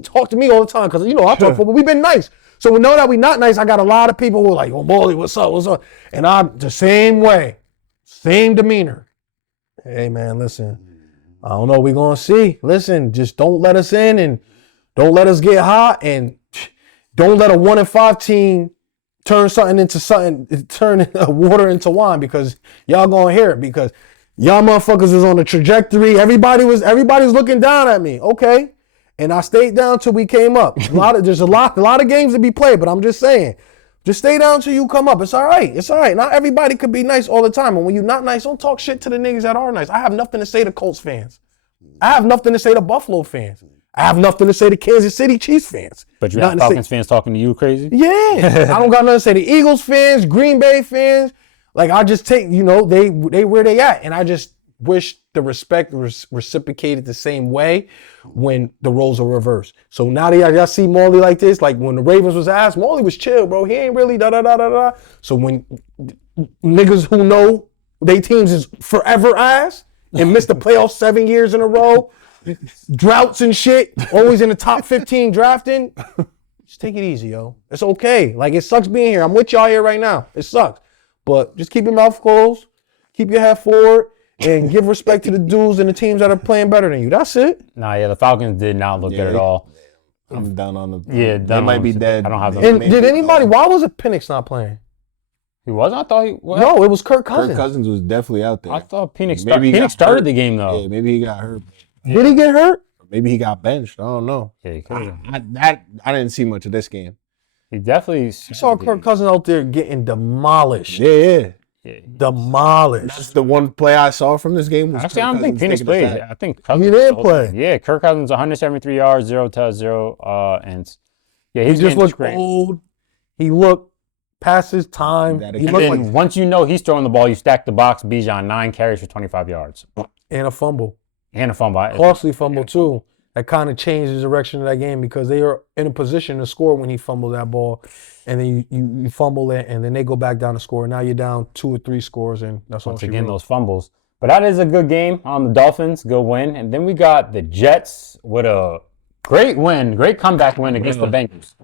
talk to me all the time because, you know, I talk football. We've been nice. So we know that we're not nice. I got a lot of people who are like, oh, Molly, what's up? What's up? And I'm the same way. Same demeanor. Hey, man, listen. I don't know what we're going to see. Listen, just don't let us in and don't let us get hot and don't let a 1-5 team turn water into wine because y'all going to hear it because y'all motherfuckers was on the trajectory. Everybody was looking down at me. Okay. And I stayed down till we came up. There's a lot of games to be played, but I'm just saying, just stay down till you come up. It's all right. It's all right. Not everybody could be nice all the time. And when you're not nice, don't talk shit to the niggas that are nice. I have nothing to say to Colts fans. I have nothing to say to Buffalo fans. I have nothing to say to Kansas City Chiefs fans. But you have Falcons fans talking to you crazy? Yeah. I don't got nothing to say to Eagles fans, Green Bay fans. Like, I just take, you know, they where they at. And I just wish the respect was reciprocated the same way when the roles are reversed. So now that y'all see Morley like this, like when the Ravens was asked, Morley was chill, bro. He ain't really da-da-da-da-da. So when niggas who know they teams is forever ass and missed the playoffs 7 years in a row, droughts and shit, always in the top 15 drafting. Just take it easy, yo. It's okay. Like, it sucks being here. I'm with y'all here right now. It sucks. But just keep your mouth closed, keep your head forward, and give respect to the dudes and the teams that are playing better than you. That's it. Nah, yeah, the Falcons did not look good at all. I'm down on the. Yeah, they might be dead. I don't have them. And did anybody? Why was it Penix not playing? He wasn't? I thought he was. No, it was Kirk Cousins. Kirk Cousins was definitely out there. I thought Penix Maybe he Penix got started hurt. the game, though. Yeah, maybe he got hurt. Did he get hurt? Maybe he got benched. I don't know. Yeah, he could. I didn't see much of this game. He definitely I saw Kirk Cousins out there getting demolished. Yeah. Demolished. That's the one play I saw from this game. Was Actually, I Kirk don't think Cousins Penix taking a played. sack. I think Cousins He didn't the whole play. time. Yeah, Kirk Cousins 173 yards, 0 touchdowns, 0 and yeah, He he's just looked great. old. He looked past his time. That He And looked then like once you know he's throwing the ball, you stack the box. Bijan 9 carries for 25 yards and a fumble. and a fumble. Costly fumble too. That kind of changed the direction of that game because they are in a position to score when he fumbled that ball, and then you fumble it, and then they go back down to score. Now you're down 2 or 3 scores, and that's all Once she again, wrote. those fumbles. But that is a good game on the Dolphins. Good win. And then we got the Jets with a great win, great comeback win against the Bengals.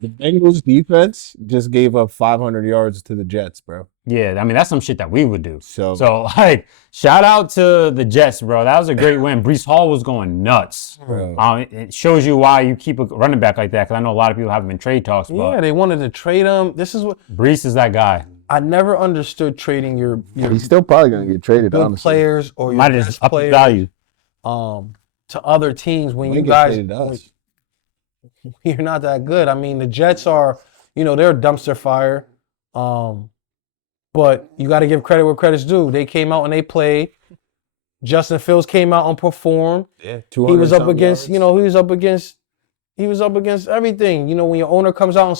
The Bengals defense just gave up 500 yards to the Jets, bro. Yeah, I mean, that's some shit that we would do. So like, shout out to the Jets, bro. That was a great win. Brees Hall was going nuts. Bro. It shows you why you keep a running back like that, because I know a lot of people have him in trade talks, but Yeah, they wanted to trade him. This is what Brees is that guy. I never understood trading your he's still probably gonna get traded. good Honestly, players or your Might have best just up his players value. To other teams when He you get guys traded to us. you're not that good. I mean, the Jets are, they're a dumpster fire. But you got to give credit where credit's due. They came out and they played. Justin Fields came out and performed. Yeah, He was up against, he was up against everything. When your owner comes out and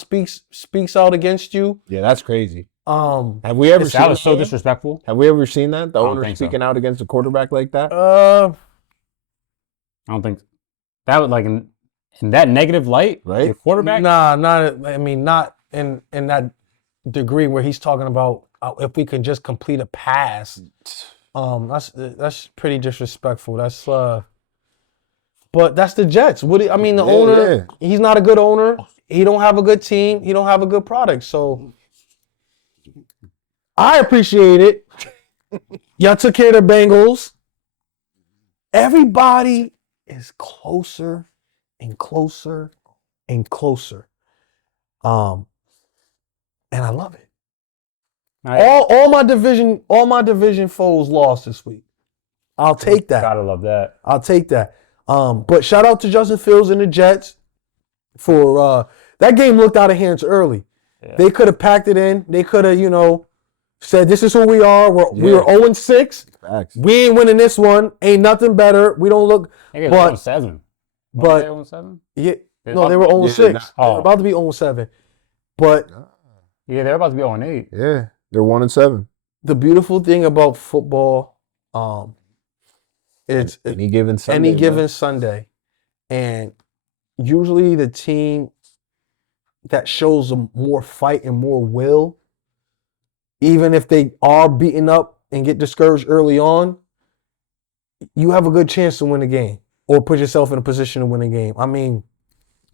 speaks out against you. Yeah, that's crazy. Have we ever seen That was so that? disrespectful. Have we ever seen that? The don't owner think so. speaking out against a quarterback like that? I don't think that was like in that negative light, Right? your quarterback. not in that degree where he's talking about if we can just complete a pass. That's pretty disrespectful. But that's the Jets. The owner, he's not a good owner. He don't have a good team. He don't have a good product. So I appreciate it. Y'all took care of the Bengals. Everybody is closer and closer and closer. And I love it. All my division foes lost this week. I'll take that. Gotta love that. I'll take that. But shout out to Justin Fields and the Jets for that game looked out of hands early. Yeah. They could have packed it in. They could have, said this is who we are. We were 0-6. Facts. We ain't winning this one. Ain't nothing better. We don't look. They But- got 7. But 7? yeah, no, they were 0-6. Yeah, They were about to be 0-7. But Yeah, they're about to be 0-8. Yeah, they're 1-7. the beautiful thing about football, it's Any given Sunday. any given man. Sunday, and usually the team that shows more fight and more will, even if they are beaten up and get discouraged early on, you have a good chance to win the game or put yourself in a position to win a game. I mean,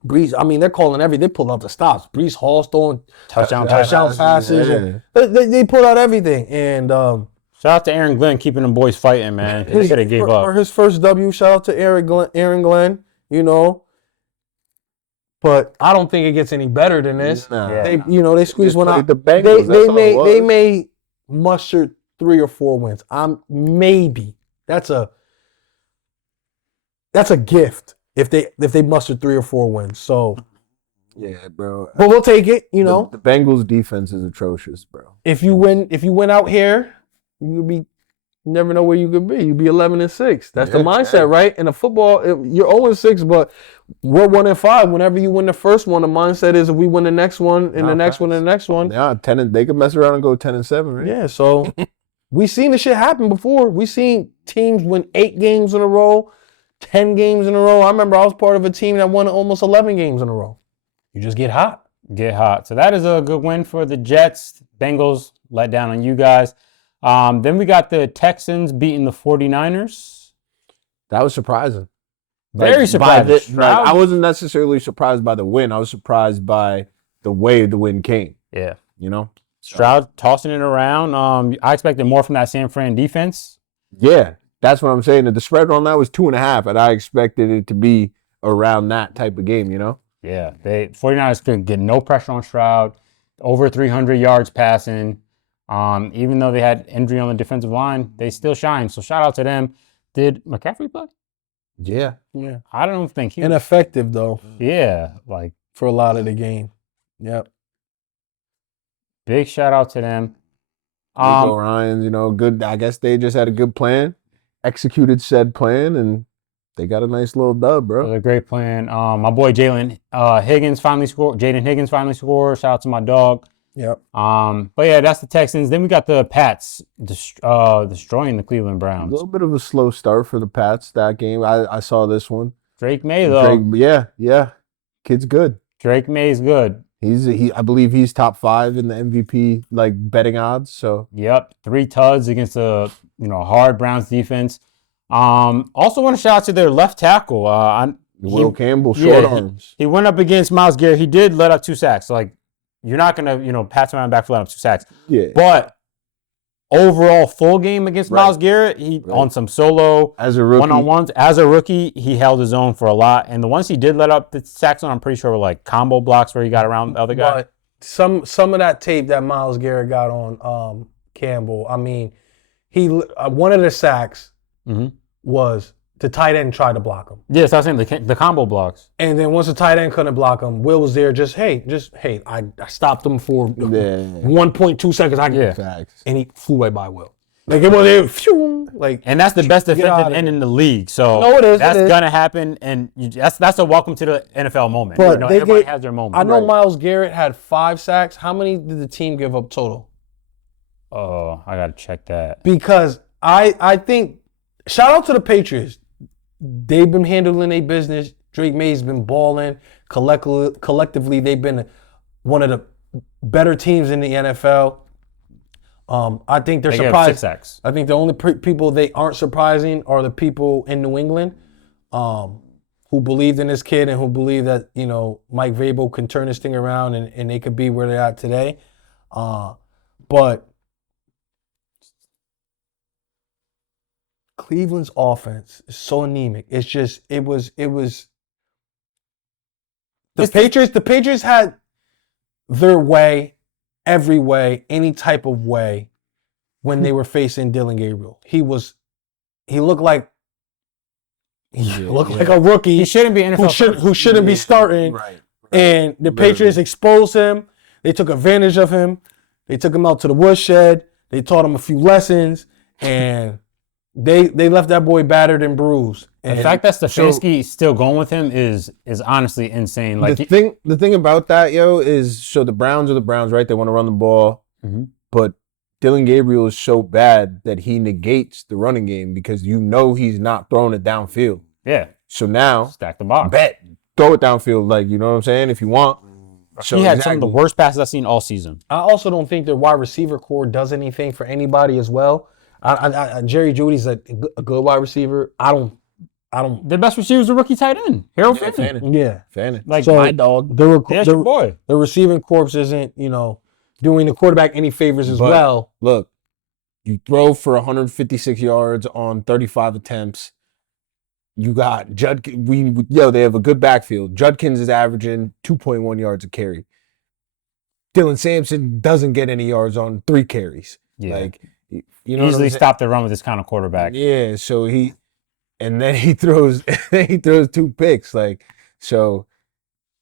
Breeze, they're calling they pulled out the stops. Breeze Hall's throwing Touchdown passes. Yeah. And they pulled out everything. And Shout out to Aaron Glenn keeping them boys fighting, man. They should have gave for up. his first W. Shout out to Aaron Glenn, But I don't think it gets any better than this. Nah. Yeah. They squeezed Just one played out. the Bengals, that's all it was. They may muster 3 or 4 wins. Maybe that's a gift if they muster 3 or 4 wins. So, Yeah, bro. but we'll take it. The Bengals defense is atrocious, bro. If you win out here, you never know where you could be. You'd be 11-6. That's the Yeah, mindset, right. right? In the football, you're 0-6, but we're 1-5. Whenever you win the first one, the mindset is if we win the next one and the next one and the next one. Yeah, 10. They could mess around and go 10-7, right? Yeah, so we seen this shit happen before. We seen teams win 8 games in a row, 10 games in a row. I remember I was part of a team that won almost 11 games in a row. You just get hot. Get hot. So that is a good win for the Jets. Bengals let down on you guys. Then we got the Texans beating the 49ers. That was surprising. Very surprising. I wasn't necessarily surprised by the win. I was surprised by the way the win came. Yeah. You know? Stroud tossing it around. I expected more from that San Fran defense. Yeah, that's what I'm saying. The spread on that was 2.5, and I expected it to be around that type of game, you know? Yeah. 49ers couldn't get no pressure on Stroud. Over 300 yards passing. Even though they had injury on the defensive line, they still shine. So shout out to them. Did McCaffrey play? Yeah. I don't think he Ineffective, though, Yeah. Like, for a lot of the game. Yep. big shout out to them. Nico Ryans, you know, good. I guess they just had a good plan, executed said plan, and they got a nice little dub, It bro. was a great plan. My boy Jaden Higgins finally scored. Shout out to my dog. Yep. But yeah, that's the Texans. Then we got the Pats destroying the Cleveland A Browns. little bit of a slow start for the Pats that game. I saw this one. Drake May though. Yeah. Kid's good. Drake May's good. I believe he's top 5 in the MVP like betting odds. So Yep, 3 tuds against a hard Browns defense. Also want to shout out to their left tackle. Will Campbell, short arms. He went up against Myles Garrett. He did let up 2 sacks. Like, you're not gonna pat him on the back for letting up 2 sacks. Yeah. But overall, full game against Right. Myles Garrett, he on some solo As a rookie, one-on-ones. As a rookie, he held his own for a lot. And the ones he did let up the sacks on, I'm pretty sure were like combo blocks where he got around the other guy. But some of that tape that Myles Garrett got on Campbell, I mean, he one of the sacks was the tight end tried to block him. Yes, I was saying the combo blocks. And then once the tight end couldn't block him, Will was there hey, I stopped him for 1.2 seconds. Facts. And he flew right by Will. Like, it was like, And that's the best Get out defensive of end in the league. So No, it is, that's it is. gonna happen, and that's a welcome to the NFL moment. But Everybody has their moment. I know Myles Garrett had 5 sacks. How many did the team give up total? Oh, I gotta check that. Because I think, shout out to the Patriots. They've been handling their business. Drake May's been balling. Collectively, they've been one of the better teams in the NFL. I think they're They gave up surprised. 6 sacks. I think the only people they aren't surprising are the people in New England who believed in this kid and who believe that, Mike Vrabel can turn this thing around and they could be where they're at today. But Cleveland's offense is so anemic. It's just, it was the Patriots had their way, every way, any type of way when they were facing Dylan Gabriel. He looked like a rookie. He shouldn't be NFL. who shouldn't be starting. Right. And the Patriots exposed him. They took advantage of him. They took him out to the woodshed. They taught him a few lessons, and they left that boy battered and bruised. And The fact that Stefanski still going with him is honestly insane. Like the thing about that, is so the Browns are the Browns, right? They want to run the ball, but Dylan Gabriel is so bad that he negates the running game because he's not throwing it downfield. yeah, So now, stack the box. throw it downfield, like, you know what I'm saying? If you want. So He had some of the worst passes I've seen all season. I also don't think their wide receiver core does anything for anybody as well. Jerry Judy's a good wide receiver. I don't. Their best receiver is a rookie tight end, Harold Fanning. Yeah. Fanning. Like So my dog. That's your boy. The receiving corps isn't, doing the quarterback any favors as But- well. Look, you throw for 156 yards on 35 attempts. You got they have a good backfield. Judkins is averaging 2.1 yards a carry. Dylan Sampson doesn't get any yards on 3 carries. Yeah. Like, you know what I'm Easily saying? stop the run with this kind of quarterback. Yeah, so he throws 2 picks, like, so,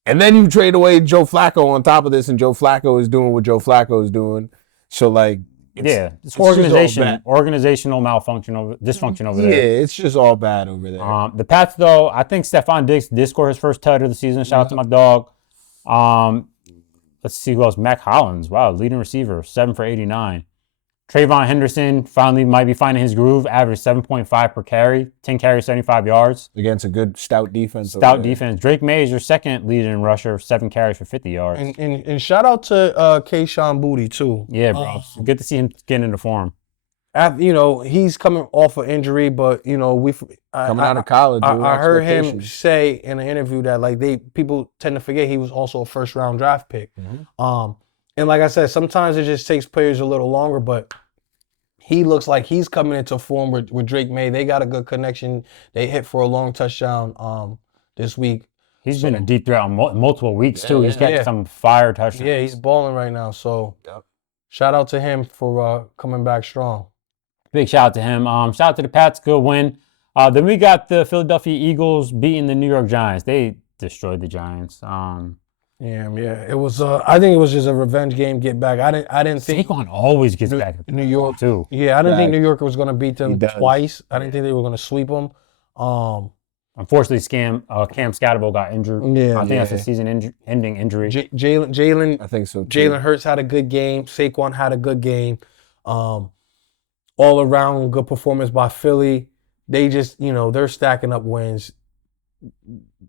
and then you trade away Joe Flacco on top of this, and Joe Flacco is doing what Joe Flacco is doing. So, like, It's just all organizational dysfunction over yeah, there. it's just all bad over there. The Pats, though, I think Stephon Diggs did score his first touch of the season. Shout out to my dog. Let's see who else. Mac Hollins, wow, leading receiver, 7 for 89. Trayvon Henderson finally might be finding his groove, average 7.5 per carry, 10 carries, 75 yards. Against a good stout defense. Stout defense. Drake May is your second leading rusher, 7 carries for 50 yards. And shout out to Kayshawn Booty too. Yeah, bro. Good to see him getting into form. He's coming off an injury, but Coming out of college. I heard him say in an interview that like people tend to forget he was also a first round draft pick. Mm-hmm. And like I said, sometimes it just takes players a little longer, but he looks like he's coming into form with Drake May. They got a good connection. They hit for a long touchdown this week. He's been a deep threat on multiple weeks too. He's got some fire touchdowns. Yeah, he's balling right now. So shout out to him for coming back strong. Big shout out to him. Shout out to the Pats. Good win. Then we got the Philadelphia Eagles beating the New York Giants. They destroyed the Giants. Yeah. It was. I think it was just a revenge game. Get back. I didn't think Saquon always gets back. New York too. Yeah, I didn't think New York was going to beat them twice. I didn't think they were going to sweep them. Unfortunately, Cam Scatterbo got injured. I think that's a season-ending injury. Jalen. I think so too. Jalen Hurts had a good game. Saquon had a good game. All around good performance by Philly. They just they're stacking up wins.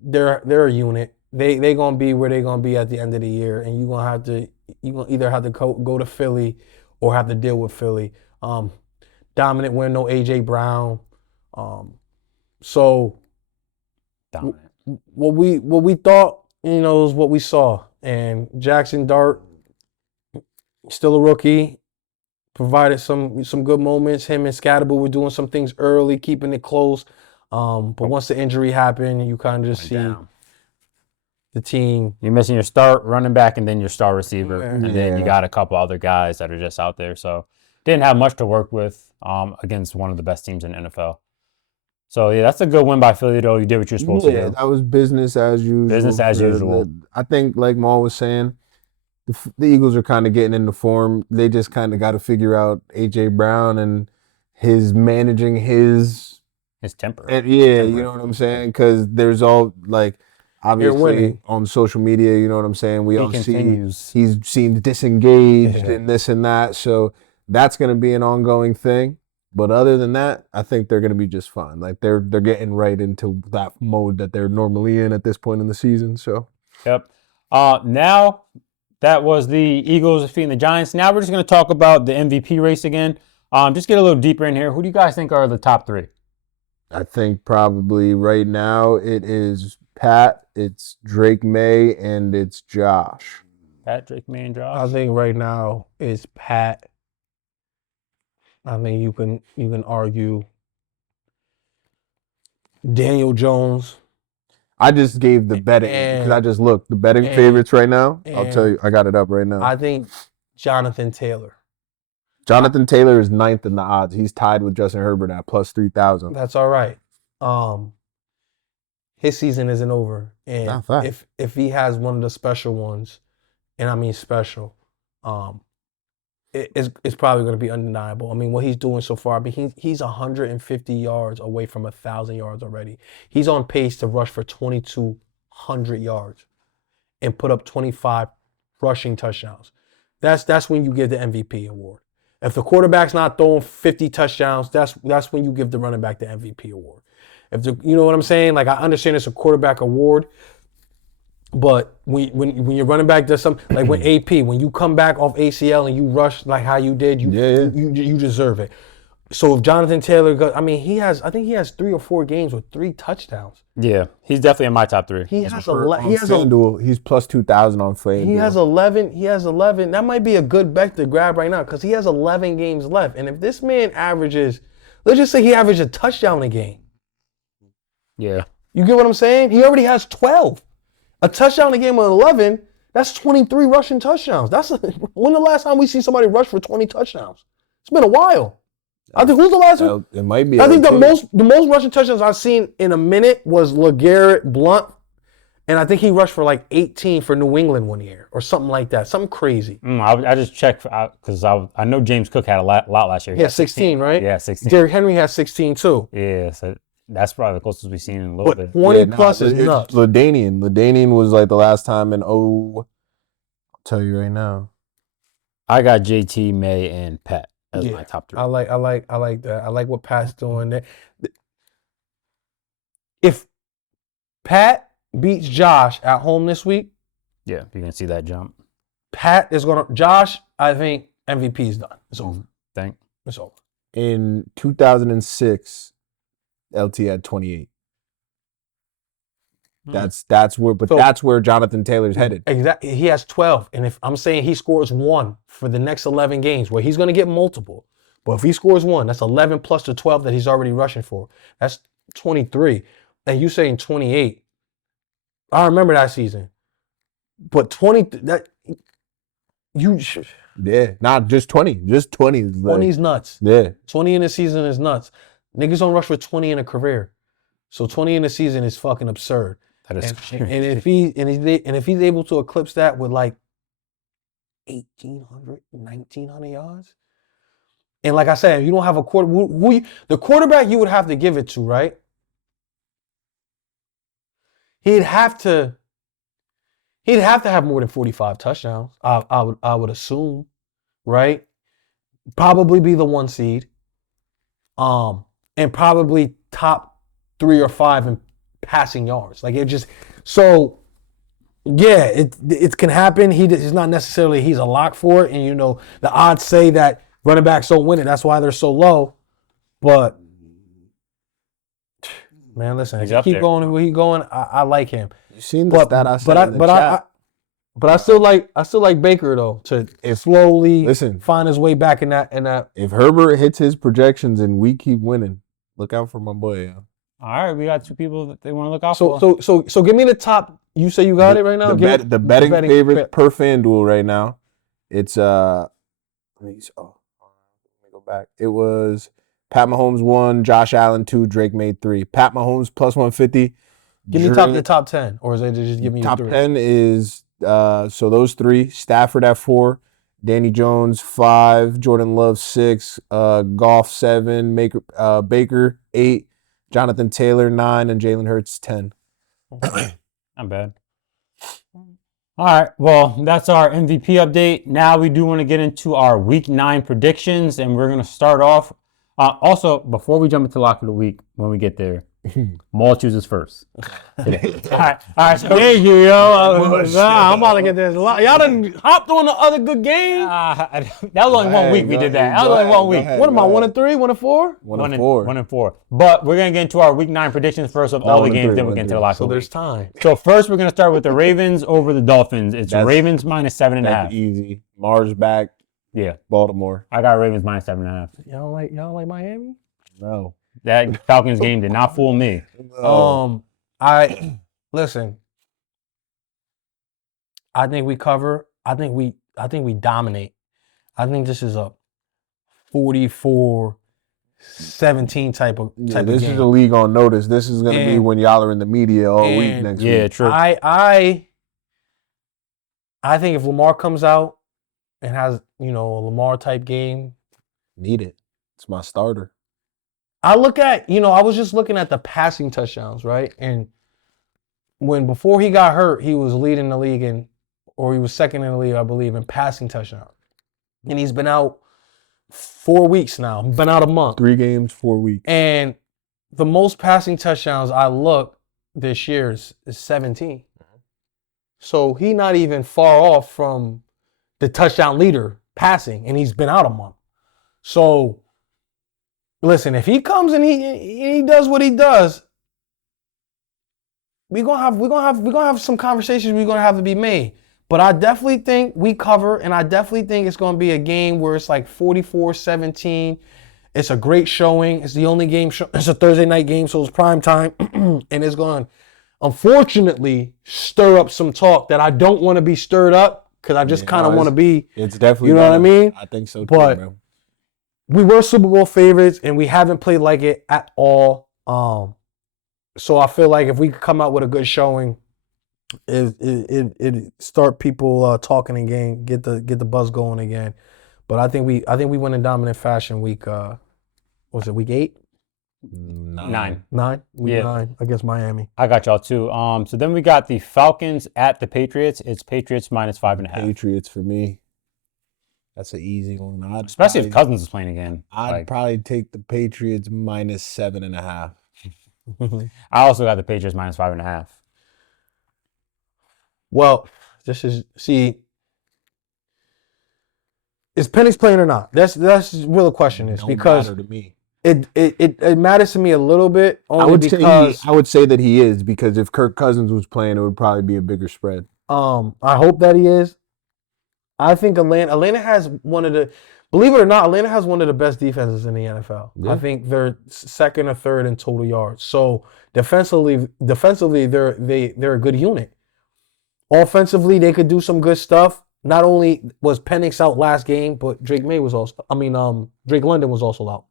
They're a unit. They gonna be where they gonna be at the end of the year, and you're gonna either have to go to Philly or have to deal with Philly. Dominant win, no AJ Brown. So Dominant. What we thought, is what we saw. And Jackson Dart, still a rookie, provided some good moments. Him and Scatterbo were doing some things early, keeping it close. But once the injury happened, you kind of just see the team. You're missing your start running back and then your star receiver. And then you got a couple other guys that are just out there. So didn't have much to work with against one of the best teams in the NFL. So, yeah, that's a good win by Philly, though. You did what you're supposed to do. Yeah, that was business as usual. Business as usual. I think, like Maul was saying, the Eagles are kind of getting into form. They just kind of got to figure out A.J. Brown and his managing his temper. You know what I'm saying? Because there's all, like, obviously on social media, you know what I'm saying? We all see he seems disengaged and this and that. So that's going to be an ongoing thing. But other than that, I think they're going to be just fine. Like they're getting right into that mode that they're normally in at this point in the season. So, yep. Now that was the Eagles defeating the Giants. Now we're just going to talk about the MVP race again. Just get a little deeper in here. Who do you guys think are the top three? I think probably right now it is Pat, it's Drake May, and it's Josh. Pat, Drake May, and Josh. I think right now it's Pat. I think you can argue Daniel Jones. I just gave the betting because I just looked the betting favorites right now. I'll tell you, I got it up right now. I think Jonathan Taylor. Jonathan Taylor is 9th in the odds. He's tied with Justin Herbert at plus 3,000. That's all right. His season isn't over, and if he has one of the special ones, and I mean special, it's probably going to be undeniable. I mean, what he's doing so far, he's 150 yards away from 1,000 yards already. He's on pace to rush for 2,200 yards and put up 25 rushing touchdowns. That's when you give the MVP award. If the quarterback's not throwing 50 touchdowns, that's when you give the running back the MVP award. You know what I'm saying? Like, I understand it's a quarterback award, but when your running back does something, like when AP, when you come back off ACL and you rush like how you did, you deserve it. So if Jonathan Taylor goes, I mean, I think he has 3 or 4 games with 3 touchdowns. Yeah, he's definitely in my top 3. He's plus 2,000 on FanDuel. He has 11. That might be a good bet to grab right now because he has 11 games left. And if this man averages, let's just say he averages a touchdown a game. Yeah. You get what I'm saying? He already has 12. A touchdown a game with 11, that's 23 rushing touchdowns. When the last time we see somebody rush for 20 touchdowns? It's been a while. I think who's the last one? It might be. I think the most rushing touchdowns I've seen in a minute was LeGarrette Blount, and I think he rushed for like 18 for New England one year or something like that, something crazy. I just checked because I know James Cook had a lot last year. He had 16, right? Yeah, 16. Derrick Henry has 16 too. Yeah, so that's probably the closest we've seen in a little bit. 20 plus is nuts. LaDainian was like the last time in I'll tell you right now. I got JT, May, and Pat. as my top 3. I like that. I like what Pat's doing there. If Pat beats Josh at home this week, Yeah, you're gonna see that jump. Pat is gonna. Josh, I think MVP is done. It's over. Think. It's over. In 2006, LT had 28. That's where Jonathan Taylor's headed. Exactly. He has 12. And if I'm saying he scores 1 for the next 11 games, where he's going to get multiple, but if he scores 1, that's 11 plus the 12 that he's already rushing for. That's 23. And you saying 28. I remember that season. But 20, Yeah, not just 20. Just 20. 20 is nuts. Yeah. 20 in a season is nuts. Niggas don't rush for 20 in a career. So 20 in a season is fucking absurd. That is And if he's able to eclipse that with like 1,800, 1,900 yards, and like I said, you don't have a the quarterback you would have to give it to, right? He'd have to have more than 45 touchdowns. I would assume, right? Probably be the 1 seed, and probably top 3 or 5 in passing yards. Like it just so yeah, it can happen. He's not necessarily he's a lock for it, and you know the odds say that running backs don't win it. That's why they're so low. But man, listen, if he keep going where he's going, I like him. You seen the stat I said in the chat? But I still like Baker though to slowly find his way back in that. If Herbert hits his projections and we keep winning, look out for my boy. Yeah. All right, we got 2 people that they want to look out for. So give me the top. You say you got it right now. The betting favorite per FanDuel right now. It's let me go back. It was Pat Mahomes 1, Josh Allen 2, Drake made 3. Pat Mahomes plus 150. Give me the top 10, or is it just give me top 3? 10 is so those 3: Stafford at 4, Danny Jones 5, Jordan Love 6, Goff 7, Baker 8, Jonathan Taylor 9, and Jalen Hurts 10. Not bad. All right, well, that's our MVP update. Now we do want to get into our Week 9 predictions, and we're going to start off. Also, before we jump into Lock of the Week, when we get there, Maul chooses first. All right. So thank you, yo. I'm about to get this. Y'all done hopped on the other good game. That was only 1 week we did that. That was only 1 week. What am I, 1-3, 1-4? 1-4. But we're going to get into our Week 9 predictions first of all the games, then we'll get into the Lock of the Week. So there's time. So first, we're going to start with the Ravens over the Dolphins. It's Ravens minus 7.5. That's easy. Mars back. Yeah. Baltimore. I got Ravens minus 7.5. Y'all don't like Miami? No. That Falcons game did not fool me. Listen. I think we cover. I think we dominate. I think this is a 44-17 type of This game. is a league on notice. This is going to be when y'all are in the media all week next week. Yeah, true. I think if Lamar comes out and has, a Lamar type game, need it. It's my starter. I look at, I was just looking at the passing touchdowns, right? And before he got hurt, he was leading the league or he was second in the league, I believe, in passing touchdowns. And he's been out 4 weeks now. Been out a month. 3 games, 4 weeks. And the most passing touchdowns I look this year is 17. So he's not even far off from the touchdown leader passing, and he's been out a month. So listen, if he comes and he does what he does, we're gonna have some conversations we're gonna have to be made. But I definitely think we cover, and I definitely think it's gonna be a game where it's like 44-17. It's a great showing. It's the only game. It's a Thursday night game, so it's prime time, and it's going to unfortunately stir up some talk that I don't want to be stirred up because I just kind of want to be. It's definitely. You know what I mean? I think so too, but bro. We were Super Bowl favorites, and we haven't played like it at all. So I feel like if we could come out with a good showing, it start people talking again, get the buzz going again. But I think we win in dominant fashion. Week was it week 8? 9. 9? Week 9 against Miami. I got y'all too. So then we got the Falcons at the Patriots. It's Patriots minus 5.5. Patriots for me. That's an easy one. Especially if Cousins is playing again. I'd probably take the Patriots minus 7.5. I also got the Patriots minus 5.5. Well, is Penix playing or not? That's where the question is. Don't Because matter to me. it matters to me a little bit only I would say that he is, because if Kirk Cousins was playing, it would probably be a bigger spread. I hope that he is. I think Atlanta has one of the, believe it or not, Atlanta has one of the best defenses in the NFL. Yeah. I think they're second or third in total yards. So defensively they're a good unit. Offensively, they could do some good stuff. Not only was Penix out last game, but Drake London was also out.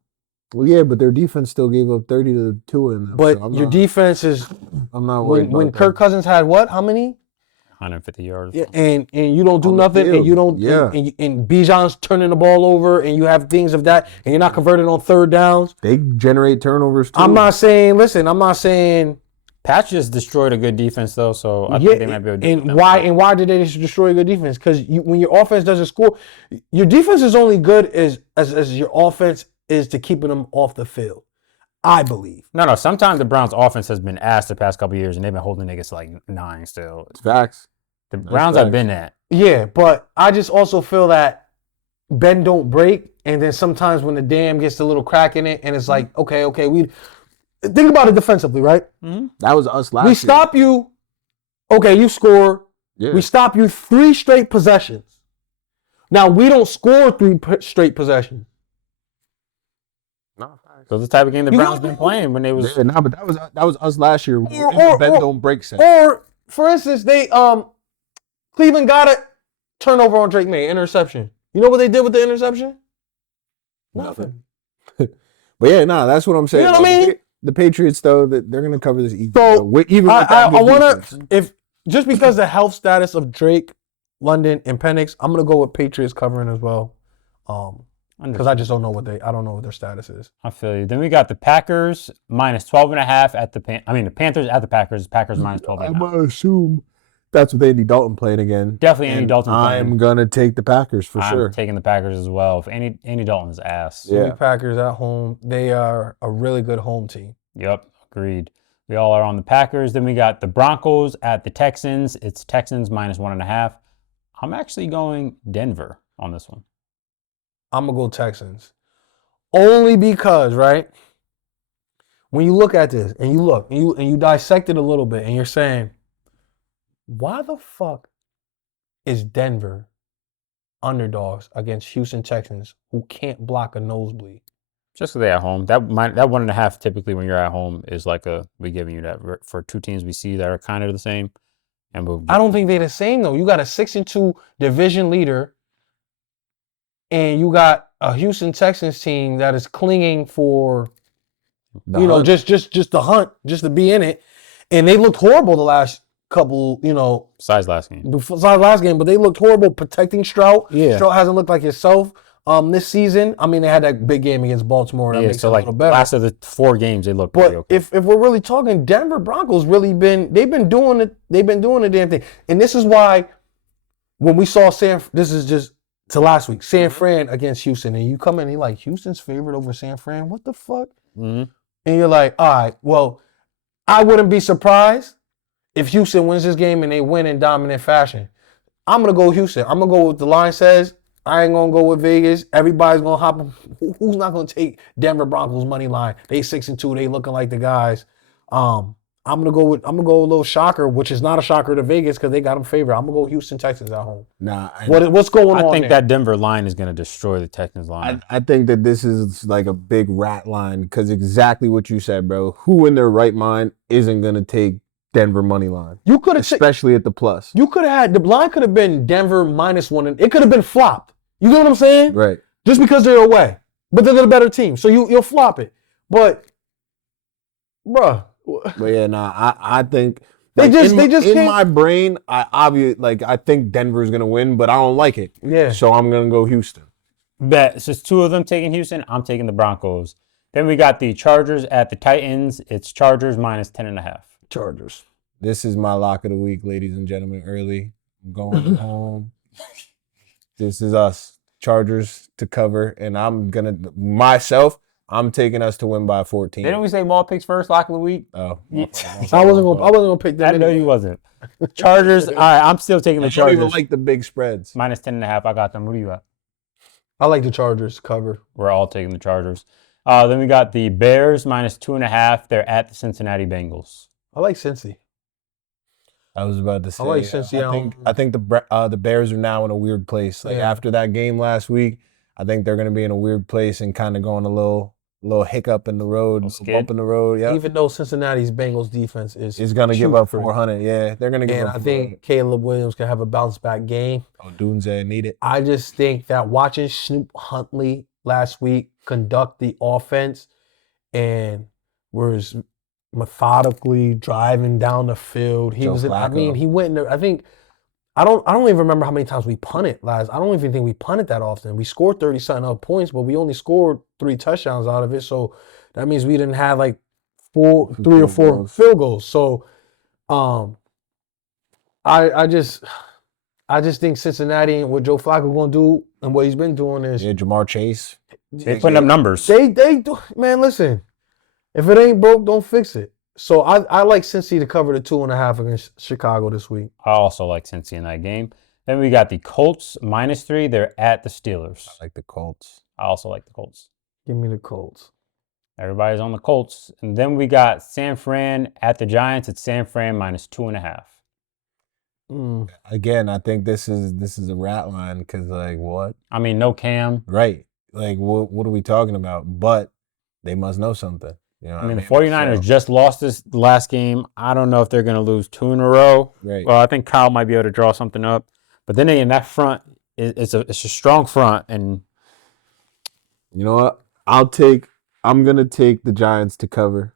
Well, yeah, but their defense still gave up 30-2 in them. But your defense is, I'm not worried when about Kirk Cousins had what? How many? 150 yards. Yeah, and you don't do On the nothing, and field. you don't, Yeah. and Bijan's turning the ball over, and you have things of that, and you're not converting on third downs. They generate turnovers too. I'm not saying. Pats just destroyed a good defense though, so I think they might be able to do And why did they destroy a good defense? Because when your offense doesn't score, your defense is only good as your offense is to keeping them off the field. I believe. No. Sometimes the Browns' offense has been ass the past couple of years, and they've been holding niggas to like 9 still. It's facts. The Browns have been that. Yeah, but I just also feel that bend don't break, and then sometimes when the dam gets a little crack in it, and it's like, okay, we think about it defensively, right? That was us last year. We stop you. Okay, you score. Yeah. We stop you 3 straight possessions. Now we don't score 3 straight possessions. No, So the type of game the You Browns know- been playing when they was. yeah, but that was us last year. Bend don't break set. Or for instance, they Cleveland got a turnover on Drake May, interception. You know what they did with the interception? Nothing. But yeah, that's what I'm saying. You know what I mean? The Patriots, though, they're going to cover this easy. So even with that I want defense. to, if just because the health status of Drake, London, and Penix, I'm gonna go with Patriots covering as well. Because I just don't know I don't know what their status is. I feel you. Then we got the Packers minus 12.5 at the the Panthers at the Packers. Packers minus 12.5. I'm going to assume that's with Andy Dalton playing again. Definitely Andy Dalton playing. I'm going to take the Packers for I'm sure. taking the Packers as well. If Andy Dalton's ass. Yeah. The Packers at home, they are a really good home team. Yep, agreed. We all are on the Packers. Then we got the Broncos at the Texans. It's Texans minus 1.5. I'm actually going Denver on this one. I'm gonna go Texans. Only because, right? When you look at this and you dissect it a little bit and you're saying, why the fuck is Denver underdogs against Houston Texans who can't block a nosebleed? Just because they're at home. That 1.5 typically when you're at home is like we giving you that for 2 teams we see that are kind of the same. And I don't think they're the same though. You got a 6-2 division leader, and you got a Houston Texans team that is clinging for just the hunt, just to be in it. And they looked horrible the last couple, besides last game. But they looked horrible protecting Stroud. Yeah. Stroud hasn't looked like himself this season. I mean, they had that big game against Baltimore. That makes it a little better. Last of the 4 games, they look pretty But okay. if we're really talking, Denver Broncos they've been doing it. They've been doing the damn thing. And this is why when we saw this is just to last week, San Fran against Houston, and you come in and you're like, Houston's favorite over San Fran? What the fuck? Mm-hmm. And you're like, all right, well, I wouldn't be surprised if Houston wins this game and they win in dominant fashion. I'm going to go Houston. I'm going to go with what the line says. I ain't going to go with Vegas. Everybody's going to hop. Who's not going to take Denver Broncos money line? They 6-2. They looking like the guys. I'm gonna go with a little shocker, which is not a shocker to Vegas because they got them favored. I'm gonna go Houston Texans at home. What's going on? I think there? that Denver line is gonna destroy the Texans line. I think that this is like a big rat line because exactly what you said, bro. Who in their right mind isn't gonna take Denver money line? You could have, especially at the plus. You could have had the line could have been Denver -1, and it could have been flopped. You know what I'm saying? Right. Just because they're away, but they're the better team, so you'll flop it. But, bruh. But yeah, I think they just in my brain, I think Denver's gonna win, but I don't like it. Yeah. So I'm gonna go Houston. Bet. It's just 2 of them taking Houston. I'm taking the Broncos. Then we got the Chargers at the Titans. It's Chargers minus 10.5. Chargers. This is my lock of the week, ladies and gentlemen. Early. I'm going home. This is us. Chargers to cover, and I'm taking us to win by 14. Didn't we say Maul picks first, lock of the week? Oh, Yeah. I wasn't gonna pick them. I know you wasn't. Chargers. All right, I'm still taking the I don't even Chargers. like the big spreads. Minus 10.5. I got them. What do you got? I like the Chargers cover. We're all taking the Chargers. Then we got the Bears minus 2.5. They're at the Cincinnati Bengals. I like Cincy. I was about to say. I like Cincy. I think the Bears are now in a weird place. Like after that game last week, I think they're going to be in a weird place and kind of going a little hiccup in the road, bump in the road. Yeah. Even though Cincinnati's Bengals defense is going to give up 400. Yeah, they're going to give and up. I think Caleb Williams can have a bounce back game. Oh, Dunze need it. I just think that watching Snoop Huntley last week conduct the offense and was methodically driving down the field. He went in there. I don't even remember how many times we punted last. I don't even think we punted that often. We scored 30-something other points, but we only scored 3 touchdowns out of it. So that means we didn't have like 3 or 4 field goals. So I just think Cincinnati and what Joe Flacco gonna do and what he's been doing is Jamar Chase. They putting up numbers. They do, man. Listen, if it ain't broke, don't fix it. So I like Cincy to cover the 2.5 against Chicago this week. I also like Cincy in that game. Then we got the Colts minus 3. They're at the Steelers. I like the Colts. I also like the Colts. Give me the Colts. Everybody's on the Colts. And then we got San Fran at the Giants. It's San Fran minus 2.5. Again, I think this is a rat line because like what? I mean, no Cam. Right. Like what are we talking about? But they must know something. You know I mean, the 49ers just lost this last game. I don't know if they're going to lose 2 in a row. Right. Well, I think Kyle might be able to draw something up. But then again, that front, it's a strong front. And you know what? I'm going to take the Giants to cover.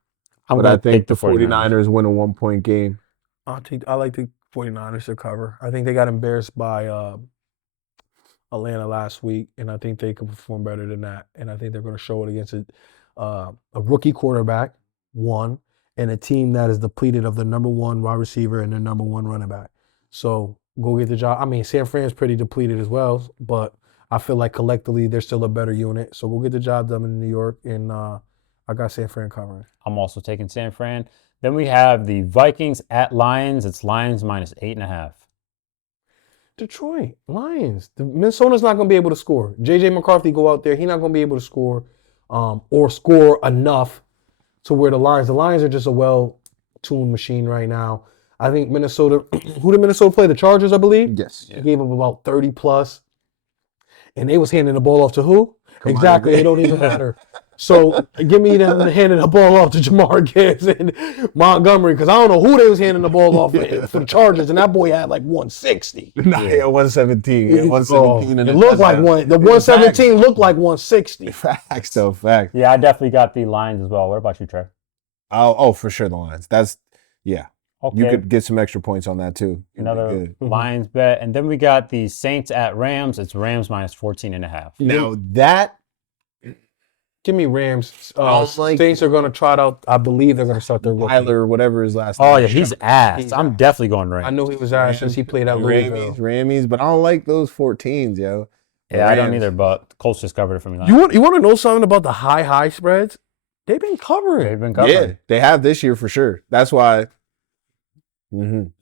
But I think the 49ers win a 1-point game. I like the 49ers to cover. I think they got embarrassed by Atlanta last week, and I think they could perform better than that. And I think they're going to show it against a rookie quarterback, one, and a team that is depleted of the number 1 wide receiver and their number 1 running back. So go get the job. I mean, San Fran's pretty depleted as well, but I feel like collectively they're still a better unit. So go get the job done in New York, and I got San Fran covering. I'm also taking San Fran. Then we have the Vikings at Lions. It's Lions minus 8.5. Detroit Lions. Minnesota's not going to be able to score. J.J. McCarthy go out there. He's not going to be able to score or score enough to where the Lions are just a well-tuned machine right now. I think Minnesota, who did Minnesota play? The Chargers, I believe? Yes. They gave up about 30+. And they was handing the ball off to who? Exactly. It don't even matter. So give me them handing the ball off to Jamar Gibbs and Montgomery, because I don't know who they was handing the ball off for the Chargers, and that boy had like 160. Nah, he had 117. He had 117. It looked like the 117 looked like 160. Facts, though, facts. Yeah, I definitely got the Lions as well. What about you, Trey? Oh, for sure the Lions. Yeah. Okay. You could get some extra points on that too. Another Lions bet. And then we got the Saints at Rams. It's Rams minus 14.5. Now that... Give me Rams. Saints are going to trot out. I believe they're going to start their rookie. Tyler, whatever his last name. Oh, yeah, he's ass. I'm definitely going Rams. I know he was ass since he played at Louisville. Rammies, but I don't like those 14s, yo. Yeah, I don't either, but the Colts just covered it for me. You want to know something about the high spreads? They've been covering. Yeah, they have this year for sure. That's why.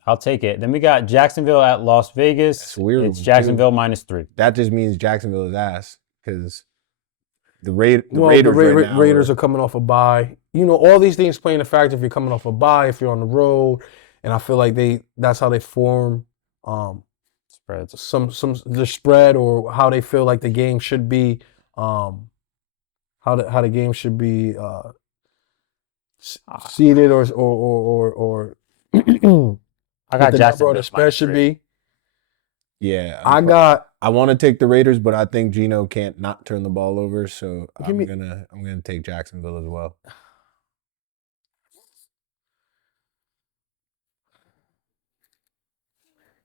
I'll take it. Then we got Jacksonville at Las Vegas. That's weird. It's Jacksonville minus 3. That just means Jacksonville is ass because the Raiders are coming off a bye. You know, all these things play in the fact if you're coming off a bye, if you're on the road, and I feel like that's how they form spreads. The spread or how they feel like the game should be, how the game should be seeded or I got Jacksonville. The spread should be. Yeah, I want to take the Raiders, but I think Geno can't not turn the ball over, so I'm gonna take Jacksonville as well.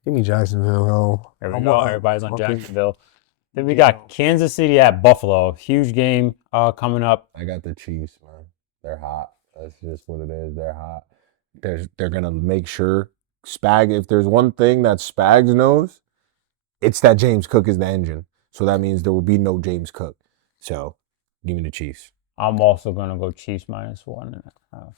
Give me Jacksonville. There we go. Everybody's on Jacksonville. Then we got Kansas City at Buffalo. Huge game coming up. I got the Chiefs, man. They're hot. That's just what it is. They're hot. They're gonna make sure Spag. If there's one thing that Spags knows, it's that James Cook is the engine. So that means there will be no James Cook. So give me the Chiefs. I'm also going to go Chiefs -1.5.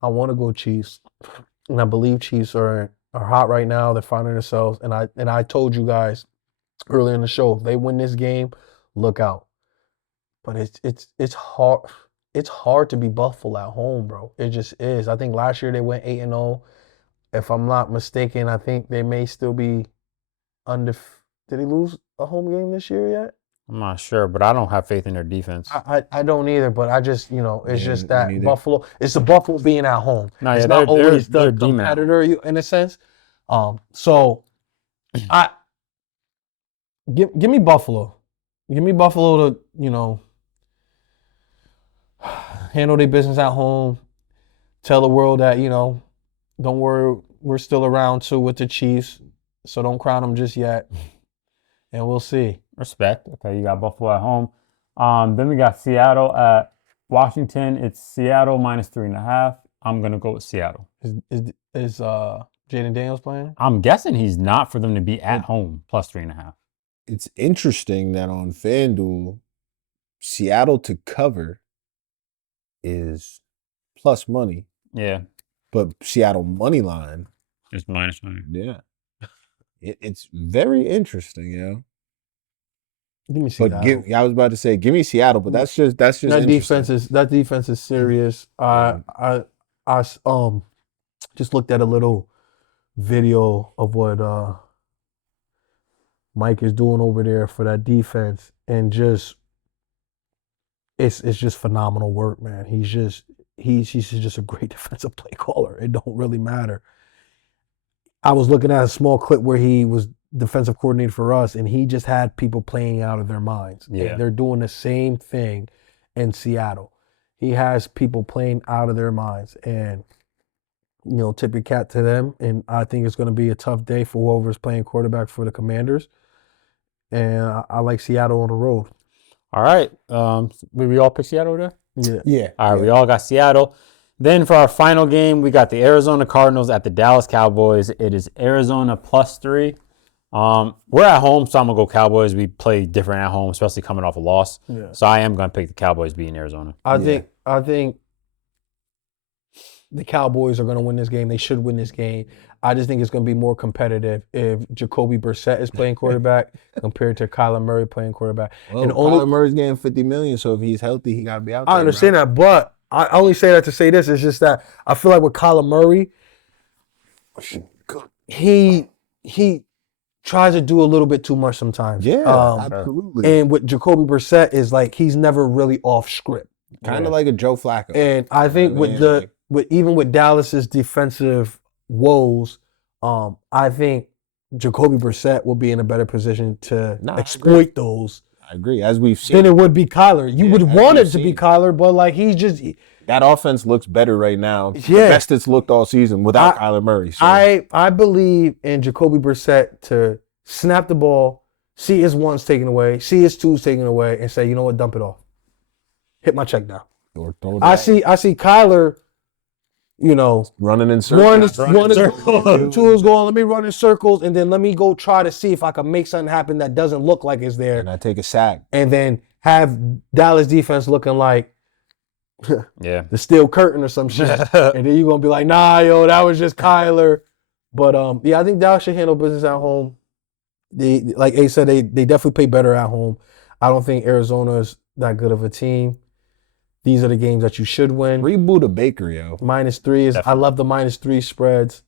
I want to go Chiefs, and I believe Chiefs are hot right now. They're finding themselves, and I told you guys earlier in the show, if they win this game, look out. But it's hard. It's hard to be Buffalo at home, bro. It just is. I think last year they went 8-0. If I'm not mistaken, I think they may still be under. Did he lose a home game this year yet? I'm not sure, but I don't have faith in their defense. I don't either, but I just, it's Yeah, just me that neither. Buffalo. It's the Buffalo being at home. No, It's yeah, not they're- always they're the demon at competitor in a sense. So I give me Buffalo. Give me Buffalo to, handle their business at home. Tell the world that, don't worry, we're still around too with the Chiefs. So don't crown them just yet. And we'll see. Respect. Okay, you got Buffalo at home. Then we got Seattle at Washington. It's Seattle -3.5. I'm gonna go with Seattle. Is Jaden Daniels playing? I'm guessing he's not for them to be at home +3.5. It's interesting that on FanDuel, Seattle to cover is plus money, Yeah, but Seattle money line, just -1. yeah. It's very interesting, Give me But Seattle. I was about to say, give me Seattle, but that's just that defense interesting. is serious. I just looked at a little video of what Mike is doing over there for that defense, and just it's just phenomenal work, man. He's just a great defensive play caller. It don't really matter. I was looking at a small clip where he was defensive coordinator for us, and he just had people playing out of their minds. Yeah. And they're doing the same thing in Seattle. He has people playing out of their minds, and tip your cap to them. And I think it's going to be a tough day for whoever's playing quarterback for the Commanders. And I like Seattle on the road. All right. We all pick Seattle there? Yeah. Yeah. All right, we all got Seattle. Then for our final game, we got the Arizona Cardinals at the Dallas Cowboys. It is Arizona +3. We're at home, so I'm going to go Cowboys. We play different at home, especially coming off a loss. Yeah. So I am going to pick the Cowboys beating Arizona. I think the Cowboys are going to win this game. They should win this game. I just think it's going to be more competitive if Jacoby Brissett is playing quarterback compared to Kyler Murray playing quarterback. Well, and Kyler Murray's getting $50 million, so if he's healthy, he got to be out there. I understand that, but I only say that to say this. It's just that I feel like with Kyler Murray, he tries to do a little bit too much sometimes. Yeah, absolutely. And with Jacoby Brissett is like he's never really off script. Kind of like a Joe Flacco. And I think even with Dallas's defensive woes, I think Jacoby Brissett will be in a better position to exploit those. I agree. As we've seen, Then it would be Kyler. You would want it to be Kyler, but like he's just that offense looks better right now. Yeah. The best it's looked all season without Kyler Murray. So. I believe in Jacoby Brissett to snap the ball, see his ones taken away, see his twos taken away, and say, you know what, dump it off. Hit my check down. Or throw it I out. see Kyler, running in circles. Two is going, let me run in circles, and then let me go try to see if I can make something happen that doesn't look like it's there. And I take a sack. And then have Dallas defense looking like Yeah. the steel curtain or some shit. And then you're going to be like, nah, yo, that was just Kyler. But I think Dallas should handle business at home. Like Ace said, they definitely play better at home. I don't think Arizona is that good of a team. These are the games that you should win. Reboot a Baker, yo. -3 is. Definitely. I love the -3 spreads.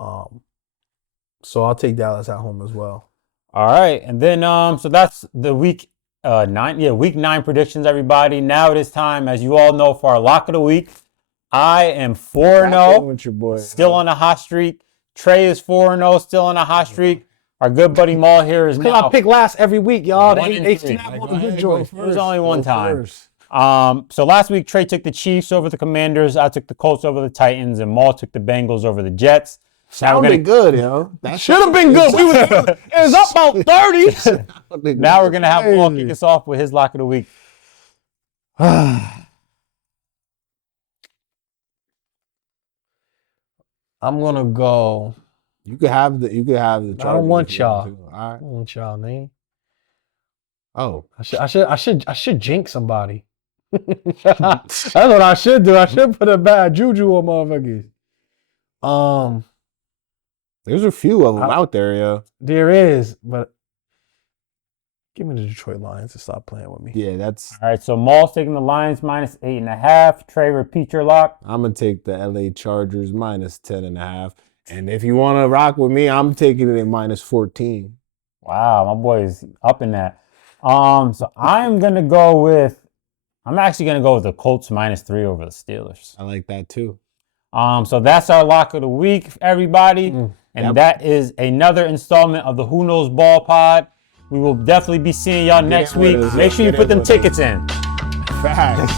So I'll take Dallas at home as well. All right. And then, so that's the week 9. Yeah, week 9 predictions, everybody. Now it is time, as you all know, for our lock of the week. I am 4-0. With your boy. Still on a hot streak. Trey is 4-0, still on a hot streak. Our good buddy Maul here is Because now. I pick last every week, y'all. One They and three. snap on the good joints. It was only one time. So last week, Trey took the Chiefs over the Commanders. I took the Colts over the Titans, and Maul took the Bengals over the Jets. Now we're Sounded good, yo. That should have been good. It was up about 30. Now we're gonna have Maul kick us off with his lock of the week. I'm going to go. You could have the. Chargers. I don't want if you want y'all. to. All I right. don't want y'all, man. Oh, I should jinx somebody. That's what I should do. I should put a bad juju on motherfuckers. there's a few of them out there, yo. There is, but give me the Detroit Lions to stop playing with me. Yeah, that's. All right, so Maul's taking the Lions -8.5. Trey, repeat your lock. I'm gonna take the LA Chargers -10.5. And if you want to rock with me, I'm taking it at -14. Wow, my boy is up in that. So I'm actually gonna go with the Colts -3 over the Steelers. I like that too. So that's our lock of the week, everybody. And Yep. that is another installment of the Who Knows Ball Pod. We will definitely be seeing y'all next in with week. us. Make sure you Get put in them with tickets in. Facts.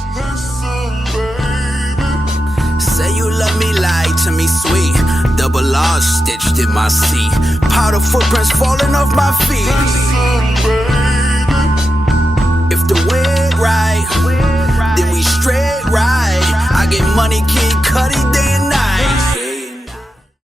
Say you love me, lie to me, sweet. Double R stitched in my seat. Powder footprints falling off my feet. If the wind right, then we straight right. I get money, Kid Cudi.